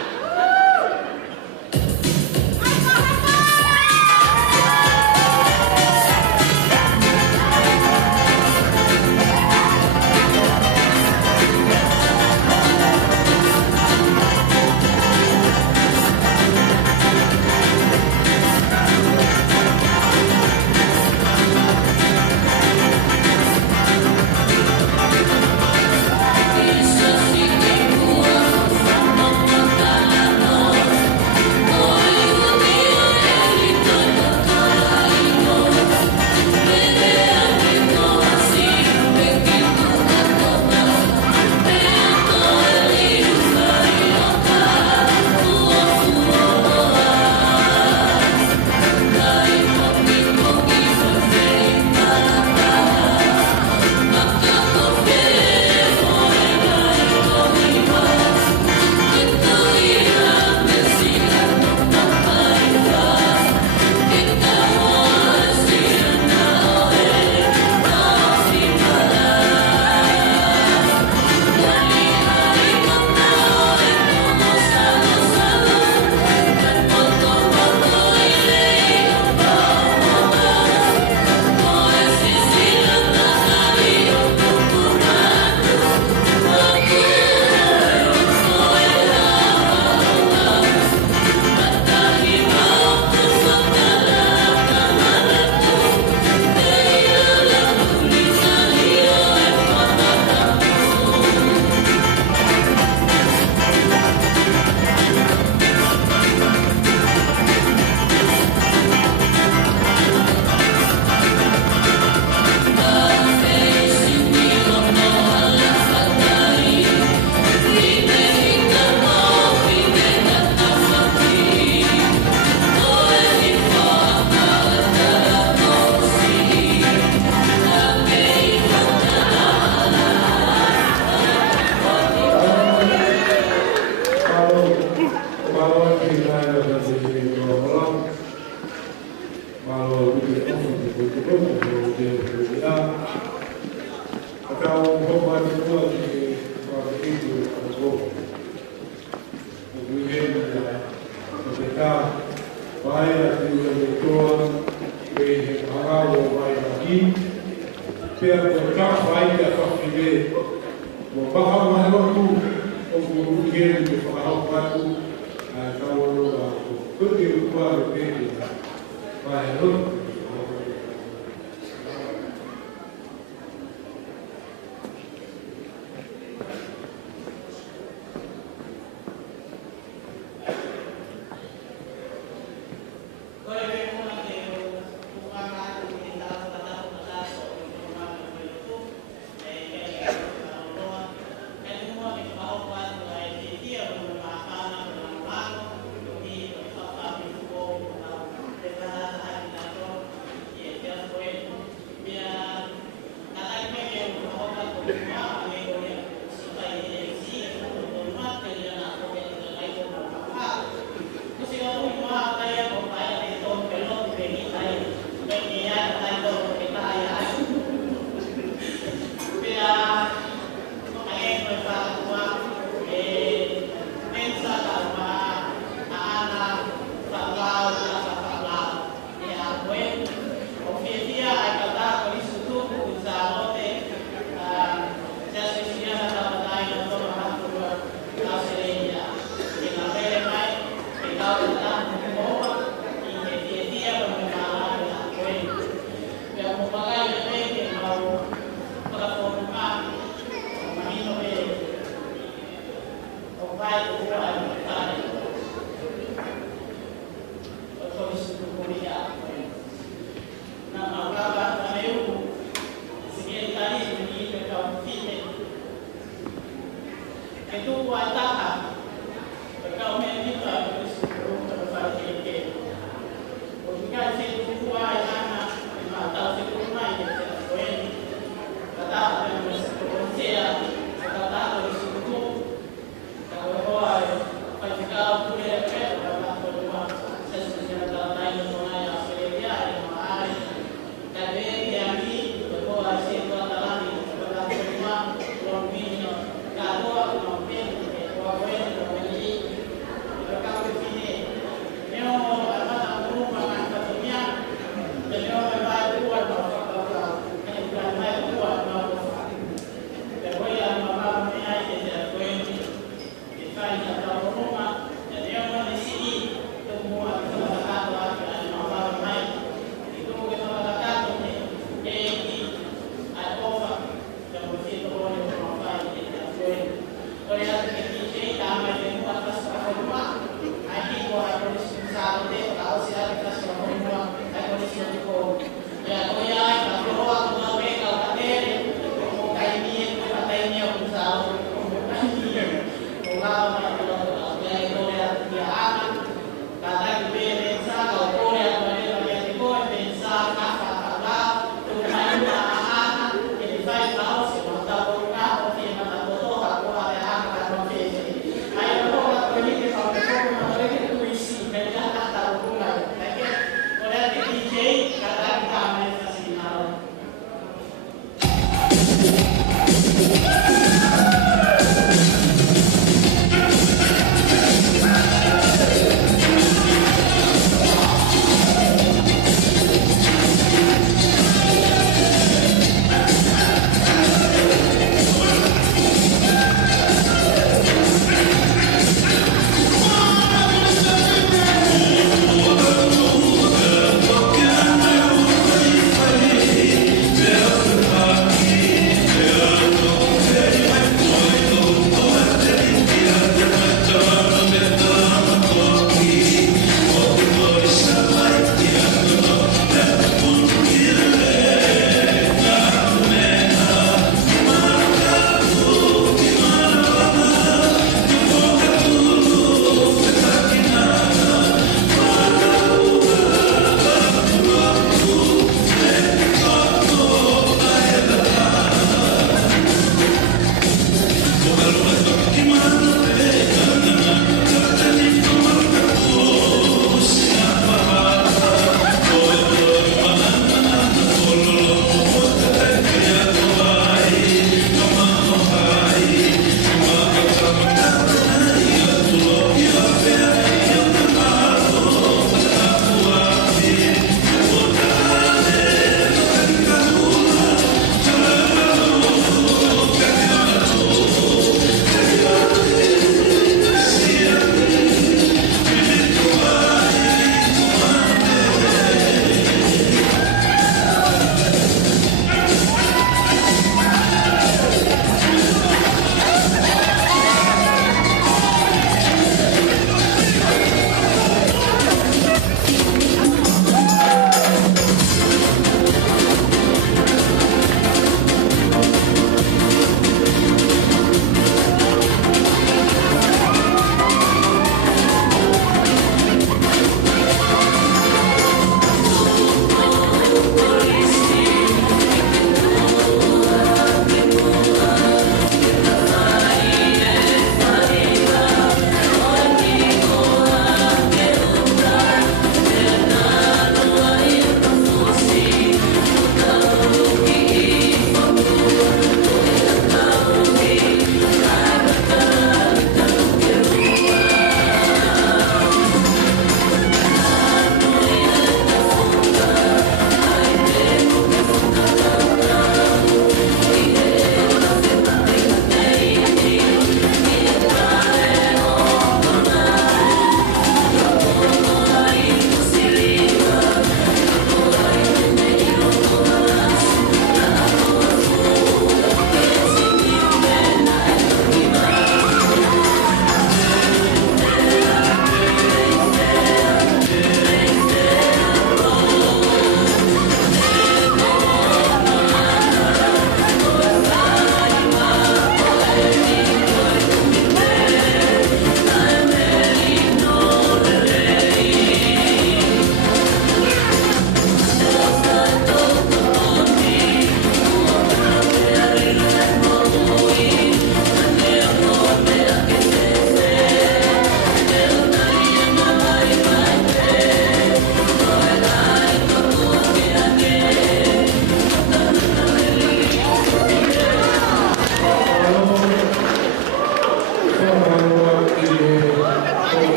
Vai a tu e toa, e he parao vai a ki pia ko Kafa ai te whakile mo baka mahalotu o ko ukere te whakahau patu ka wano a ko kuke ukua le pēke mai lotu.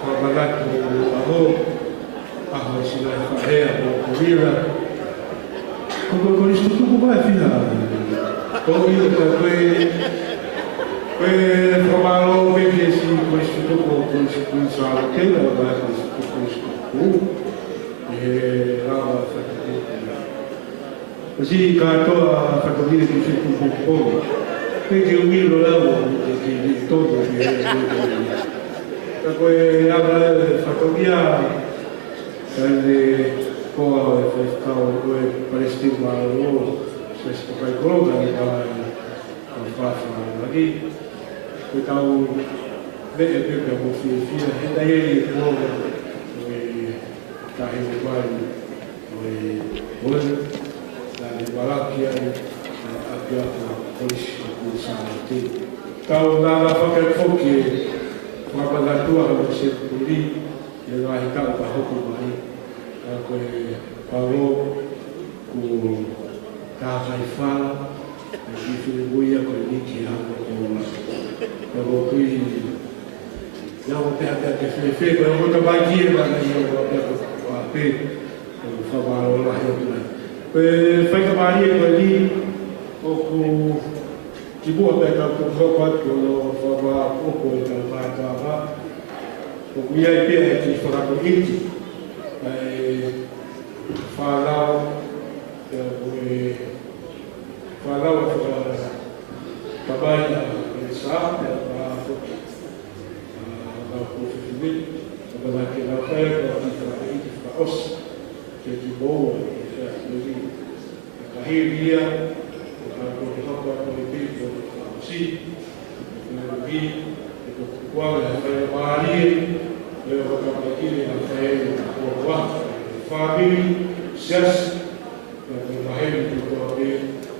whamalatu aho, aho sila whahea o kuira. Koko koristu tuku mai whina. Koki o ka koe whamalo weke si koristu tuku o koristu tuku sa kela o mai koristu tuku. Rawa whakatete. Kasi katoa whakatete ki whitu pōpō. Peke uiro lau ki tono ki ka koe aga whakauia kaile koa e whaikau koe Palestina Mālo se se kai koroga i kai whawha lagi koe tau mea pepe mo whia he tai e koroga koe tahi o mai koe moe na ne maraki ai api atu polisi ko sa te tau nana whakaifoki whakanatua o se puli e ngahi tau ka hoko mai a koe paro ko tāwhai whala e ki whiuia koe niki hako o la e o kui iau te hata te whewhe koe o ta mai kia mana i o pia ko a pe o whamaro lahi o tuna koe whaikamari e koe li o ku ki bua pe ka ku whoko atu o whawa oko e ka mātāwa o ku iai pia e ki whakako iti whanau whanau whakai a sa e a whoki a whawhiwhi whakai ke rau whaia kua ki whakai iti whaos ke ki mōa e whakai ka hiria ka koe hapa koe pipo si ki e ko kuanga e whaia maari e o whakamakiri a whaia o kua whamiri sias e ko maheri ki kua pe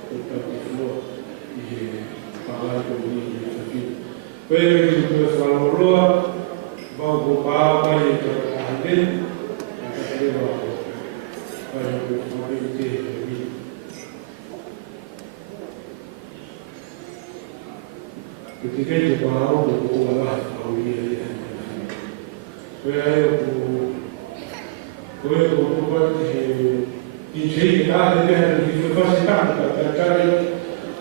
o tapu fua i he whakai ko ni e whaki koe ki koe whaloroa mau ko pāpai e ka kahane e ka hewa kai ko whamiri te e wini ke te kei te pāo ko o alahi au i e koe ai o koe ko kupati he i tei ke tāne te hana ki whewhasi tāne ka tātare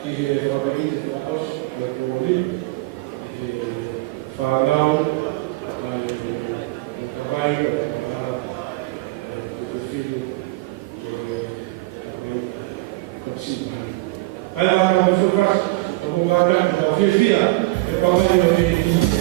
i he whakaiti te whaos ka kōri i he whānau ai o ka vai ka whānau ko whiru ko ka simani ai whānau ko whewhasi o ko ngāra ka whiwhia e pāpai o te i te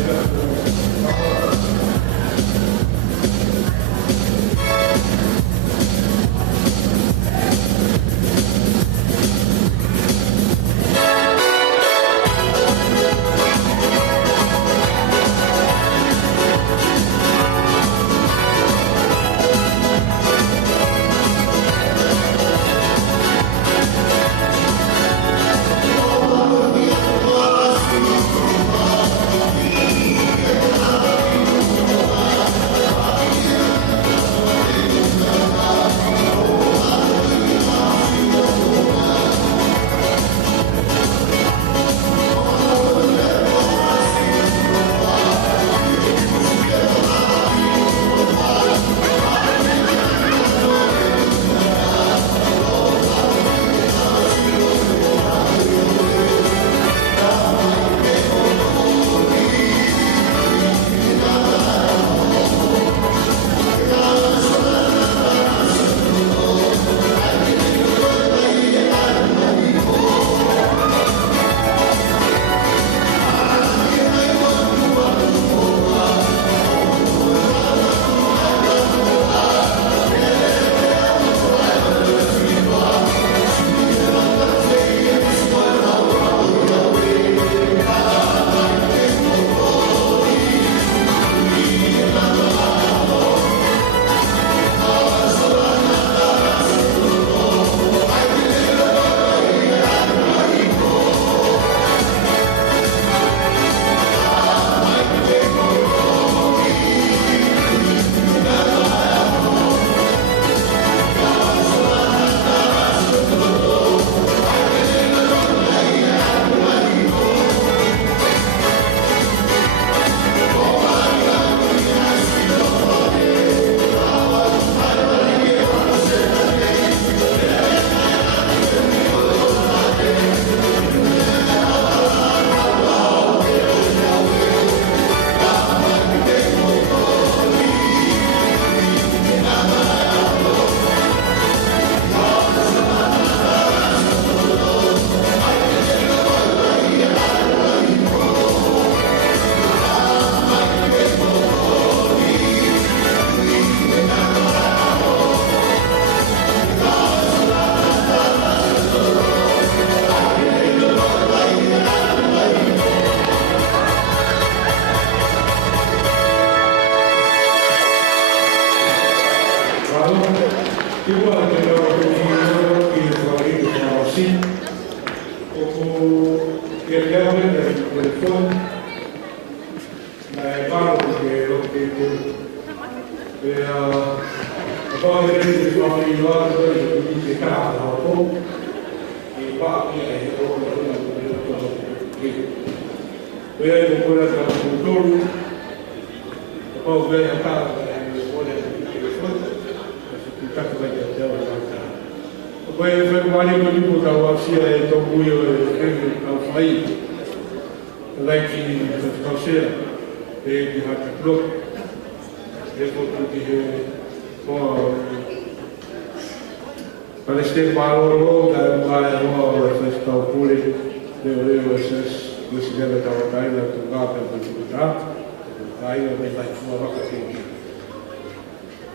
whaki loa i te kaha o ko. E whaki e he o ko ki. Wea i ko kora ka kutoro. Ka pau wea i kaha e ole i ke whaka. Ka taka mai te teo i waka. Wea i whakawari ko lipo ka wasia e tō mui o e kēngi au whai. Laiki te whakausia. E ki haka blok. E koto ki he koa. Palestine Paolo, ka mai hoa o e whakau pule. Leo leo e ses. Lusi gana tawa kaina tu ngāpea pa tukuta. Kaina me lai fua waka kēngi.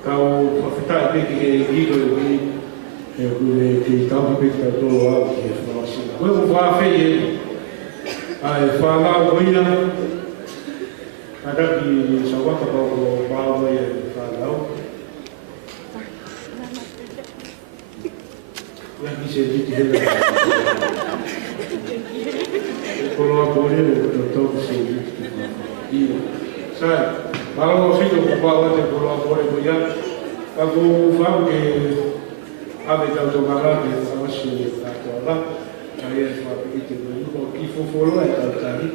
Kau whawhitai peki e hiko e hui. E kure ki tauhi peki tau tō au ki e whawasina. Koe o whawhei e. Ai whānau koina. Kadaki sa waka pau ko Paula e whānau. Ia ki se tiki hela. Koloa kore o tō tōku se tiki hela. Sai, Paula o whito ko Paula te koloa kore ko ia. Kako whau ke ave tau tō ngara ke whawasi e tātua la. Ai e whapiki te kore ki foforo e tau tahi.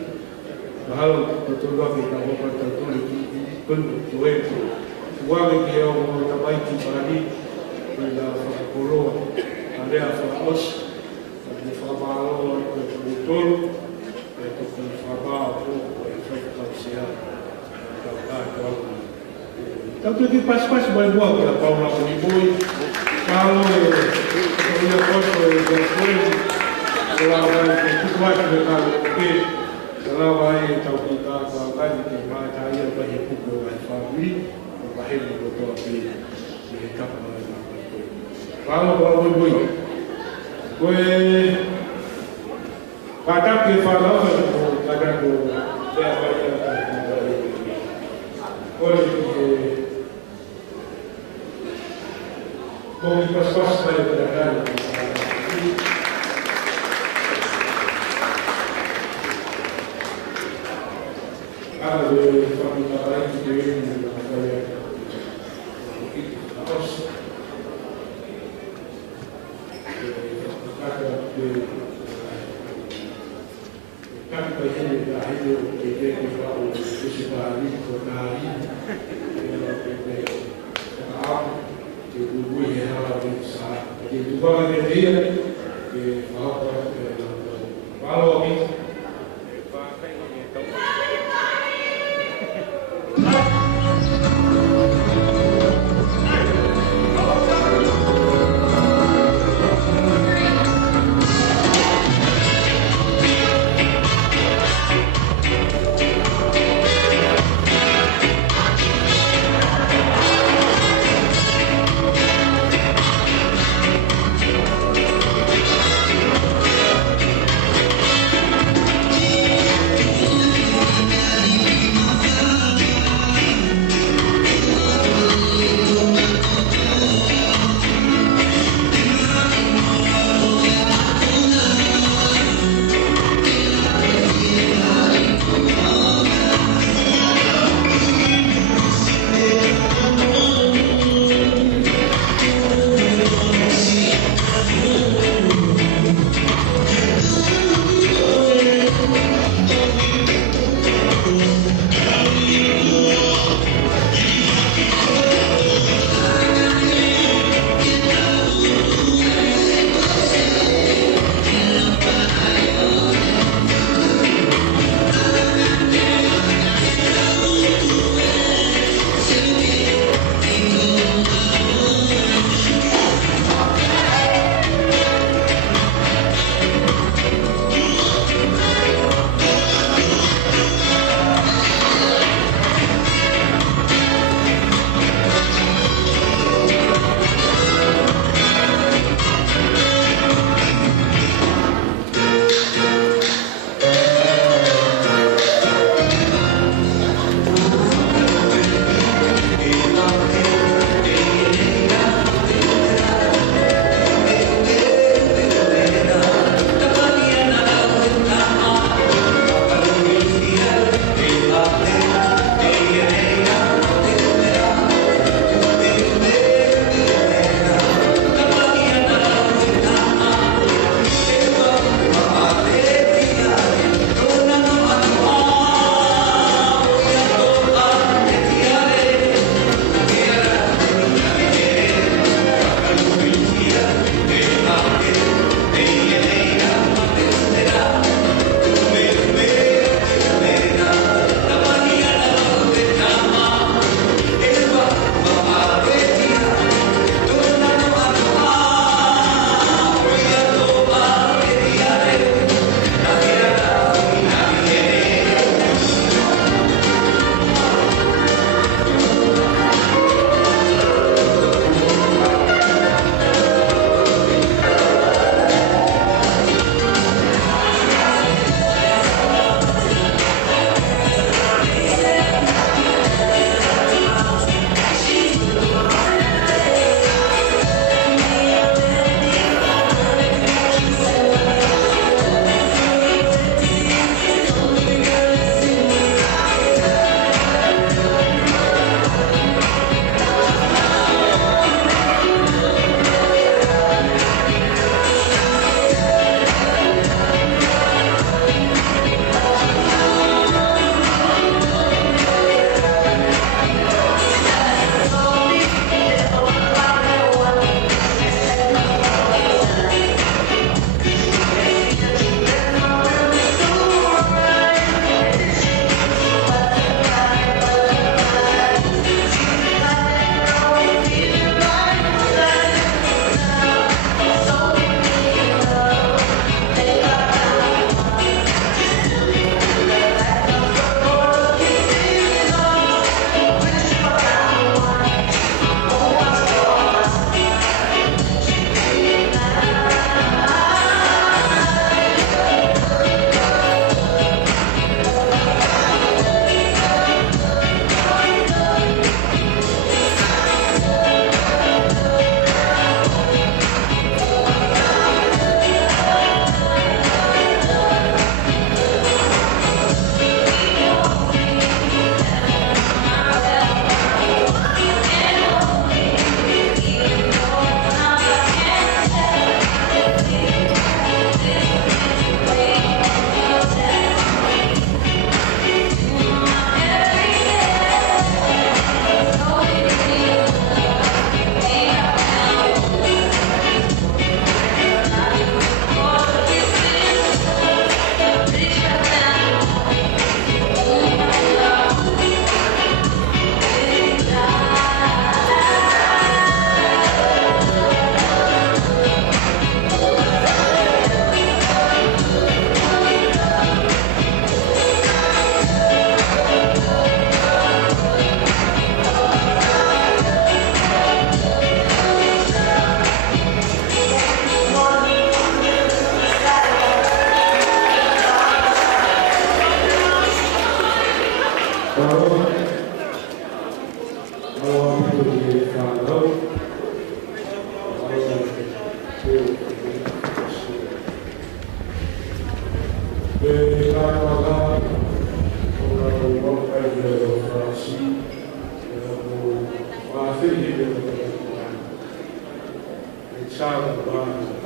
Mahalo ko tō wake ka hoka tau kore ki kunu tō e. Wake ki au o tamaiti pāri. Koi la whakakoroa. Rea whakos. Ni whamāloa ko tō tōru. E tōku whamāo o e whakakau sea. Tau kātua. Tau tuki pas mai mua ki a Paula Moimoi. Paolo e ia koto e ia koe. E lawa e te tuku atu me kālo ke. E lawa e tau ki kātua ngani ke māta ia pahi puko e whāwiri. O pahemi ko toa ki he kapa mai ngā koe. Paolo Moimoi. Koe pātake whanau e ko tātako ea pai a tātako. Koe ki Komi pas-pas mai berada. Ada família lain di sini ada terus ada kan begini dah itu kita kalau disebari kotari Ibu yang harus besar. Jadi dua kali dia kalau ini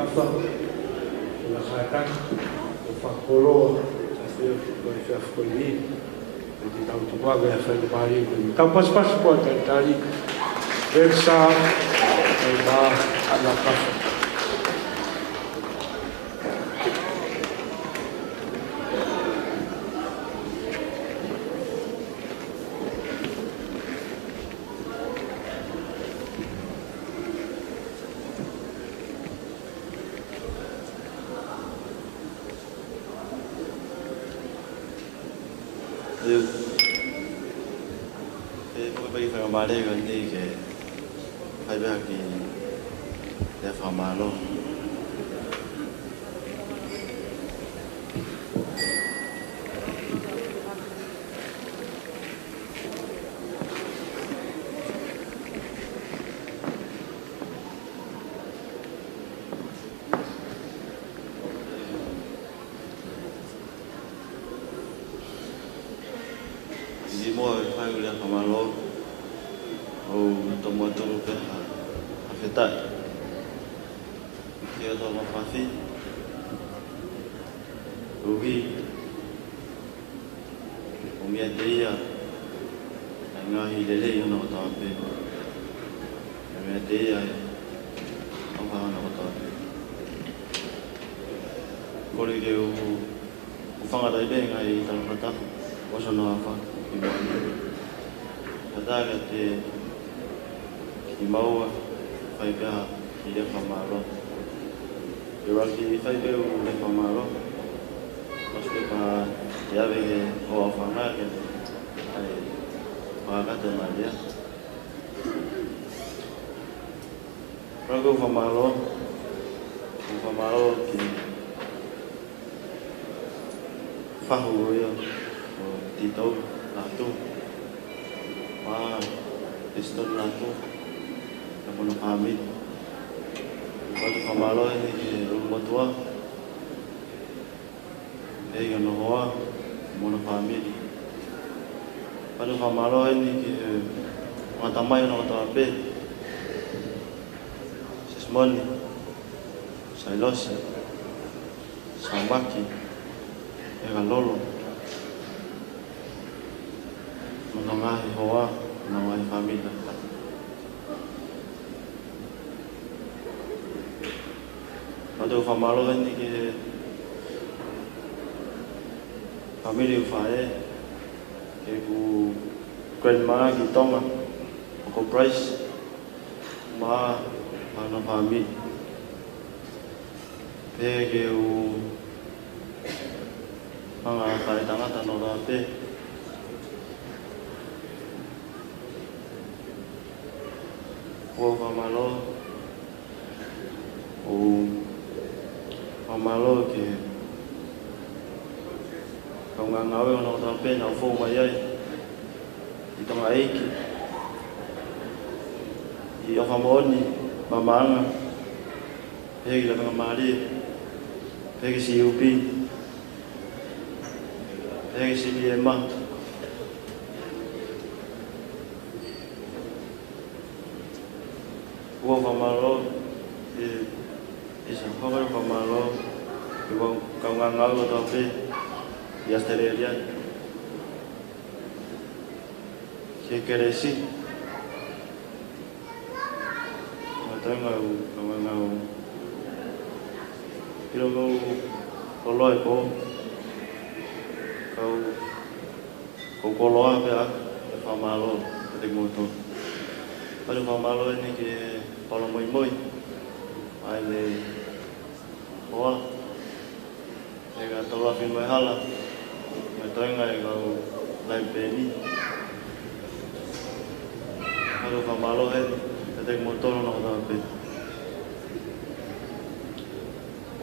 Kafa, la Kafa, Paula, di tahu tu bagai asal balik ni. Tanpa pasport dari Vencer, dah anak Kafa. Balik nanti ke ayah di desa Malo. Di mau ayah di desa Malo. Tomato ke afetai dia tu apa sih rugi umia dia ngahi dele yang nak tahu apa umia dia apa nak tahu apa kalau dia ufang ada ibe ngahi dalam kata wasana apa ibu ada kata mau fai ba dia famaro eu aqui fai ba o de famaro mas que pa ya ve o fama que ai paga de malia Rago famaro que fahu yo tito latu piston latu Mono pamit, kalau kamalo ini rumah tua, yang noa mono pamit. Kalau kamalo ini mata mai noa tape, sesmoni, sailos, samaki, lolo, menongahi hoa, menongahi pamit. Ada famalo ini ke family fae ke bu grandma kita mah aku price ma ana family ke u anga kai tanga tanora te famalo Malo que không ngang ngáo nó tao bên nó phô mà vậy thì tao ấy thì ông phạm ôn mà mang thế là tao mà đi thế cái CUP thế cái CPM mà ông phạm Malo thì isang kawan pamalo ibang kawangal ko tapi di Australia kekeresi matangau kawangal kilo koloi ko kau koloi apa pamalo di motor pada pamalo ini ke Paula Moimoi ai hoa ega tola fin mai hala mai toinga ega lai peni halo famalo he te motor no da pe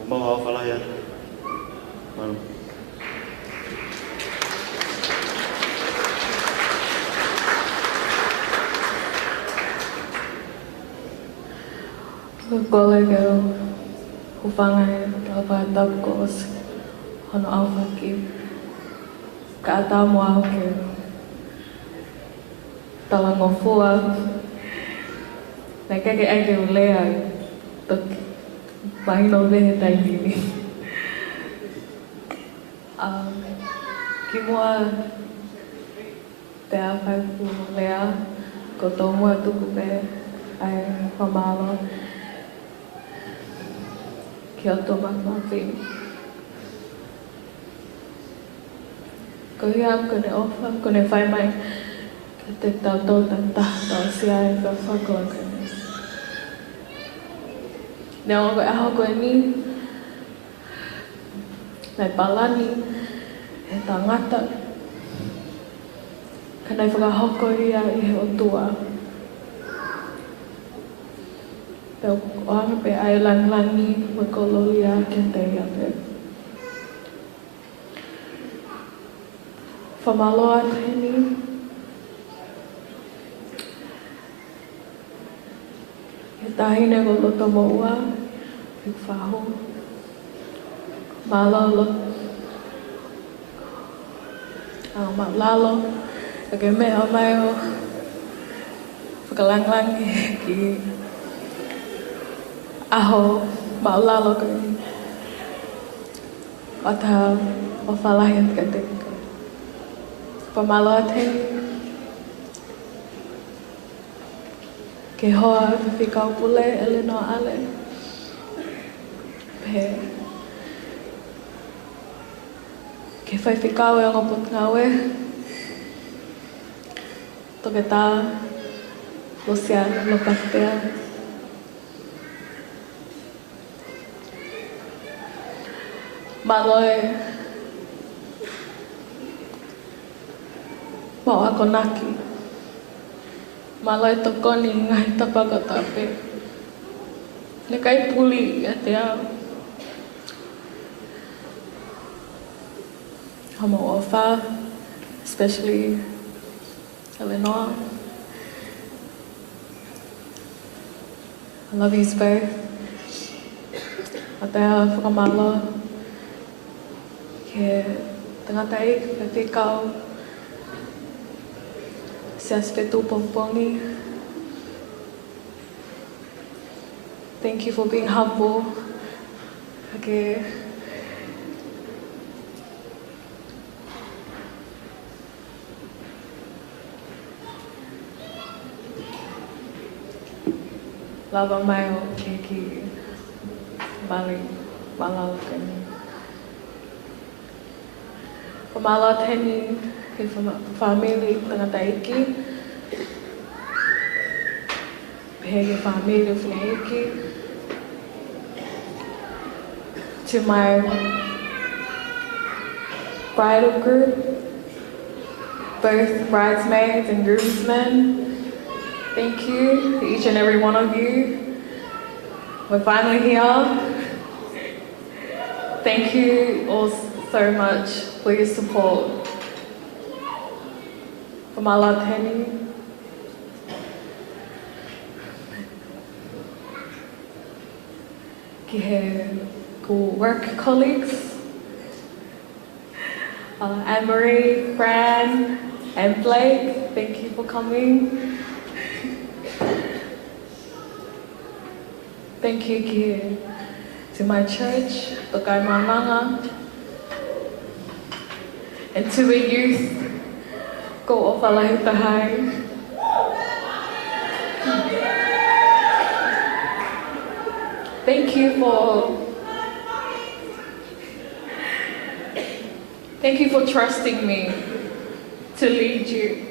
uma ha fala ya mano Colega hufangai tapa tapkos hono aufaki ka tamu au ke talangofua na kake ai ke ulea tok mahino vehe tainini kimua te awhai pu lea ko tō mua tuku pe ai whamalo ki o tō mawhawhi. Ko hia kone ofa, kone whai mai ka te tau tō tau si ai ka whakoa kone. Nea o koe aho koe ni, nei palani, he tangata, ka nei whakahoko ia I he o tua. Peo oanga pe ai langlangi wa kololi a ke te ia pe. Whamaloa tēni. He tahine ko loto mo ua, i whaho. Malo malalo, ke mea mai o whakalanglangi ki aho maulalo ko wata o whalahi at katika. Pamalo ateng ke hoa whiwhikau pule ele no ale pe ke whaiwhikau e ngoput ngawe toke tā losia lokatea. Maloe mau ako naki. Maloe tokoni ngai tapaka tape. Ne kai puli ya te ao. Homo ofa, especially Eleanor. I love you both. Atea whakamalo. Ke tangata I whewhikau. Sias whetu pompongi. Thank you for being humble. Okay. Lava mai o ki Bali, malala kani. Pamala tēni ki whamili tangata iki. Pehe ki whamili whina iki. To my bridal group, both bridesmaids and groomsmen. Thank you to each and every one of you. We're finally here. Thank you all so much for your support. For my love, Henny. Ki he cool work colleagues. Anne-Marie, Fran, and Blake, thank you for coming. Thank you to my church, Tokai Mananga, and to the youth, Ko Ofalahi Tahai. Thank you for trusting me to lead you.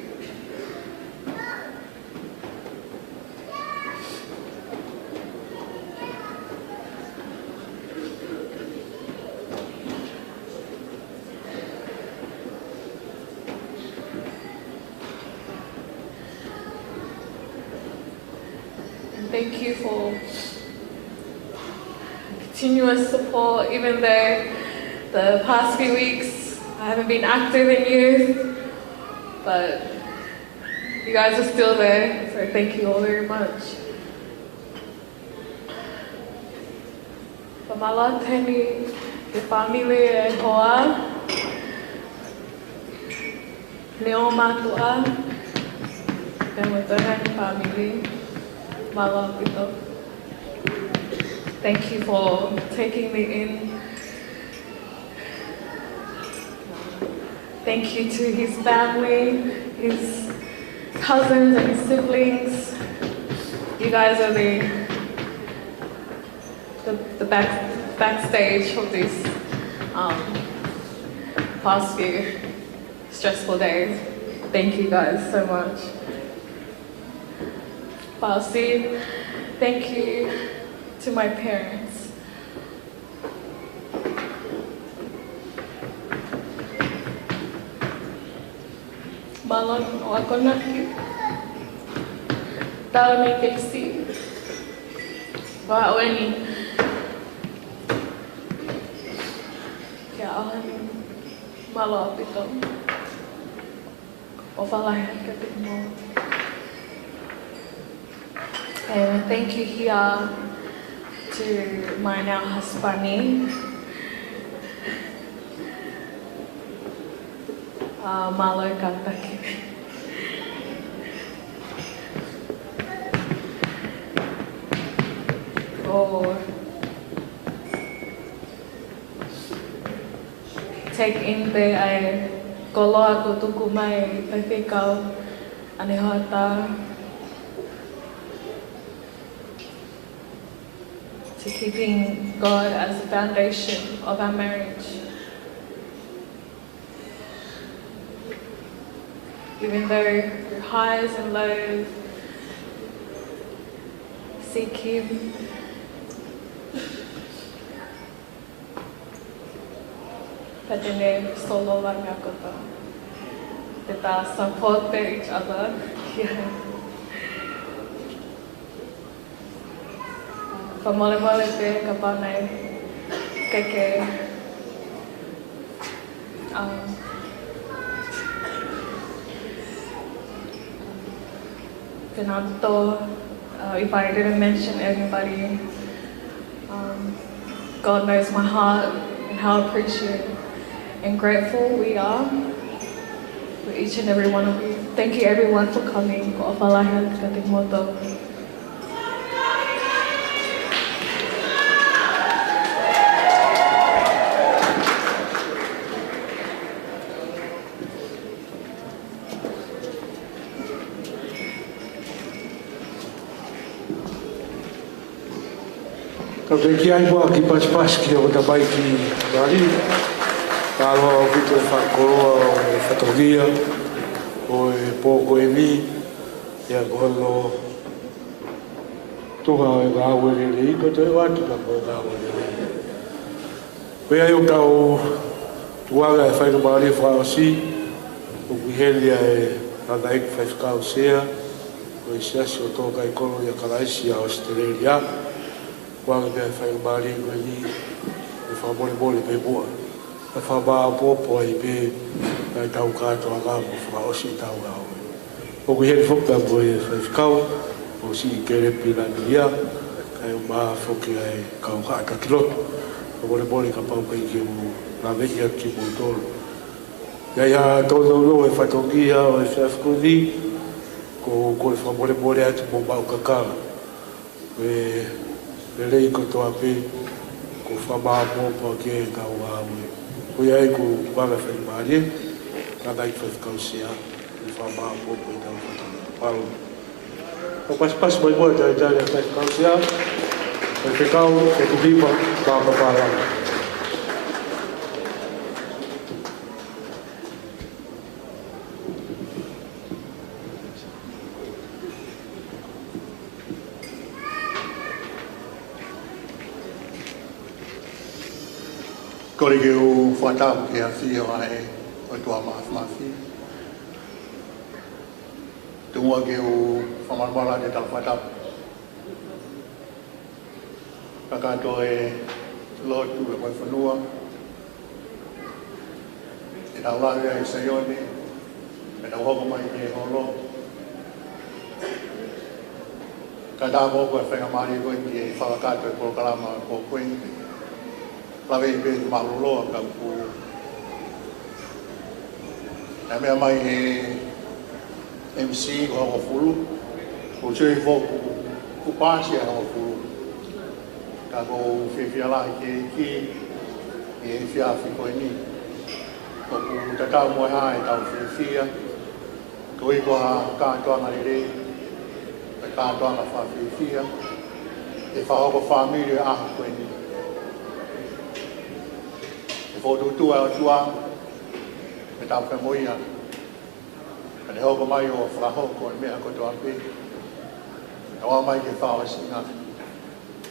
Thank you for continuous support, even though the past few weeks I haven't been active in youth, but you guys are still there, so thank you all very much. malateni te familia e hoa. Leo matua. Family, Malapito. Thank you for taking me in. Thank you to his family, his cousins and his siblings. You guys are the backstage of this past few stressful days. Thank you guys so much. Pausi, thank you to my parents. Malon ako naki. Tao ni Kexi. Wa weni. Kaya ahan malo apito. O falayan kapit mo. And thank you here to my now husband, Malo Kataki. For take in the kolo ako tukumay pagpikaw anihota. To keeping God as the foundation of our marriage. Even though through highs and lows, seek Him. Patene solo lang ako to. Kita support each other. Pamole-mole pe kapanay keke Kananto, if I didn't mention anybody, God knows my heart and how appreciative and grateful we are for each and every one of you. Thank you everyone for coming. Ko opalahan kating moto. Kau ki ai moa ki pas ki o ta bai ki bari. Talo ki te whakoroa o e whatogia, o e pōko e mi, ia kolo tuha o e gāwere rei, ko te watu ka po gāwere rei. Koe ai o tau tuaga e whaino maari e whaosi, o ki helia e nana eku whaifkau sea, o e siasi o tō kai kolo ia karaisi a Australia, kuanga mea whaino maari e koe ni, e whamore pe mua. A whabaa pōpō i pē ai tau kātoa ngā mo whaosi tau ngā oi. O kui heri whuka mo e whaifkau, o si i kere pina ni ia, kai o maa whuki ai kau kāta ki loto. O mole ka pau kai ki mo ngā mehia ki mo tōru. Ia ia tōna ulo e whatongia o e whafkuni, ko e whamole atu mo mau kakara. E rei ko toa pē, ko whabaa pōpō ki e kau ngā oi. Koe ai ko wanga whai maari, ka nai whaifkau sea, i whamaa pōpō i tau whatanga. Paula. O pas mai mua tai tai a whaifkau sea, whaifkau e kuhipa ka paparanga. Kore ke o whatau ke a whio ai o tua mafi. Tunga ke o whamarmara te tau whatau. Kakato e lotu e mai whanua. E tau lawe ai Sayone. E tau hoko mai ke holo. Ka tā mōku e whenga maari koe ki e whakakato e Polokalama ko koe. lawe i be maloloa ka pu. Na mea mai MC ko hanga fulu, ko tui fo ku pāsi a hanga fulu. Ka ko whiwhia lahi ke ki e whiawhi koe ni. Ko ku tatau moe hae tau whiwhia, ko i ko ha kātoanga ni rei, ka kātoanga wha whiwhia, e whahoko whamiri a aha koe ni. E whotutua o tuang, me tau whamoia, ka ne hoko mai o whahoko e mea kotoa pe. E wā mai ke whawa singa,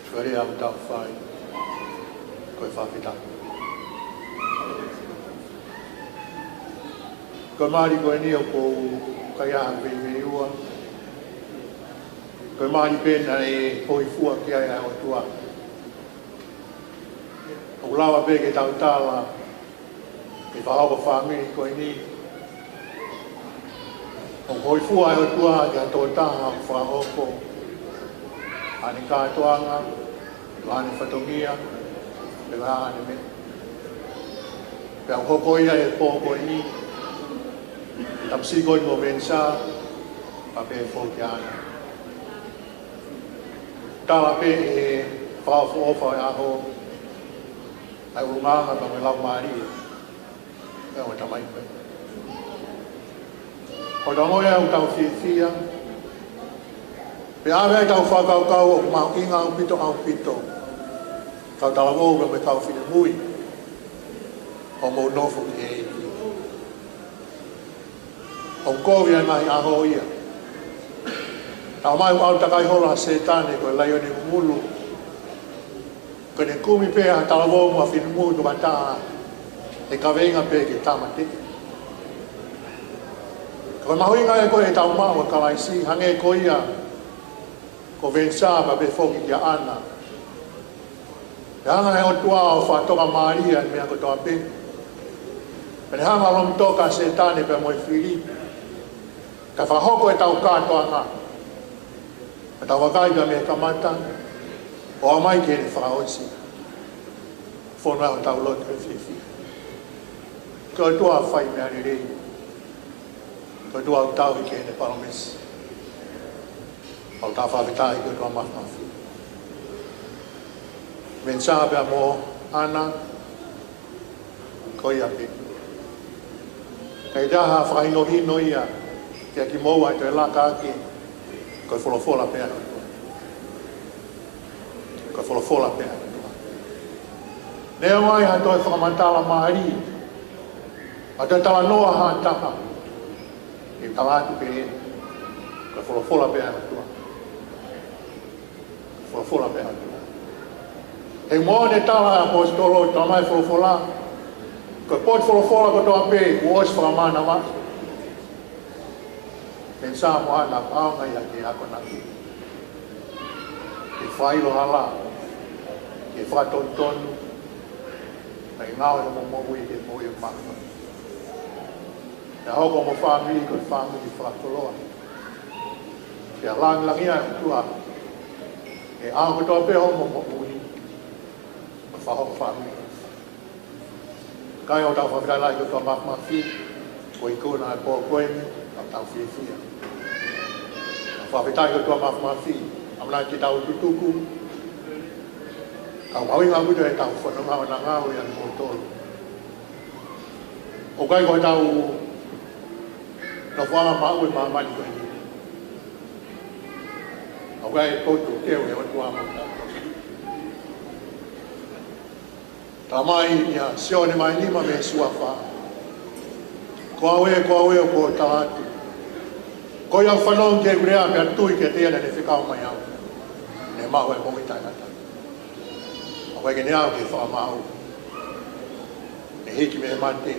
ko rea o tau whai, koe whawhitaka. Ko maari koe ni o ko kai aha vei ua. Ko maari pēna e hoi fua ki ai o tua. O lawa pe ke tau tāla, e whahoko whamiri koe ni. O hoi fua ai o tua ki a tō tāha o whahoko. Ane kātoanga, ane whatongia, pe ane me. Pe au hoko ia e pō koe ni. Tapsi koe ngō Vencer, pa pe fōki ana. Tāla pe e whawha ofa e aho, ai urunganga pa me lau maari, e o tamai koe. Ko tango e au tau whiwhia, pe awe ai tau whakau o mau inga au pito, kau tala ngōga me kau whine mui, o mō nofu ki e iki. O kowi ai mai aho ia. Tau mai au takai hola setane koe lai o ni mulu. Koe ne kumi pēha talavo mua whinu mui ko mataa e kawenga pē ke tamate. Koe mahuinga e koe e tau mau e kalaisi hange ko ia ko Vencer ma pe foki kia ana. E hanga e o tua o whatoka Maria e mea ko toa pē. Pene hanga lom toka setane pe moi Filipe. Ka whahoko e tau kātoanga. E tau wakaiga me kamata. O amai ke ne whaosi. Whonua o tau lotu e whiwhi. Ko tua whai mea ni rei. Ko tua o tau i ke ne paromesi. O tau whawhitai ko tua mawhawhi. Vencer pia mō ana. Ko ia pe. Kei taha whaino hino ia. Kia ki mou ai te laka aki, koe wholofola pēa. Koe wholofola pēa. Nea mai ha toi whakamantala maari, a te tala noa ha taha, i talatu pēa. Koe wholofola pēa tua. Wholofola pēa tua. E mō ne tala a apostolo, tala mai wholofola, koe pot wholofola ko toa pē, uos whakamana maki. Vencer mo ana paunga ia ke ako na. Ke whailo hala, ke whatontonu, mai ngāo e Moimoi ke mōi o maka. Ke hoko mo whamiri ko whamiri whatoloa. Ke langia e tua, ke ako toa pe homo Moimoi, o whahoko whamiri. Kai o tau whawhirai ko toa makmawhi, ko ikuna e pō koemi, tau whiwhia. Whawhitai ko tua mawhmawhi, amna ki tau tutuku. Kau hawi ngā muta e tau whanonga o na ngāo i an mōtoro. O kai ko tau na whanga mau e māmani koe ni. O kai kotu teo e o tua mauta. Tā mai ia sione mai lima me sua wha. Ko awe o ko tātu. Ko ia whanau ke urea me atui ke tea ne whikau mai au. Ne mahu e mongi tainata. A koe ke ne au ke wha mahu. Ne hiki me he mante.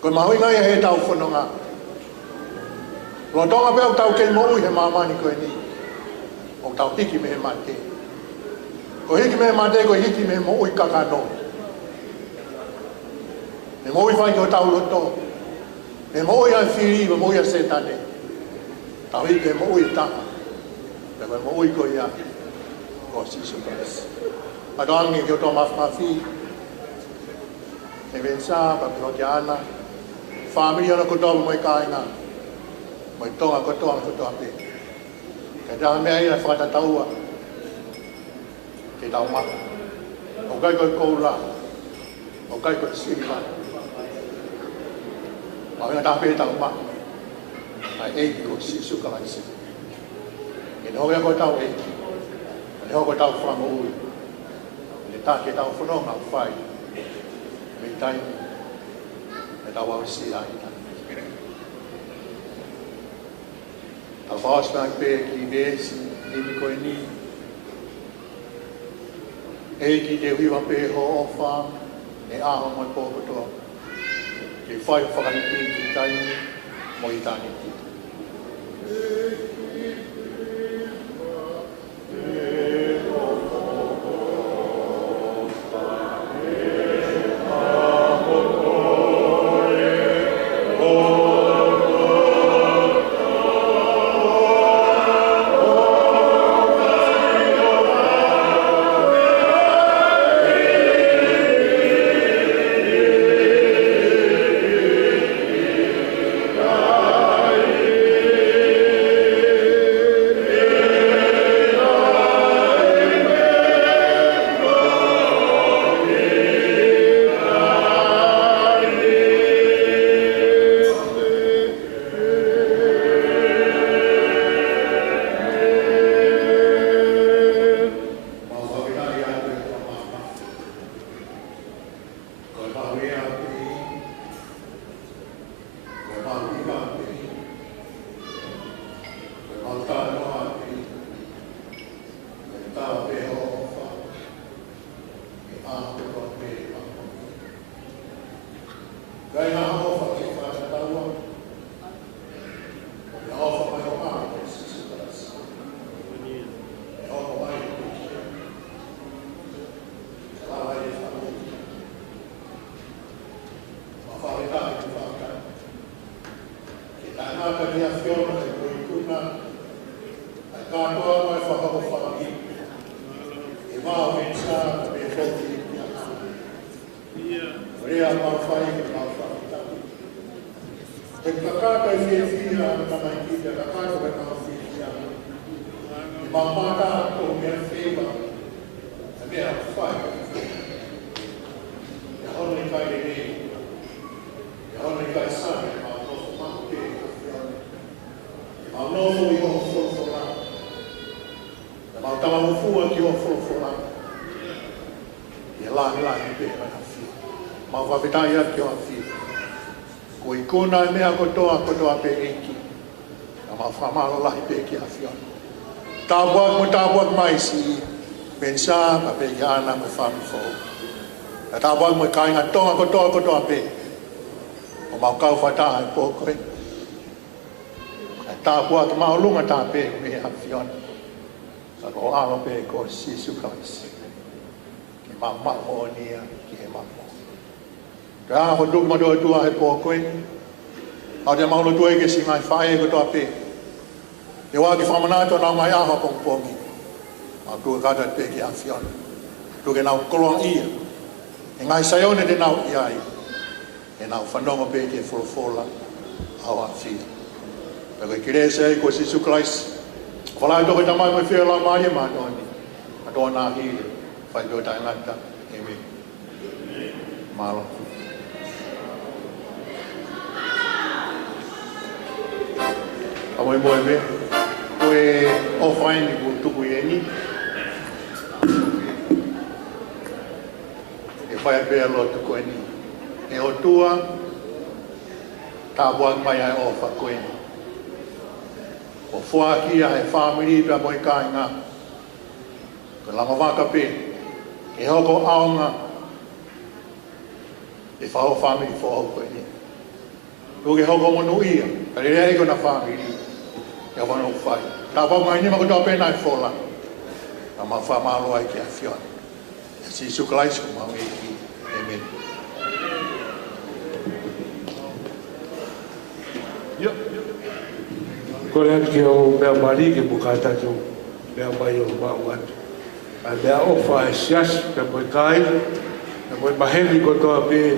Ko mahu inga ia he tau whanonga. Lo tonga pe au tau kei moui he mamani koe ni. O tau hiki me he mante. Ko hiki me he mante ko hiki me he moui kakano. Me moui whai ko tau loto. Me moui a whiri, me moui a setane. Tau hiki me moui taha. Me moui ko ia. Ko sisu kasi. Adoangi ki o tō mafi. E Vencer, pa pino ki ana. Family ana kotoa mo i kāinga. Mo i tonga kotoa kotoa pe. Ka taha mea ina whakataua. Ke tau maka. O kai koe koula. O kai koe sila. Ma wina taha pe tau maka. Ai eiki ko sisu kalaisi. E ne hoia koe tau eiki. E ne hoia koe tau whango ui. E tā ke tau whanonga whai. Me tai. E tau au si ai ta. Tau whaos mai pe ki nesi. Nimi koe ni. Eiki te huiwa pe ho ofa. Ne aho mai pōkotoa. Ke whai whakanipi ki tai. Mo i tāni ki. Kuna e mea kotoa pe eki. Na ma whamalo lahi pe ki a whiona. Tābuak mai si Vencer ma pe ki ana me whami fōu. Na tābuak mo kāinga tonga kotoa pe. O mau kau whataha e pōkoe. Na tābuak maulunga tā pe me a whiona. Sa ko alo pe ko Sisu Christ. Ki mamma o nia ki he mamma. Ka ho duk madoa tua he pōkoe. A te maolo tuai ke si ngai whae ko toa pe. E wā ki whamanato nau mai aha pongpongi. Ma kua kata te ki a whiona. Tu ke nau koloang ia. E ngai saione te nau iai. E nau whanonga pe ke wholofola. Awa whia. E koe kire se ko Sisu Christ. Whalai toko tamai mai whia lau mai e mātoni. A tō nā hiri. Whai tō tai ngata. E me. Malo. A Moimoi me, koe o whaini ku tuku i eni. E whai pēr lo tuku eni. E o tua, tā buak mai ai o whako eni. O whuaki a he whamiri pia moi kāinga. Ko lama waka pē, e hoko aonga. E whao whamiri whao eni. Tuke hoko monu ia, kare rea eko na whamiri. Ia wano whai. Tā pau mai ni mako tō pēnai whola. Na ma wha malo ai ki a whiona. E Sisu Christ ko mau eki. Amen. Yo. Ko rea ki o mea mari ke bukata tu. Mea mai o mau atu. a mea ofa e sias pe mo kai na mo maheli ko to pe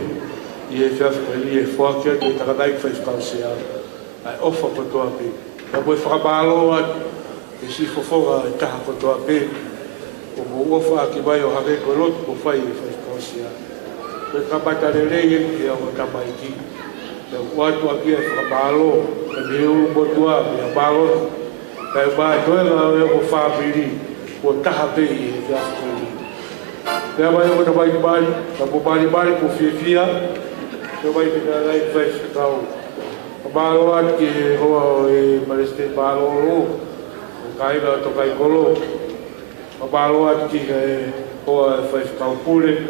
i e fia ko li e fo ke te ta dai fa ska se a ofa ko to pe na mo fa balo e si fo fo ta ko to pe o mo ofa ki vai o hare ko lot ko fai e fa ska se pe ka ba ta le le e o ta mai ki le watu aki e fa balo e me o mo tua e balo kai ba to e o fa biri o taha pe i e askoli. Pea mai o na mai bari, na po bari po fia, pea mai pina rai fai tau. A baro at ki hoa e mareste baro o, o kaina to kai kolo. A baro at ki hoa e fai tau pule,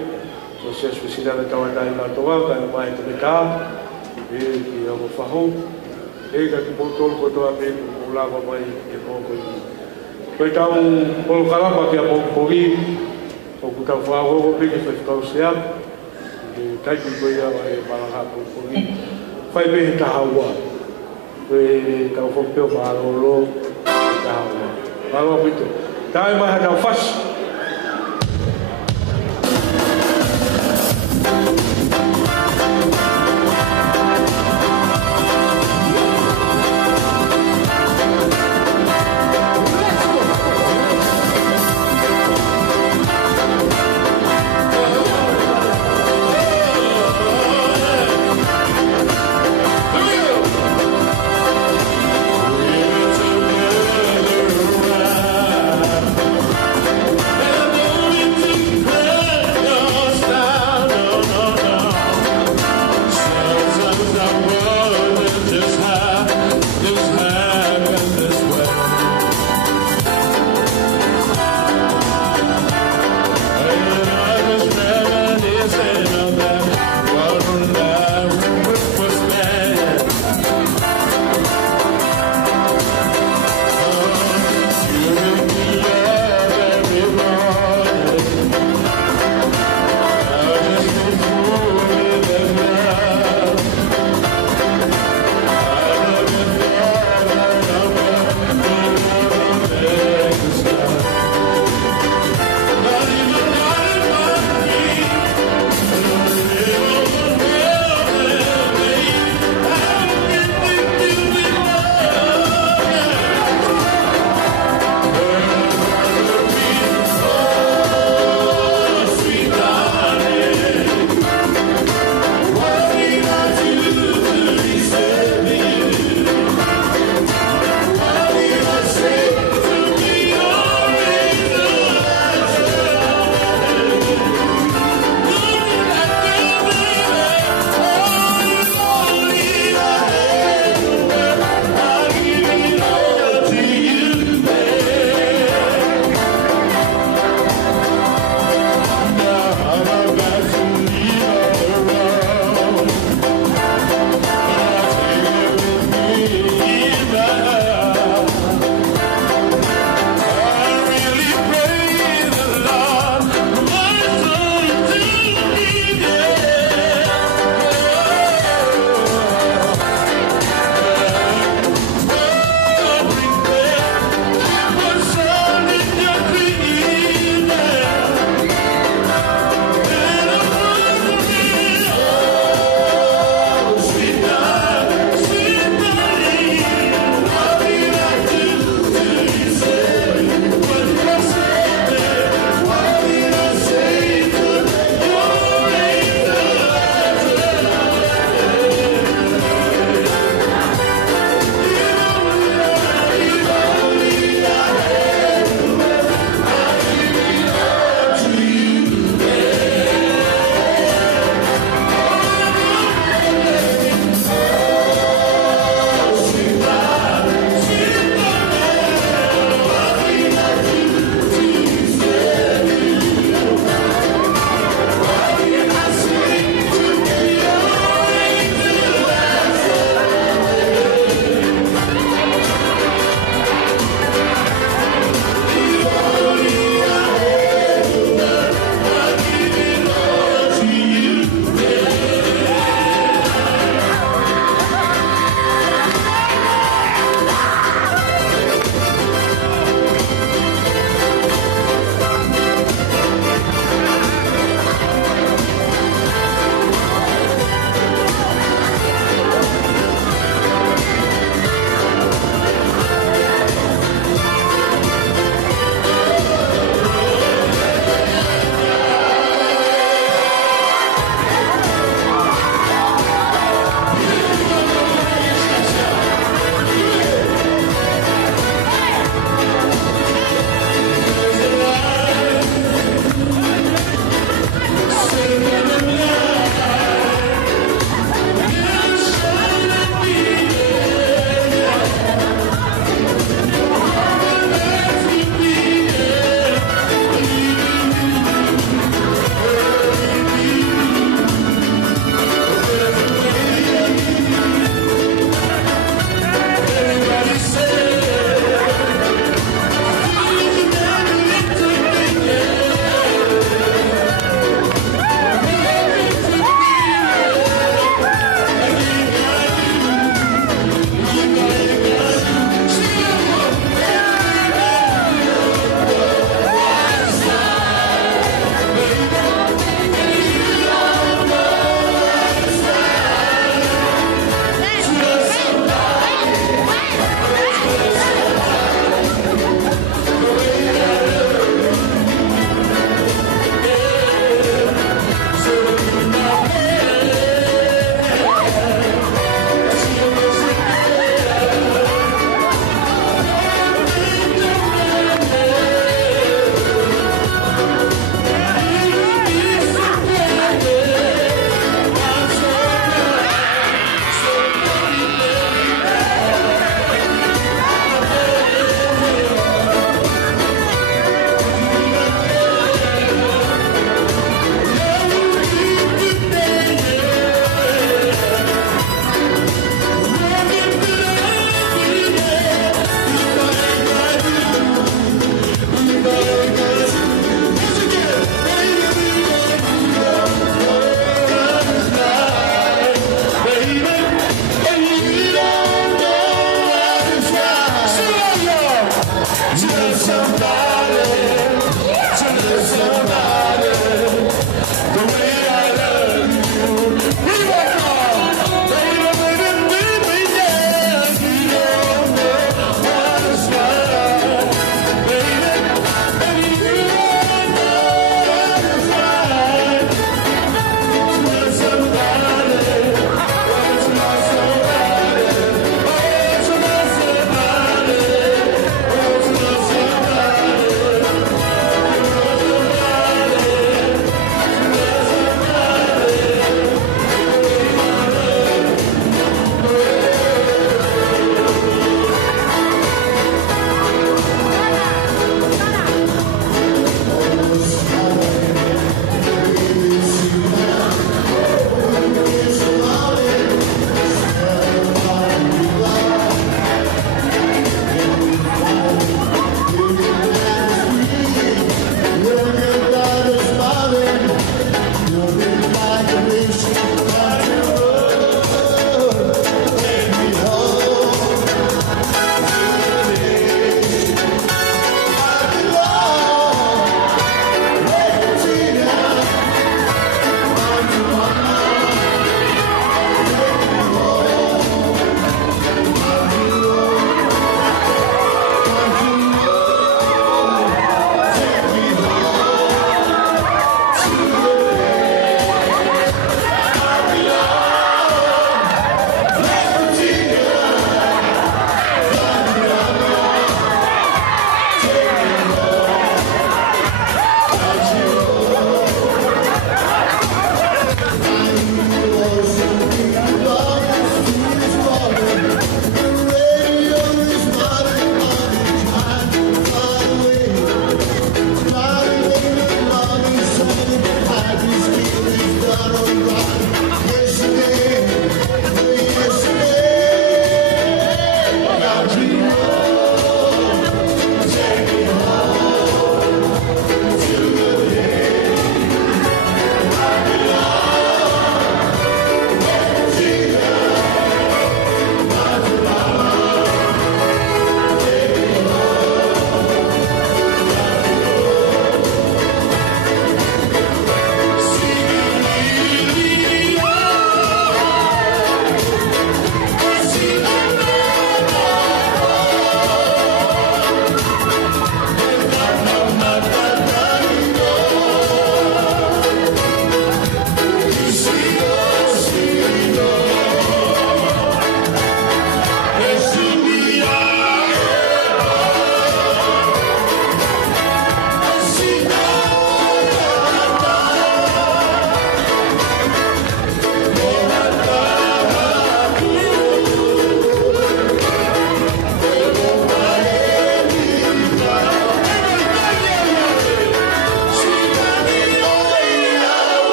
o se susina na tau anai na toa, kai mai te meta, e ki a mo whaho. E ka ki motol ko toa me, o lava mai e moko i. Koe tau polo karapa ki a mokori, o ku tau whaogo peke whai tau sea, e taipi koe ia e malaha mokori. Whai pehe tahaua, koe tau whokpeo maalolo, e tahaua. Maloa pito. Tae mai ha tau whasi. No.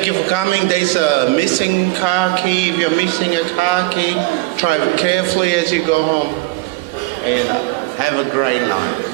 thank you for coming. There's a missing car key. If you're missing a car key, drive carefully as you go home. And have a great night.